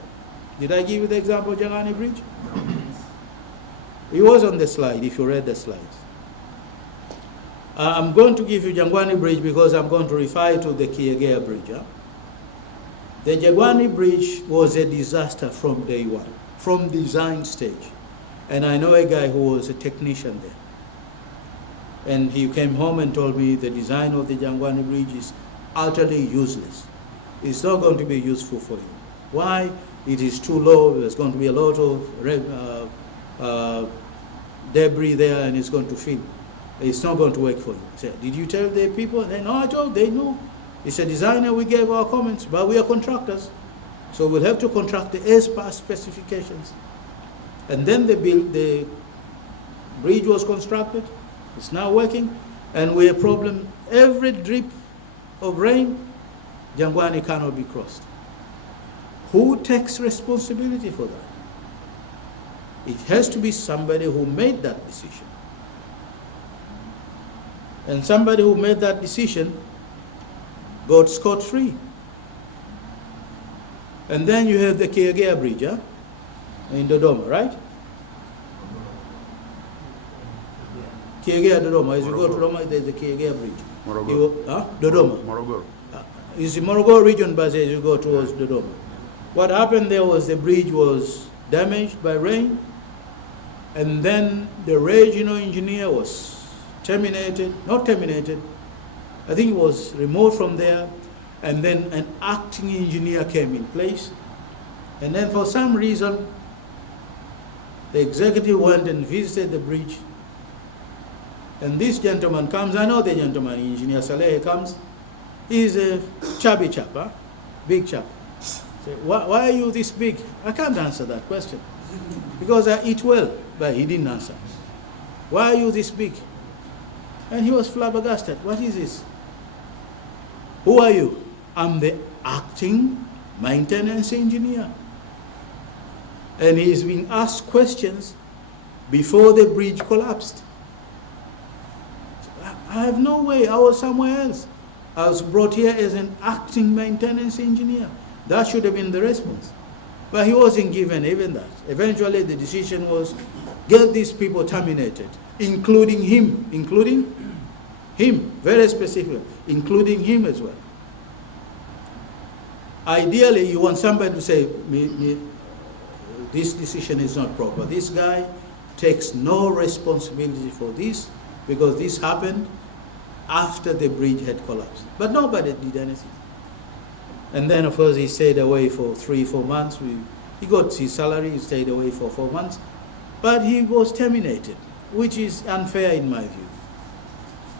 Did I give you the example of Jangwani Bridge? It was on the slide, if you read the slides. I'm going to give you Jangwani Bridge because I'm going to refer to the Kiegea Bridge. Huh? The Jangwani Bridge was a disaster from day one, from design stage. And I know a guy who was a technician there. And he came home and told me the design of the Jangwani Bridge is utterly useless. It's not going to be useful for you. Why? It is too low. There's going to be a lot of debris there, and it's going to fill. It's not going to work for you. I said, did you tell the people? They know. I told. They knew. It's a designer. We gave our comments, but we are contractors, so we'll have to contract as per specifications. And then the bridge was constructed. It's now working, and we have a problem. Every drip of rain, Jangwani cannot be crossed. Who takes responsibility for that? It has to be somebody who made that decision. And somebody who made that decision got scot-free. And then you have the Kiegea Bridge, huh? In Dodoma, right? Kiegea Dodoma. As you go to Dodoma, there's the Kiegea Bridge. Dodoma. Morogoro. It's the Morogoro region, but as you go towards Dodoma. What happened there was the bridge was damaged by rain, and then the regional engineer was not terminated, I think he was removed from there, and then an acting engineer came in place, and then for some reason, the executive went and visited the bridge, and this gentleman comes, I know the gentleman, Engineer Saleh comes, he's a chubby chap, huh? Big chap. Say, why are you this big? I can't answer that question because I eat well, but he didn't answer. Why are you this big? And he was flabbergasted. What is this? Who are you? I'm the acting maintenance engineer. And he's been asked questions before the bridge collapsed. I have no way. I was somewhere else. I was brought here as an acting maintenance engineer. That should have been the response. But he wasn't given even that. Eventually the decision was, get these people terminated, including him, very specific, including him as well. Ideally, you want somebody to say, this decision is not proper. This guy takes no responsibility for this because this happened after the bridge had collapsed. But nobody did anything. And then, of course, he stayed away for 3-4 months. He got his salary, he stayed away for 4 months. But he was terminated, which is unfair in my view.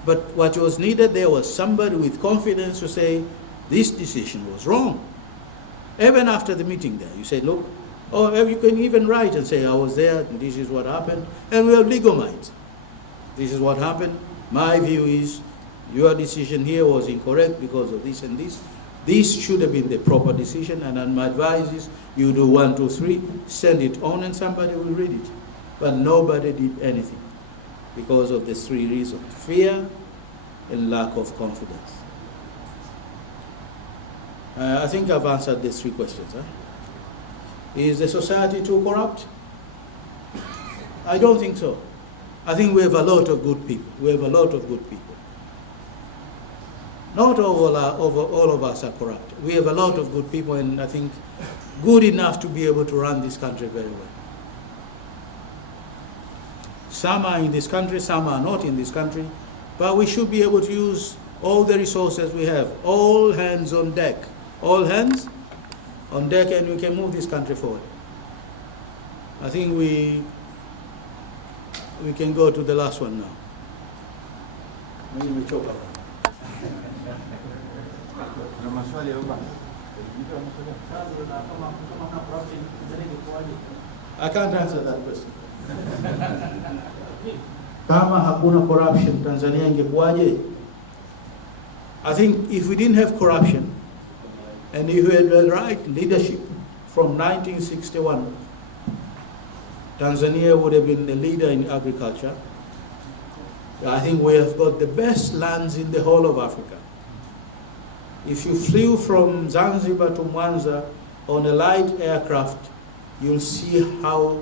But what was needed there was somebody with confidence to say, this decision was wrong. Even after the meeting there, you say, look, or you can even write and say, I was there, and this is what happened, and we have legal minds. This is what happened. My view is, your decision here was incorrect because of this and this. This should have been the proper decision, and my advice is, you do 1, 2, 3, send it on, and somebody will read it. But nobody did anything because of the 3 reasons: fear and lack of confidence. I think I've answered the 3 questions. Huh? Is the society too corrupt? I don't think so. I think we have a lot of good people. We have a lot of good people. Not all of us are corrupt. We have a lot of good people, and I think good enough to be able to run this country very well. Some are in this country, some are not in this country, but we should be able to use all the resources we have. All hands on deck. All hands on deck, and we can move this country forward. I think we can go to the last one now. Maybe we chop up. I can't answer that question. Kama hakuna corruption, Tanzania ingekuwaje? I think if we didn't have corruption, and if we had the right leadership from 1961, Tanzania would have been the leader in agriculture. I think we have got the best lands in the whole of Africa. If you flew from Zanzibar to Mwanza on a light aircraft, you'll see how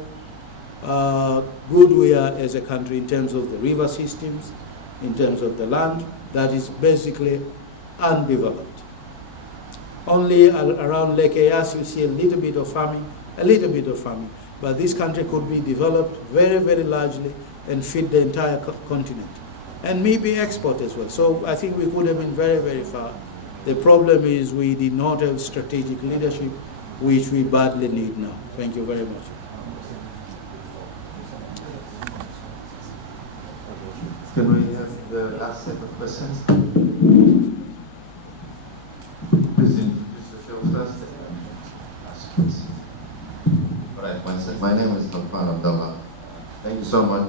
good we are as a country in terms of the river systems, in terms of the land that is basically undeveloped. Only around Lake Eyasi you see a little bit of farming, but this country could be developed very, very largely and feed the entire continent, and maybe export as well. So I think we could have been very, very far. The problem is we did not have strategic leadership, which we badly need now. Thank you very much. Can we have the last set of questions? Please introduce yourself first. Ask questions. All right, my name is Utafahamu. Thank you so much,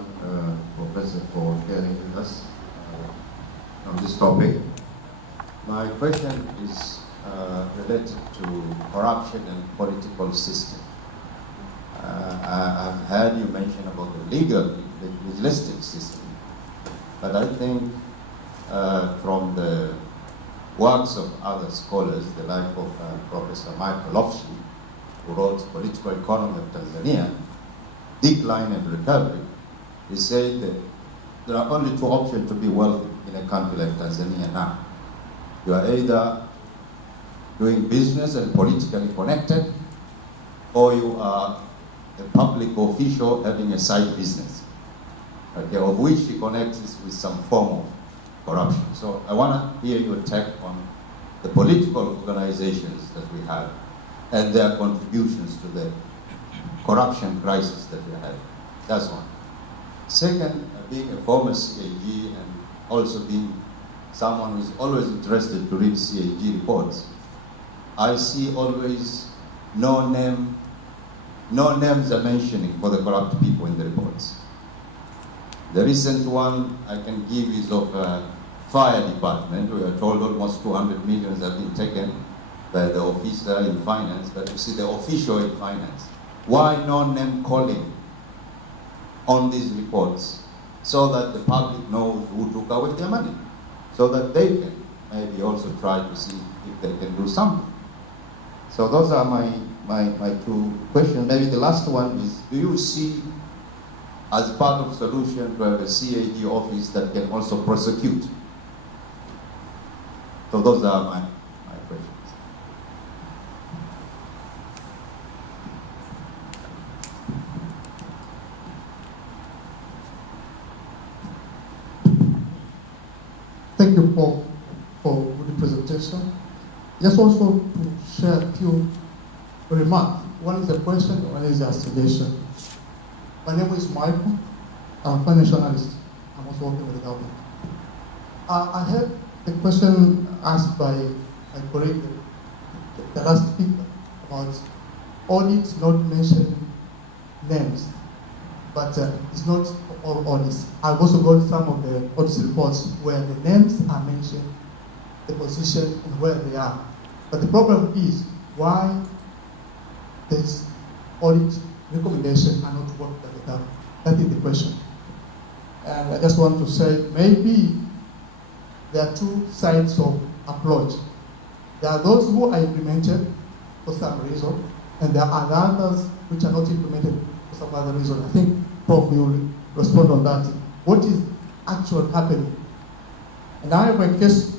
Professor, for sharing with us on this topic. My question is related to corruption and political system. I've heard you mention about the legislative system, but I think from the works of other scholars, the like of Professor Prof, who wrote Political Economy of Tanzania, Decline and Recovery, he said that there are only 2 options to be wealthy in a country like Tanzania now. You are either doing business and politically connected, or you are a public official having a side business, okay, of which he connects this with some form of corruption. So I want to hear your take on the political organizations that we have and their contributions to the corruption crisis that we have. That's one. Second, being a former CAG and also being someone who's always interested to read CAG reports, I see always no names are mentioning for the corrupt people in the reports. The recent one I can give is of fire department. We are told almost 200 million have been taken by the officer in finance, but you see the official in finance. Why no name calling on these reports so that the public knows who took away their money, so that they can maybe also try to see if they can do something. So those are my 2 questions. Maybe the last one is, do you see as part of solution to have a CAG office that can also prosecute? So those are my questions. Thank you, Prof, for the presentation. Just also to share a few remarks. One is a question, one is a suggestion. My name is Michael. I'm a financial analyst. I'm also working with the government. I had a question asked by my colleague, the last speaker, about audits not mentioning names, but it's not all audits. I've also got some of the audit reports where the names are mentioned, the position, and where they are. But the problem is why this audit recommendation are not worked by the government. That is the question. And I just want to say maybe there are two sides of approach. There are those who are implemented for some reason, and there are others which are not implemented for some other reason. I think Prof will respond on that. What is actually happening? And I have a case.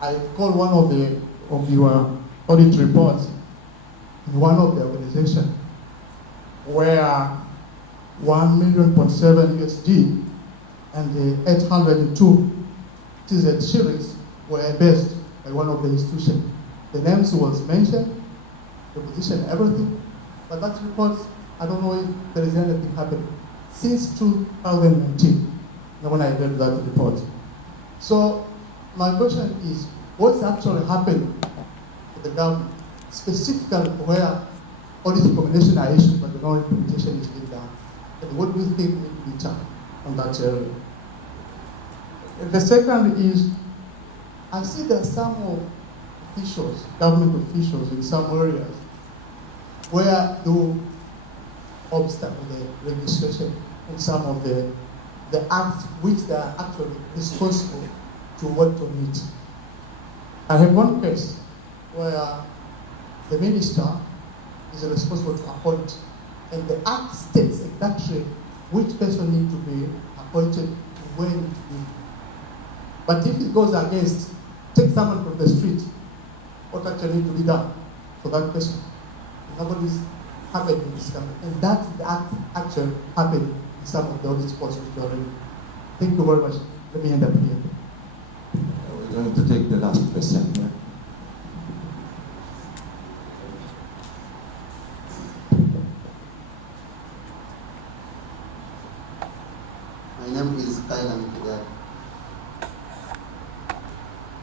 I call one of your audit reports in one of the organizations where 1.7 million USD and the 802 TZ shillings were based by one of the institutions. The names was mentioned, the position, everything, but that report, I don't know if there is anything happening since 2019, when I read that report. So my question is, what's actually happening to the government, specifically where audit recommendations are issued, but the non-implementation is being done? And what do you think needs to be done on that area? The second is, I see that some of officials, government officials in some areas, where do obstacle the registration in some of the acts which they are actually responsible to work on it. I have one case where the minister is responsible to appoint, and the act states exactly which person needs to be appointed and when it to be. But if it goes against, take someone from the street, what actually needs to be done for that person? Nobody's happening in this country. And that's the act actually happening in some of the audit spots which are already. Thank you very much. Let me end up here. We're going to take the last question here. My name is Kaila Mkigari.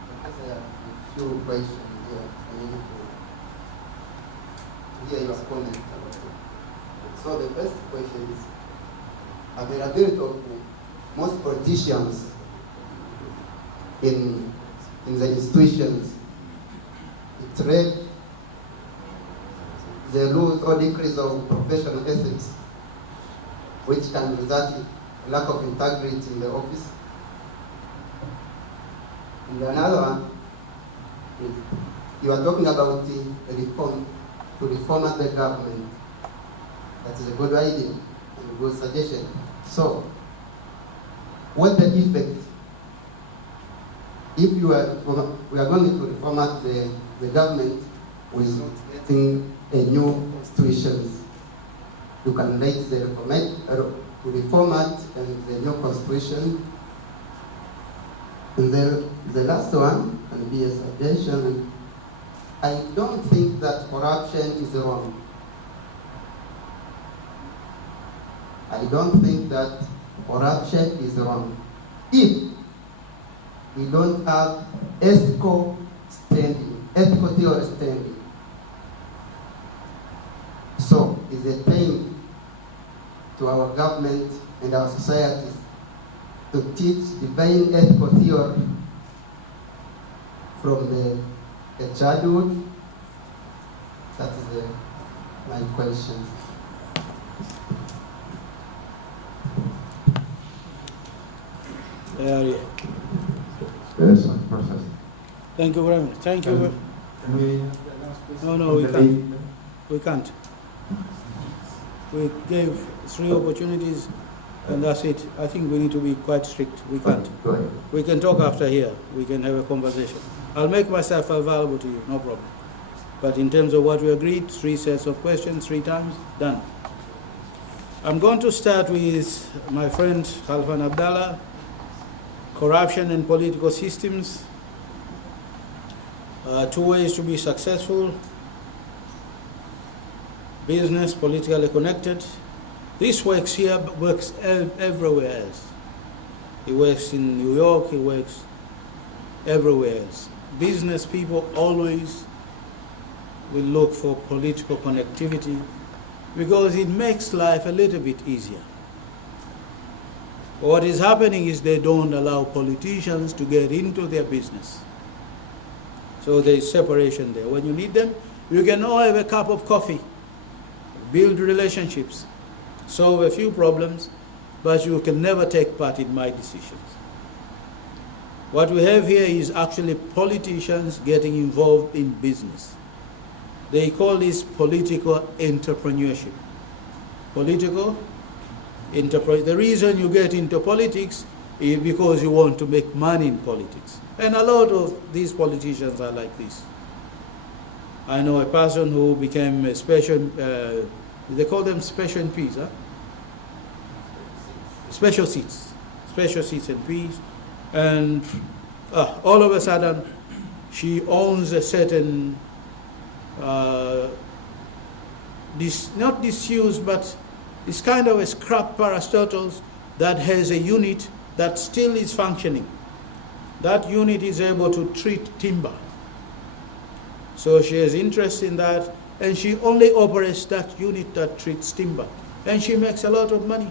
I have a few questions here. I need to hear your comment about it. So the first question is availability of most politicians in the institutions. It read the rules or decrease of professional ethics, which can result in lack of integrity in the office. And another one, you are talking about the reform, to reform the government. That is a good idea and a good suggestion. So, what the effect if we are going to reformat the government without getting a new constitution? You can write the reformat and the new constitution. And the last one can be a suggestion. I don't think that corruption is wrong. I don't think that corruption is wrong. If we don't have ethical theory standing. So it's a pain to our government and our societies to teach divine ethical theory from the childhood. That is my question. Yes, Professor. Thank you very much. Thank you. No, we can't. We can't. We gave 3 opportunities, and that's it. I think we need to be quite strict. We can't. Go ahead. We can talk after here. We can have a conversation. I'll make myself available to you, no problem. But in terms of what we agreed, 3 sets of questions, 3 times, done. I'm going to start with my friend Khalfan Abdallah, corruption in political systems. 2 ways to be successful. Business, politically connected. This works here, but works everywhere else. It works in New York, it works everywhere else. Business people always will look for political connectivity because it makes life a little bit easier. What is happening is they don't allow politicians to get into their business. So there is separation there. When you need them, you can all have a cup of coffee, build relationships, solve a few problems, but you can never take part in my decisions. What we have here is actually politicians getting involved in business. They call this political entrepreneurship. Political entrepreneurship. The reason you get into politics is because you want to make money in politics. And a lot of these politicians are like this. I know a person who became a special, they call them special MPs, huh? Special seats MPs. And all of a sudden, she owns a certain, not disused, but it's kind of a scrap parastatals that has a unit that still is functioning. That unit is able to treat timber. So she has interest in that, and she only operates that unit that treats timber. And she makes a lot of money.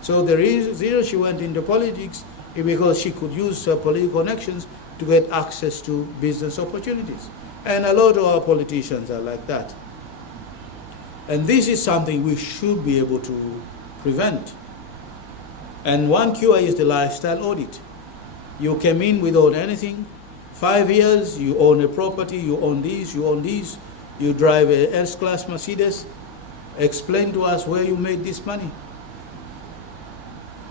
So the reason she went into politics is because she could use her political connections to get access to business opportunities. And a lot of our politicians are like that. And this is something we should be able to prevent. And one cure is the lifestyle audit. You came in without anything. 5 years, you own a property, you own this, you drive a S-Class Mercedes. Explain to us where you made this money.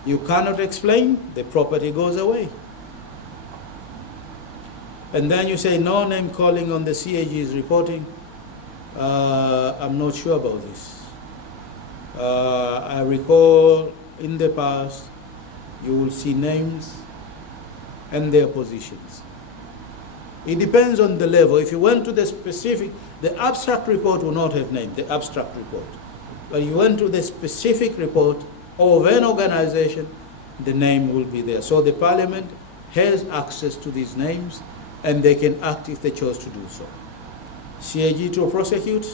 You cannot explain, the property goes away. And then you say, no name calling on the CAG is reporting. I'm not sure about this. I recall in the past, you will see names and their positions. It depends on the level. If you went to the specific, the abstract report will not have named, the abstract report. But you went to the specific report of an organization, the name will be there. So the parliament has access to these names and they can act if they chose to do so. CAG to prosecute,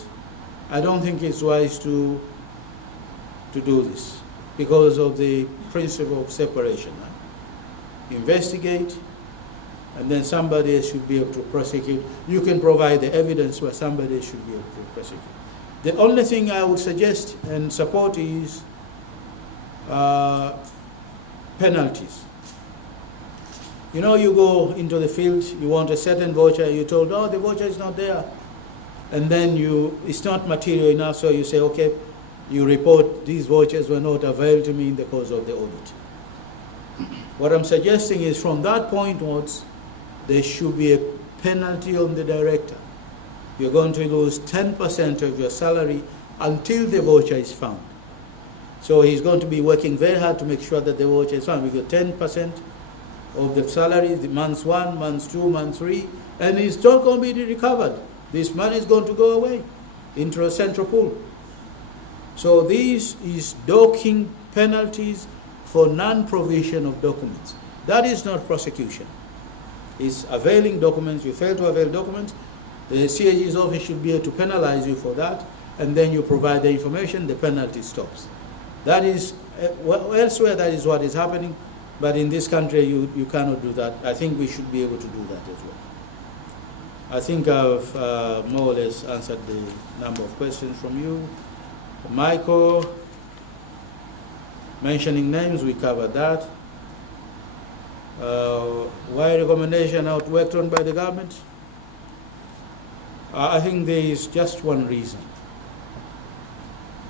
I don't think it's wise to do this because of the principle of separation. Investigate, and then somebody should be able to prosecute. You can provide the evidence, but somebody should be able to prosecute. The only thing I would suggest and support is penalties. You know, you go into the field, you want a certain voucher, you're told, oh, the voucher is not there. And then it's not material enough, so you say, okay, you report these vouchers were not available to me in the course of the audit. What I'm suggesting is from that point onwards, there should be a penalty on the director. You're going to lose 10% of your salary until the voucher is found. So he's going to be working very hard to make sure that the voucher is found. We got 10% of the salary, the months 1, months 2, months 3, and it's not going to be recovered. This money is going to go away into a central pool. So this is docking penalties for non-provision of documents. That is not prosecution. It's availing documents. You fail to avail documents, the CAG's office should be able to penalize you for that, and then you provide the information, the penalty stops. That is, elsewhere that is what is happening, but in this country you cannot do that. I think we should be able to do that as well. I think I've more or less answered the number of questions from you. Michael, mentioning names, we covered that. Why recommendation not worked on by the government? I think there is just one reason.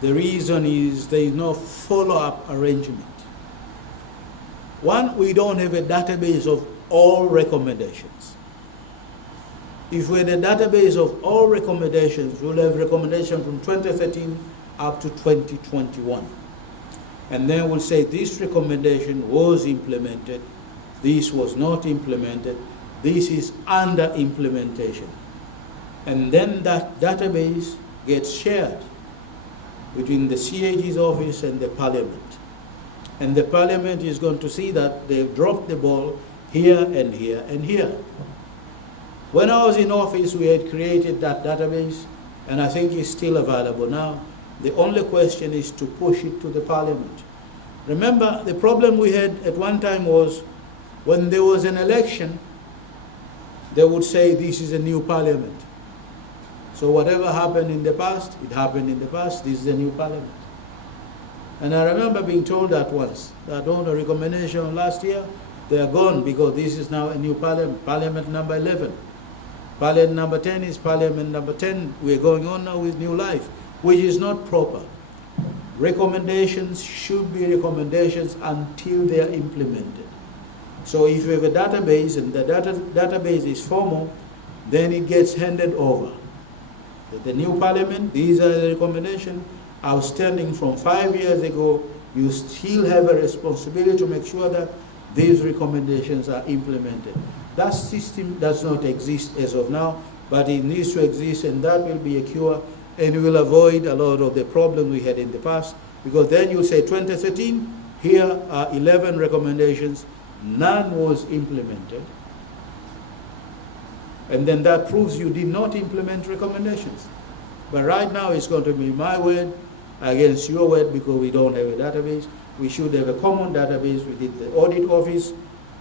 The reason is there is no follow-up arrangement. One, we don't have a database of all recommendations. If we had a database of all recommendations, we'll have recommendations from 2013 up to 2021. And then we'll say this recommendation was implemented this was not implemented, this is under implementation. And then that database gets shared between the CAG's office and the Parliament. And the Parliament is going to see that they've dropped the ball here and here and here. When I was in office, we had created that database, and I think it's still available now. The only question is to push it to the Parliament. Remember, the problem we had at one time was when there was an election, they would say this is a new Parliament. So whatever happened in the past, it happened in the past, this is a new Parliament. And I remember being told that once, that all the recommendations last year, they are gone because this is now a new Parliament, Parliament number 11. Parliament number 10 is Parliament number 10. We're going on now with new life, which is not proper. Recommendations should be recommendations until they are implemented. So if you have a database and the database is formal, then it gets handed over. The new Parliament, these are the recommendations outstanding from 5 years ago. You still have a responsibility to make sure that these recommendations are implemented. That system does not exist as of now, but it needs to exist, and that will be a cure, and we will avoid a lot of the problems we had in the past, because then you'll say 2013, here are 11 recommendations, none was implemented. And then that proves you did not implement recommendations. But right now it's going to be my word against your word because we don't have a database. We should have a common database within the audit office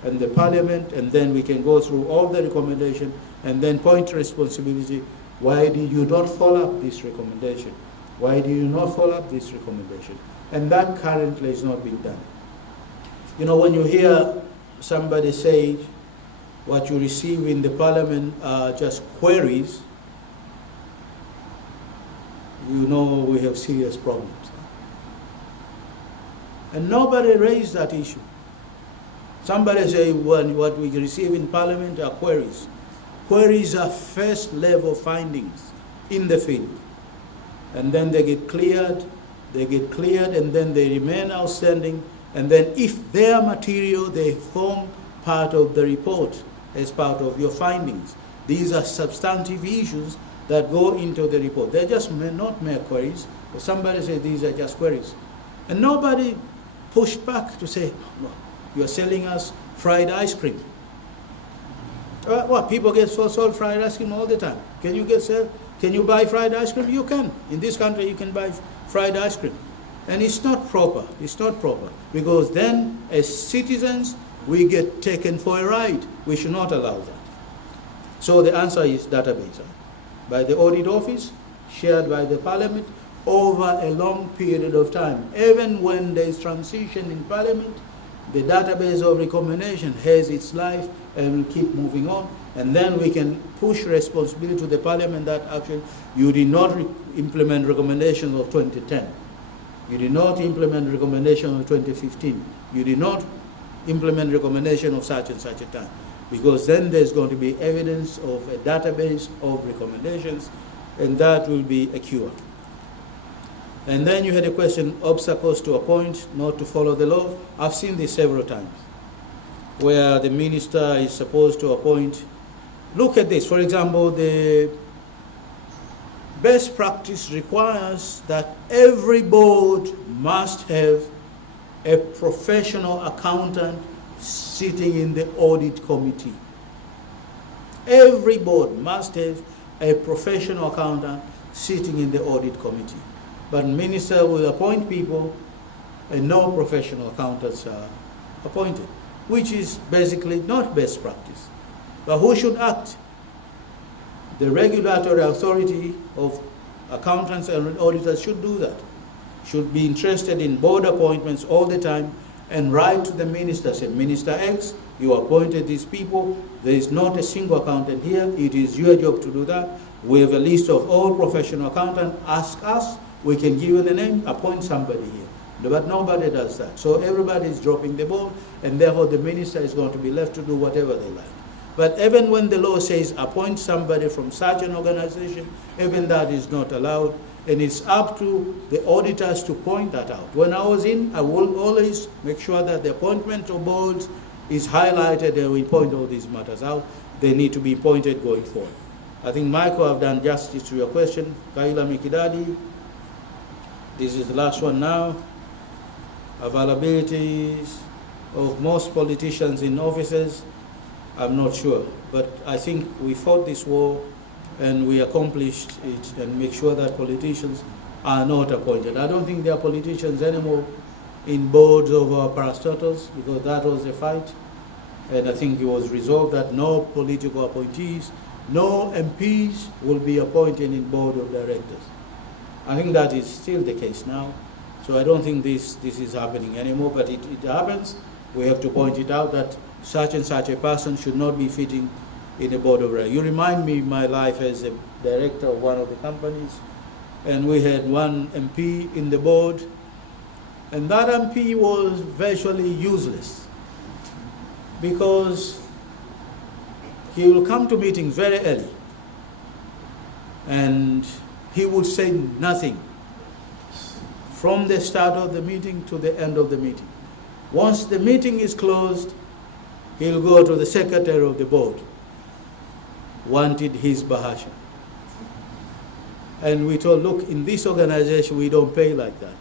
and the Parliament, and then we can go through all the recommendations and then point responsibility. Why did you not follow up this recommendation? Why do you not follow up this recommendation? And that currently is not being done. You know, when you hear somebody say what you receive in the Parliament are just queries, you know we have serious problems. And nobody raised that issue. Somebody say, well, what we receive in Parliament are queries. Queries are first level findings in the field. And then they get cleared, and then they remain outstanding. And then if they are material, they form part of the report as part of your findings. These are substantive issues that go into the report. They're just not mere queries, but somebody said these are just queries. And nobody pushed back to say, no, you're selling us fried ice cream. What, people get sold fried ice cream all the time. Can you buy fried ice cream? You can. In this country you can buy fried ice cream. And it's not proper. It's not proper. Because then as citizens, we get taken for a ride. We should not allow that. So the answer is database. By the audit office, shared by the Parliament, over a long period of time. Even when there is transition in Parliament, the database of recommendation has its life and will keep moving on. And then we can push responsibility to the Parliament that actually you did not implement recommendations of 2010. You did not implement recommendations of 2015. You did not implement recommendation of such and such a time. Because then there's going to be evidence of a database of recommendations, and that will be a cure. And then you had a question, obstacles to appoint, not to follow the law. I've seen this several times, where the minister is supposed to appoint. Look at this, for example, the best practice requires that every board must have a professional accountant sitting in the audit committee. Every board must have a professional accountant sitting in the audit committee. But minister will appoint people and no professional accountants are appointed, which is basically not best practice. But who should act? The regulatory authority of accountants and auditors should do that, should be interested in board appointments all the time and write to the minister, say, Minister X, you appointed these people, there is not a single accountant here, it is your job to do that. We have a list of all professional accountants, ask us, we can give you the name, appoint somebody here. But nobody does that. So everybody is dropping the ball, and therefore the minister is going to be left to do whatever they like. But even when the law says appoint somebody from such an organization, even that is not allowed, and it's up to the auditors to point that out. When I was in, I will always make sure that the appointment of boards is highlighted and we point all these matters out, they need to be pointed going forward. I think Michael have done justice to your question. Kaila Mikidadi, this is the last one now. Availabilities of most politicians in offices, I'm not sure. But I think we fought this war and we accomplished it and make sure that politicians are not appointed. I don't think there are politicians anymore in boards of our parastatals because that was a fight. And I think it was resolved that no political appointees, no MPs will be appointed in board of directors. I think that is still the case now. So I don't think this is happening anymore, but it happens. We have to point it out that such and such a person should not be fitting in a board of directors. You remind me of my life as a director of one of the companies, and we had one MP in the board, and that MP was virtually useless because he will come to meetings very early and he would say nothing from the start of the meeting to the end of the meeting. Once the meeting is closed, he'll go to the secretary of the board, wanted his bahasha. And we told, look, in this organization, we don't pay like that.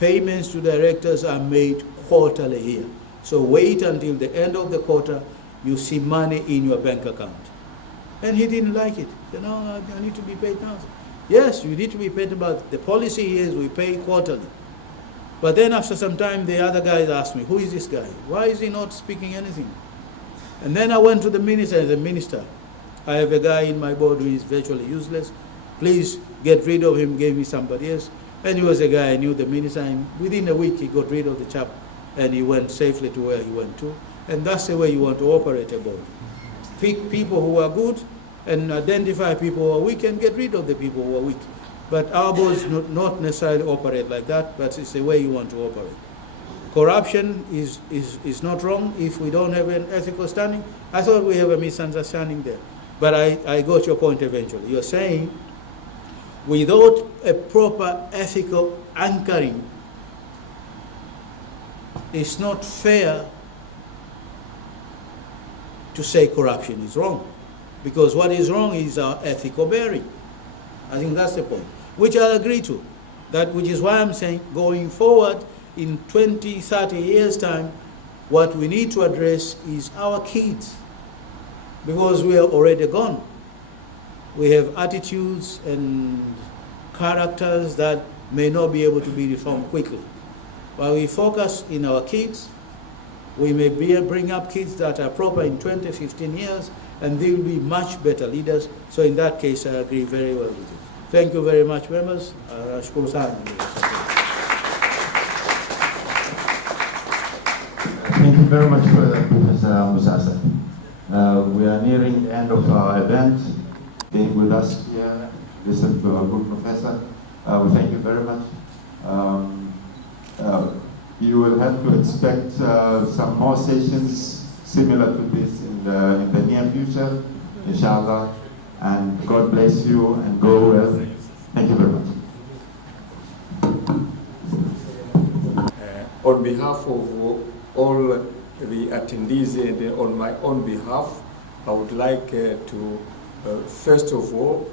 Payments to directors are made quarterly here. So wait until the end of the quarter, you see money in your bank account. And he didn't like it. You know, I need to be paid now. Yes, you need to be paid, but the policy is we pay quarterly. But then after some time, the other guys asked me, who is this guy? Why is he not speaking anything? And then I went to the minister and the minister, I have a guy in my board who is virtually useless. Please get rid of him, gave me somebody else. And he was a guy I knew, the minister, and within a week he got rid of the chap and he went safely to where he went to. And that's the way you want to operate a board. Pick people who are good and identify people who are weak and get rid of the people who are weak. But our boards not necessarily operate like that, but it's the way you want to operate. Corruption is not wrong if we don't have an ethical standing. I thought we have a misunderstanding there. But I got your point eventually. You're saying without a proper ethical anchoring, it's not fair to say corruption is wrong. Because what is wrong is our ethical bearing. I think that's the point, which I agree to. Which is why I'm saying going forward in 20, 30 years' time, what we need to address is our kids. Because we are already gone. We have attitudes and characters that may not be able to be reformed quickly. While we focus in our kids, we may bring up kids that are proper in 20, 15 years, and they will be much better leaders. So in that case, I agree very well with you. Thank you very much, members. Nashukuru sana. Thank you very much, Professor Mussa. We are nearing the end of our event. Being with us here, listen to our good professor. We thank you very much. You will have to expect some more sessions similar to this in the near future, inshallah. And God bless you and go well. Thank you very much. On behalf of all the attendees and on my own behalf, I would like to first of all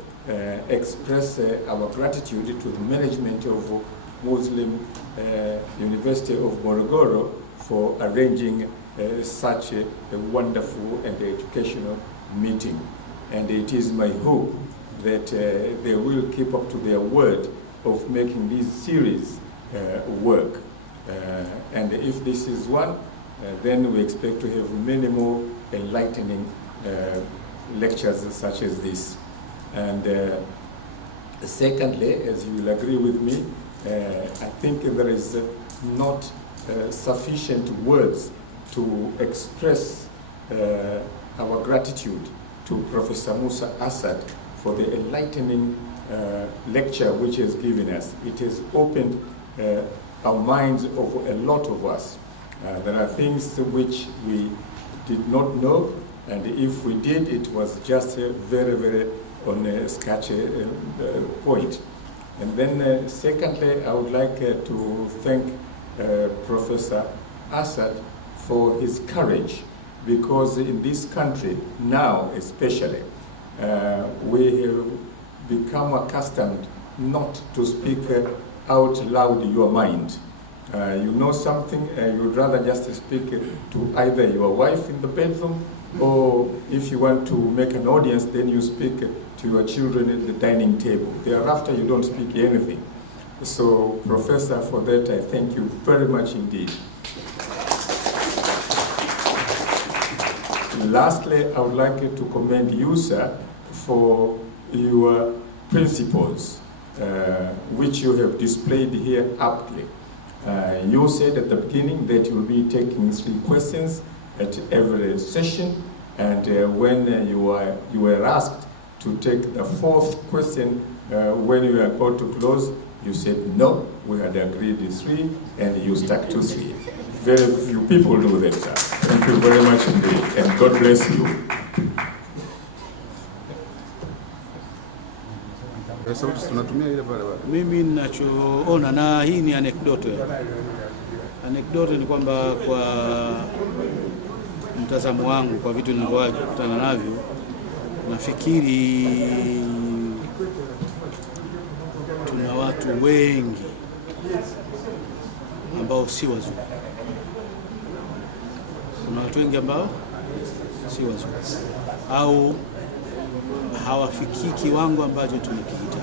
express our gratitude to the management of Muslim University of Morogoro for arranging such a wonderful and educational meeting. And it is my hope that they will keep up to their word of making this series work. And if this is one, then we expect to have many more enlightening lectures such as this. And secondly, as you will agree with me, I think there is not sufficient words to express our gratitude to Professor Mussa Assad for the enlightening lecture which he has given us. It has opened our minds of a lot of us. There are things which we did not know, and if we did, it was just very, very on a sketchy point. And then secondly, I would like to thank Professor Assad for his courage, because in this country now especially, we have become accustomed not to speak out loud your mind. You know something, you'd rather just speak to either your wife in the bedroom, or if you want to make an audience, then you speak to your children at the dining table. Thereafter, you don't speak anything. So, Professor, for that, I thank you very much indeed. Lastly, I would like to commend you, sir, for your principles, which you have displayed here aptly. You said at the beginning that you will be taking 3 questions at every session, and when you were asked to take the 4th question when you were about to close, you said no, we had agreed 3, and you stuck to 3. Very few people do that, sir. Thank you very much indeed, and God bless you. Mimi ninachoona, na hii ni anecdote. Anecdote ni kwamba kwa mtazamo wangu, kwa vitu nilivyowahi kukutana navyo, nafikiri tuna watu wengi ambao si wazuri. Kuna watu wengi ambao si wazuri au hawafikii kiwango ambacho tunakihitaji.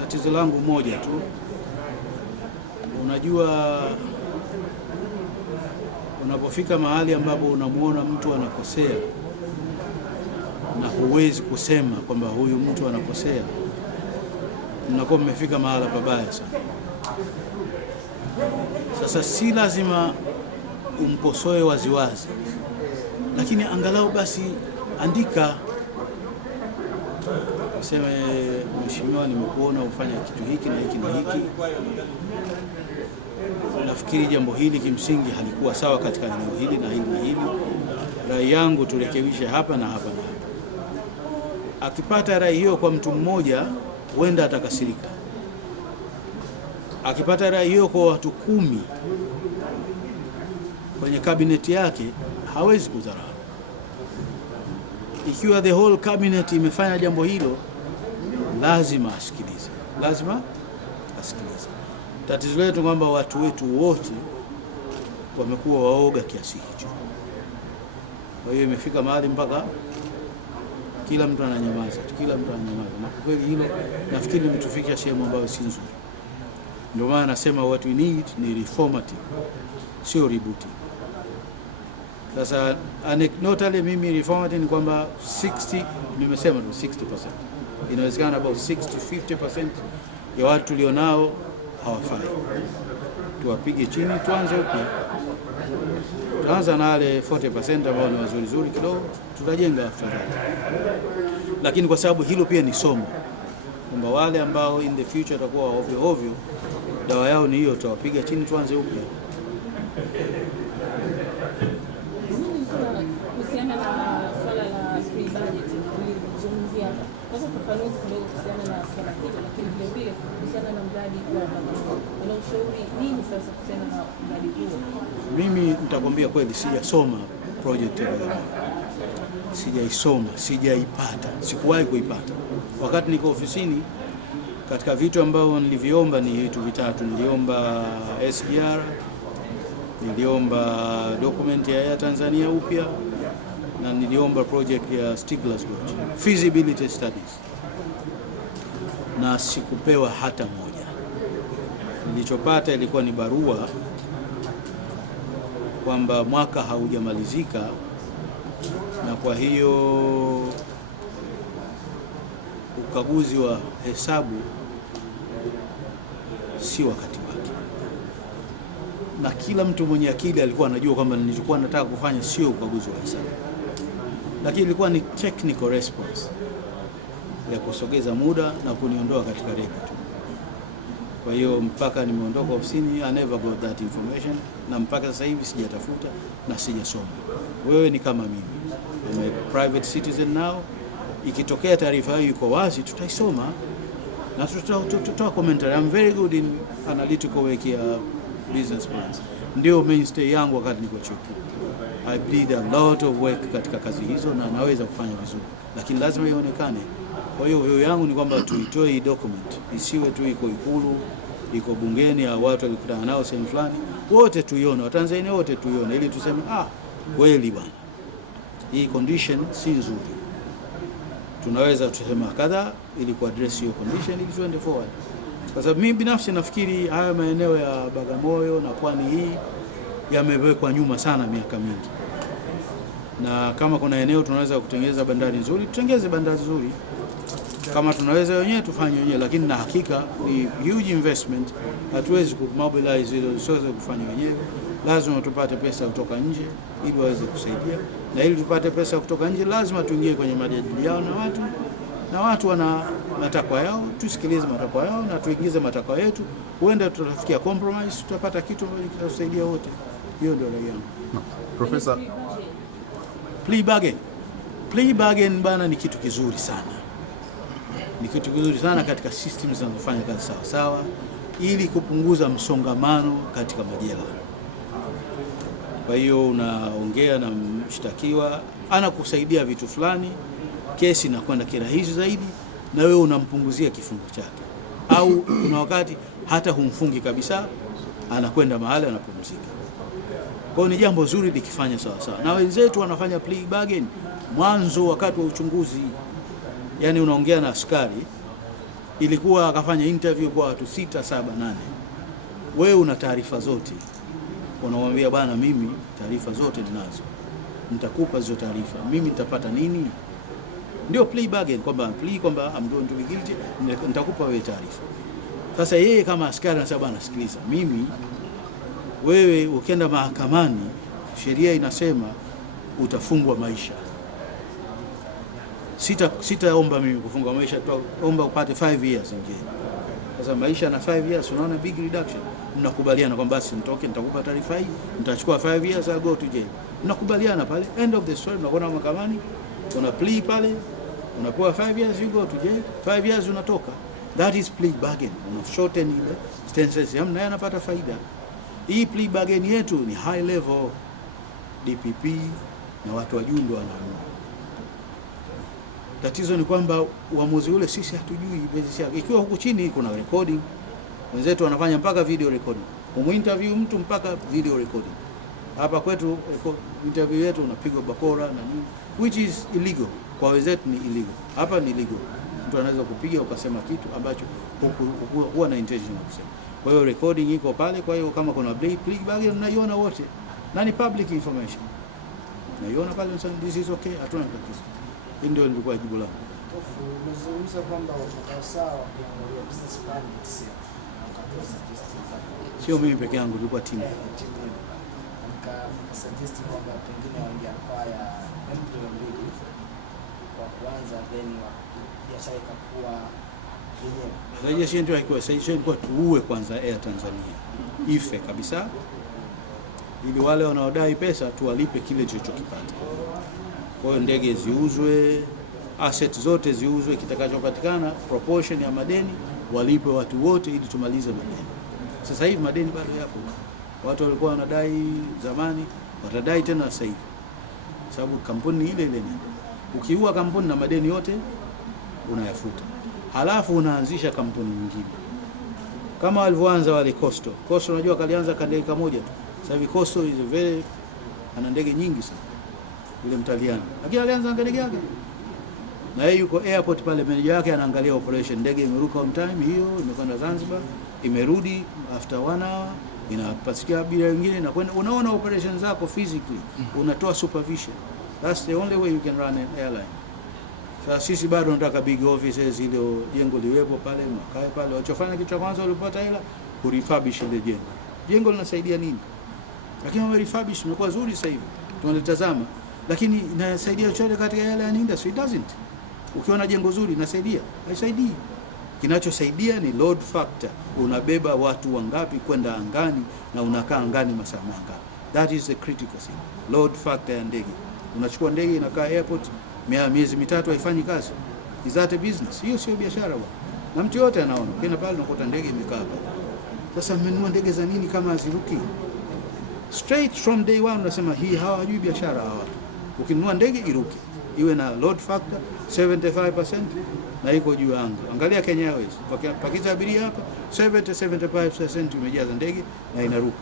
Tatizo langu moja tu, unajua, unapofika mahali ambapo unamuona mtu anakosea na huwezi kusema kwamba huyu mtu anakosea, mnakuwa mmefika mahala pabaya sana. Sasa si lazima umkosoe waziwazi, lakini angalau basi andika, useme, mheshimiwa, nimekuona ufanya kitu hiki na hiki na hiki, nafikiri jambo hili kimsingi halikuwa sawa katika eneo hili na hili na hili, rai yangu turekebishe hapa na hapa na hapa. Akipata rai hiyo kwa mtu mmoja, huenda atakasirika. Akipata rai hiyo kwa watu 10 kwenye kabineti yake, hawezi kudharau. Ikiwa the whole cabinet imefanya jambo hilo, lazima asikilize, lazima asikilize. Tatizo letu kwamba watu wetu wote wamekuwa waoga kiasi hicho. Kwa hiyo imefika mahali mpaka kila mtu ananyamaza, kila mtu ananyamaza. Na kwa kweli hilo nafikiri limetufikisha sehemu ambayo si nzuri. Ndio maana nasema what we need ni reformative, sio rebooting. Sasa anecdotally, mimi reformative ni kwamba 60, nimesema tu 60%. Inawezekana about 60-50% ya watu tulionao hawafai. Tuwapige chini, tuanze upya. Tuanza na wale 40% ambao ni wazuri zuri kidogo, tutajenga after that. Lakini kwa sababu hilo pia ni somo, kwamba wale ambao in the future watakuwa ovyo ovyo, dawa yao ni hiyo, tutawapiga chini, tuanze upya. Kuhusiana na swala la free budget ulizungumzia hapa, sasa tufafanuzi kidogo kuhusiana na swala hilo, lakini vile vile kuhusiana na mradi wa Bagamoyo, unaushauri nini sasa kuhusiana na mradi huo? Mimi nitakwambia kweli, sijasoma project ya Bagamoyo, sijaisoma, sijaipata, sikuwahi kuipata. Wakati niko ofisini, katika vitu ambavyo niliviomba ni vitu vitatu. Niliomba SGR, niliomba document ya Air Tanzania upya, na niliomba project ya Sikiliza feasibility studies, na sikupewa hata moja. Nilichopata ilikuwa ni barua kwamba mwaka haujamalizika, na kwa hiyo ukaguzi wa hesabu si wakati wake. Na kila mtu mwenye akili alikuwa anajua kwamba nilichokuwa nataka kufanya sio ukaguzi wa hesabu, lakini ilikuwa ni technical response ya kusogeza muda na kuniondoa katika regi tu. Kwa hiyo mpaka nimeondoka ofisini, I never got that information, na mpaka sasa hivi sijatafuta na sijasoma. Wewe ni kama mimi, I'm a private citizen now. Ikitokea taarifa hiyo iko wazi, tutaisoma na tutatoa commentary. I'm very good in analytical work ya business plans, ndio mainstay yangu wakati niko chuo. I did a lot of work katika kazi hizo na naweza kufanya vizuri, lakini lazima ionekane. Kwa hiyo yangu ni kwamba tuitoe hii document, isiwe tu iko Ikulu, iko bungeni au watu walikutana nao sehemu fulani, wote tuione, Watanzania wote tuione, ili tuseme kweli bwana, hii condition si nzuri. Tunaweza tusema kadha ili kuaddress hiyo condition ili tuende forward. Kwa sababu mimi binafsi nafikiri haya maeneo ya Bagamoyo na pwani hii yamewekwa nyuma sana miaka mingi, na kama kuna eneo tunaweza kutengeneza bandari nzuri, tutengeze bandari nzuri. Kama tunaweza wenyewe tufanye wenyewe, lakini na hakika ni huge investment, hatuwezi kumobilize ile resources kufanya wenyewe. Lazima tupate pesa kutoka nje ili waweze kusaidia, na ili tupate pesa kutoka nje lazima tuingie kwenye majadiliano na watu wana matakwa yao, tusikilize matakwa yao na tuingize matakwa yetu, huenda tutafikia compromise, tutapata kitu ambacho kitasaidia wote. Hiyo ndio rai yangu. Professor, plea bargain bana ni kitu kizuri sana. Ni kitu kizuri sana katika systems zinazofanya kazi sawa sawa, ili kupunguza msongamano katika majela. Kwa hiyo unaongea na mshtakiwa, anakusaidia vitu fulani, kesi inakwenda kirahisi zaidi, na wewe unampunguzia kifungo chake, au kuna wakati hata humfungi kabisa, anakwenda mahali anapumzika. Kwa hiyo ni jambo zuri likifanya sawa sawa, na wenzetu wanafanya plea bargain mwanzo wakati wa uchunguzi. Yani unaongea na askari, ilikuwa akafanya interview kwa watu 6, 7, 8. Wewe una taarifa zote, unamwambia bwana, mimi taarifa zote ninazo, nitakupa hizo taarifa, mimi nitapata nini? Ndio plea bargain, kwamba I'm going to be guilty, nitakupa wewe taarifa. Sasa yeye kama askari anasema bwana, sikiliza, mimi wewe ukienda mahakamani, sheria inasema utafungwa maisha. Sitaomba mimi kufungwa maisha, omba upate 5 years nje. Sasa maisha na 5 years, unaona big reduction. Mnakubaliana kwamba basi nitoke, nitakupa taarifa hii, nitachukua 5 years, I'll go to jail. Mnakubaliana pale, end of the story. Unakwenda mahakamani, una plea pale, unapewa 5 years, you go to jail, 5 years unatoka. That is plea bargain. Una shorten ile sentence, naye anapata faida. Hii plea bargain yetu ni high level, DPP na watu wa juu ndio wanaamua. Tatizo ni kwamba uamuzi ule sisi hatujui basis yake. Ikiwa huku chini kuna recording, wenzetu wanafanya mpaka video recording. Umuinterview mtu mpaka video recording. Hapa kwetu interview yetu unapigwa bakora na nini, which is illegal. Kwa wenzetu ni illegal. Hapa ni legal. Mtu anaweza kupiga ukasema kitu ambacho huwa na intention ya kusema. Kwa hiyo recording iko pale, kwa hiyo kama kuna plea bargain mnaiona wote. Na ni public information. Naiona pale, this is okay, hatuna tatizo. Ndio nilikuwa jibu langu. Umezungumza kwamba uko sawa kuangalia business plan itself. Sio mimi peke yangu, tulikuwa timu. Suggest kwamba pengine wangeacquire employee mbili kwa kwanza, then biashara ikakuwa yenyewe. Sasa ndio haikuwa, sasa ilikuwa tuue kwanza Air Tanzania ife kabisa, ili wale wanaodai pesa tuwalipe kile tulichokipata. Kwa hiyo ndege ziuzwe, asset zote ziuzwe, kitakachopatikana proportion ya madeni walipe watu wote, ili tumalize madeni. Sasa hivi madeni bado yapo. Watu walikuwa wanadai zamani, watadai tena sasa hivi. Sababu kampuni ile ile ni. Ukiua kampuni na madeni yote unayafuta. Halafu unaanzisha kampuni nyingine. Kama walivyoanza wale Coastal. Coastal unajua kalianza kwa ndege moja tu. Sasa hivi Coastal is very, ana ndege nyingi sana. Yule Mtaliano. Lakini alianza na ndege yake. Na yeye yuko airport pale, manager yake anaangalia operation, ndege imeruka on time, hiyo imekwenda Zanzibar, imerudi after 1 hour, inapasikia abiria wengine na kwenda, unaona operations zako physically, unatoa supervision. That's the only way you can run an airline. Sasa sisi bado tunataka big offices, ile jengo liwepo pale, makae pale. Wachofanya kitu cha kwanza walipata hela kurefurbish ile jengo. Jengo linasaidia nini? Lakini wame refurbish, imekuwa zuri sasa hivi. Tunalitazama, lakini inasaidia chochote katika airline industry? It doesn't. Ukiona jengo zuri inasaidia? Haisaidii. Kinachosaidia ni load factor. Unabeba watu wangapi kwenda angani na unakaa angani masaa mangapi. That is the critical thing. Load factor ya ndege. Unachukua ndege inakaa airport miezi 3 haifanyi kazi. Is that a business? Hiyo sio biashara bwana. na mtu yote anaona. Kina pale unakuta ndege imekaa pale. Sasa mmenunua ndege za nini kama haziruki? Straight from day one unasema hii hawajui biashara hawa watu. Ukinunua ndege iruke, iwe na load factor 75% na iko juu anga. Angalia Kenya Airways, pakiza abiria hapa 75% imejaza ndege na inaruka.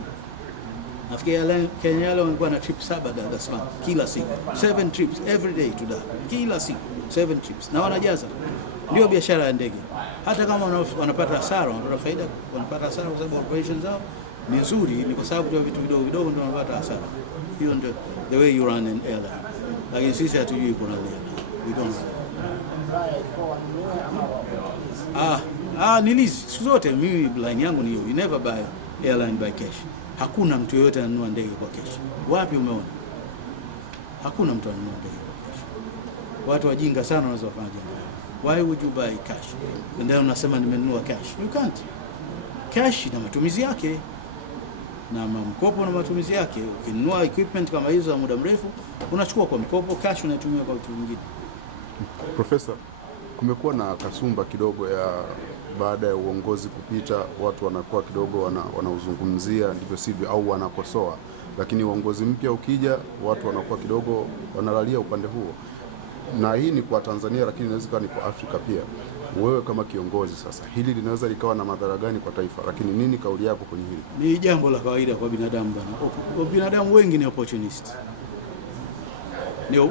Nafikiri Kenya Airways walikuwa na trip 7 Dar es Salaam kila siku. 7 trips every day to Dar. Kila siku 7 trips na wanajaza. Ndio biashara ya ndege. Hata kama wanapata hasara, wanapata faida, wanapata hasara kwa sababu operations zao ni nzuri, ni kwa sababu tu vitu vidogo vidogo ndio wanapata hasara. Hiyo ndio the way you run an airline. Lakini sisi hatujui kuna airline. We don't know. Nilizi siku zote mimi line yangu ni hiyo. You never buy airline by cash. Hakuna mtu yeyote ananunua ndege kwa cash. Wapi umeona? Hakuna mtu ananunua ndege kwa cash. Watu wajinga sana wanaweza kufanya jambo. Why would you buy cash? And then unasema nimenunua cash. You can't. Cash ina matumizi yake. Na mkopo na matumizi yake. Ukinunua equipment kama hizo za muda mrefu, unachukua kwa mkopo, cash unatumia kwa vitu vingine. Profesa, kumekuwa na kasumba kidogo ya baada ya uongozi kupita, watu wanakuwa kidogo wanauzungumzia ndivyo sivyo au wanakosoa, lakini uongozi mpya ukija watu wanakuwa kidogo wanalalia upande huo. Na hii ni kwa Tanzania, lakini inaweza kuwa ni kwa Afrika pia. Wewe kama kiongozi sasa, hili linaweza likawa na madhara gani kwa taifa? Lakini nini kauli yako kwenye hili? Ni jambo la kawaida kwa binadamu bwana. Binadamu wengi ni opportunist.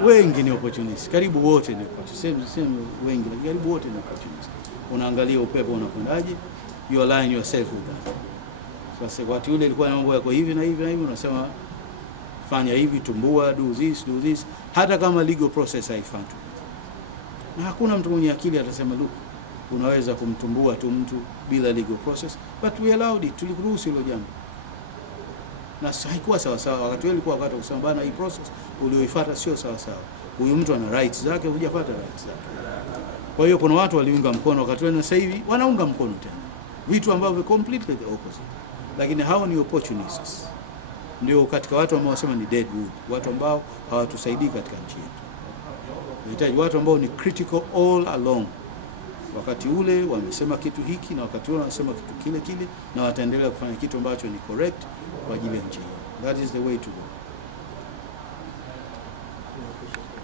Wengi ni opportunist. Karibu wote ni opportunist. Sema wengi, lakini karibu wote ni opportunist. Unaangalia upepo unakwendaje, you align yourself with that. Sasa wakati ule ilikuwa mambo yako hivi na hivi na hivi, unasema fanya hivi, tumbua, do this, hata kama legal process haifuatwi. Na hakuna mtu mwenye akili atasema look, unaweza kumtumbua tu mtu bila legal process, but we allowed it, tulikuruhusu hilo jambo. Na haikuwa sawa sawa. Wakati ule ilikuwa wakati kusema bana, hii process ulioifuata sio sawa sawa. Huyu mtu ana rights zake, hujafuata rights zake. Kwa hiyo kuna watu waliunga mkono wakati ule, na sasa hivi wanaunga mkono tena vitu ambavyo completely the opposite. Lakini hao ni opportunists. Ndio katika watu ambao wasema ni deadwood, watu ambao hawatusaidii katika nchi yetu. Inahitaji watu ambao ni critical all along. Wakati ule wamesema kitu hiki na wakati ule wanasema kitu kile na wataendelea kufanya kitu ambacho ni correct kwa ajili ya nchi. That is the way to go.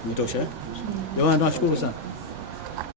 Nitosha. Jamani, tunashukuru sana.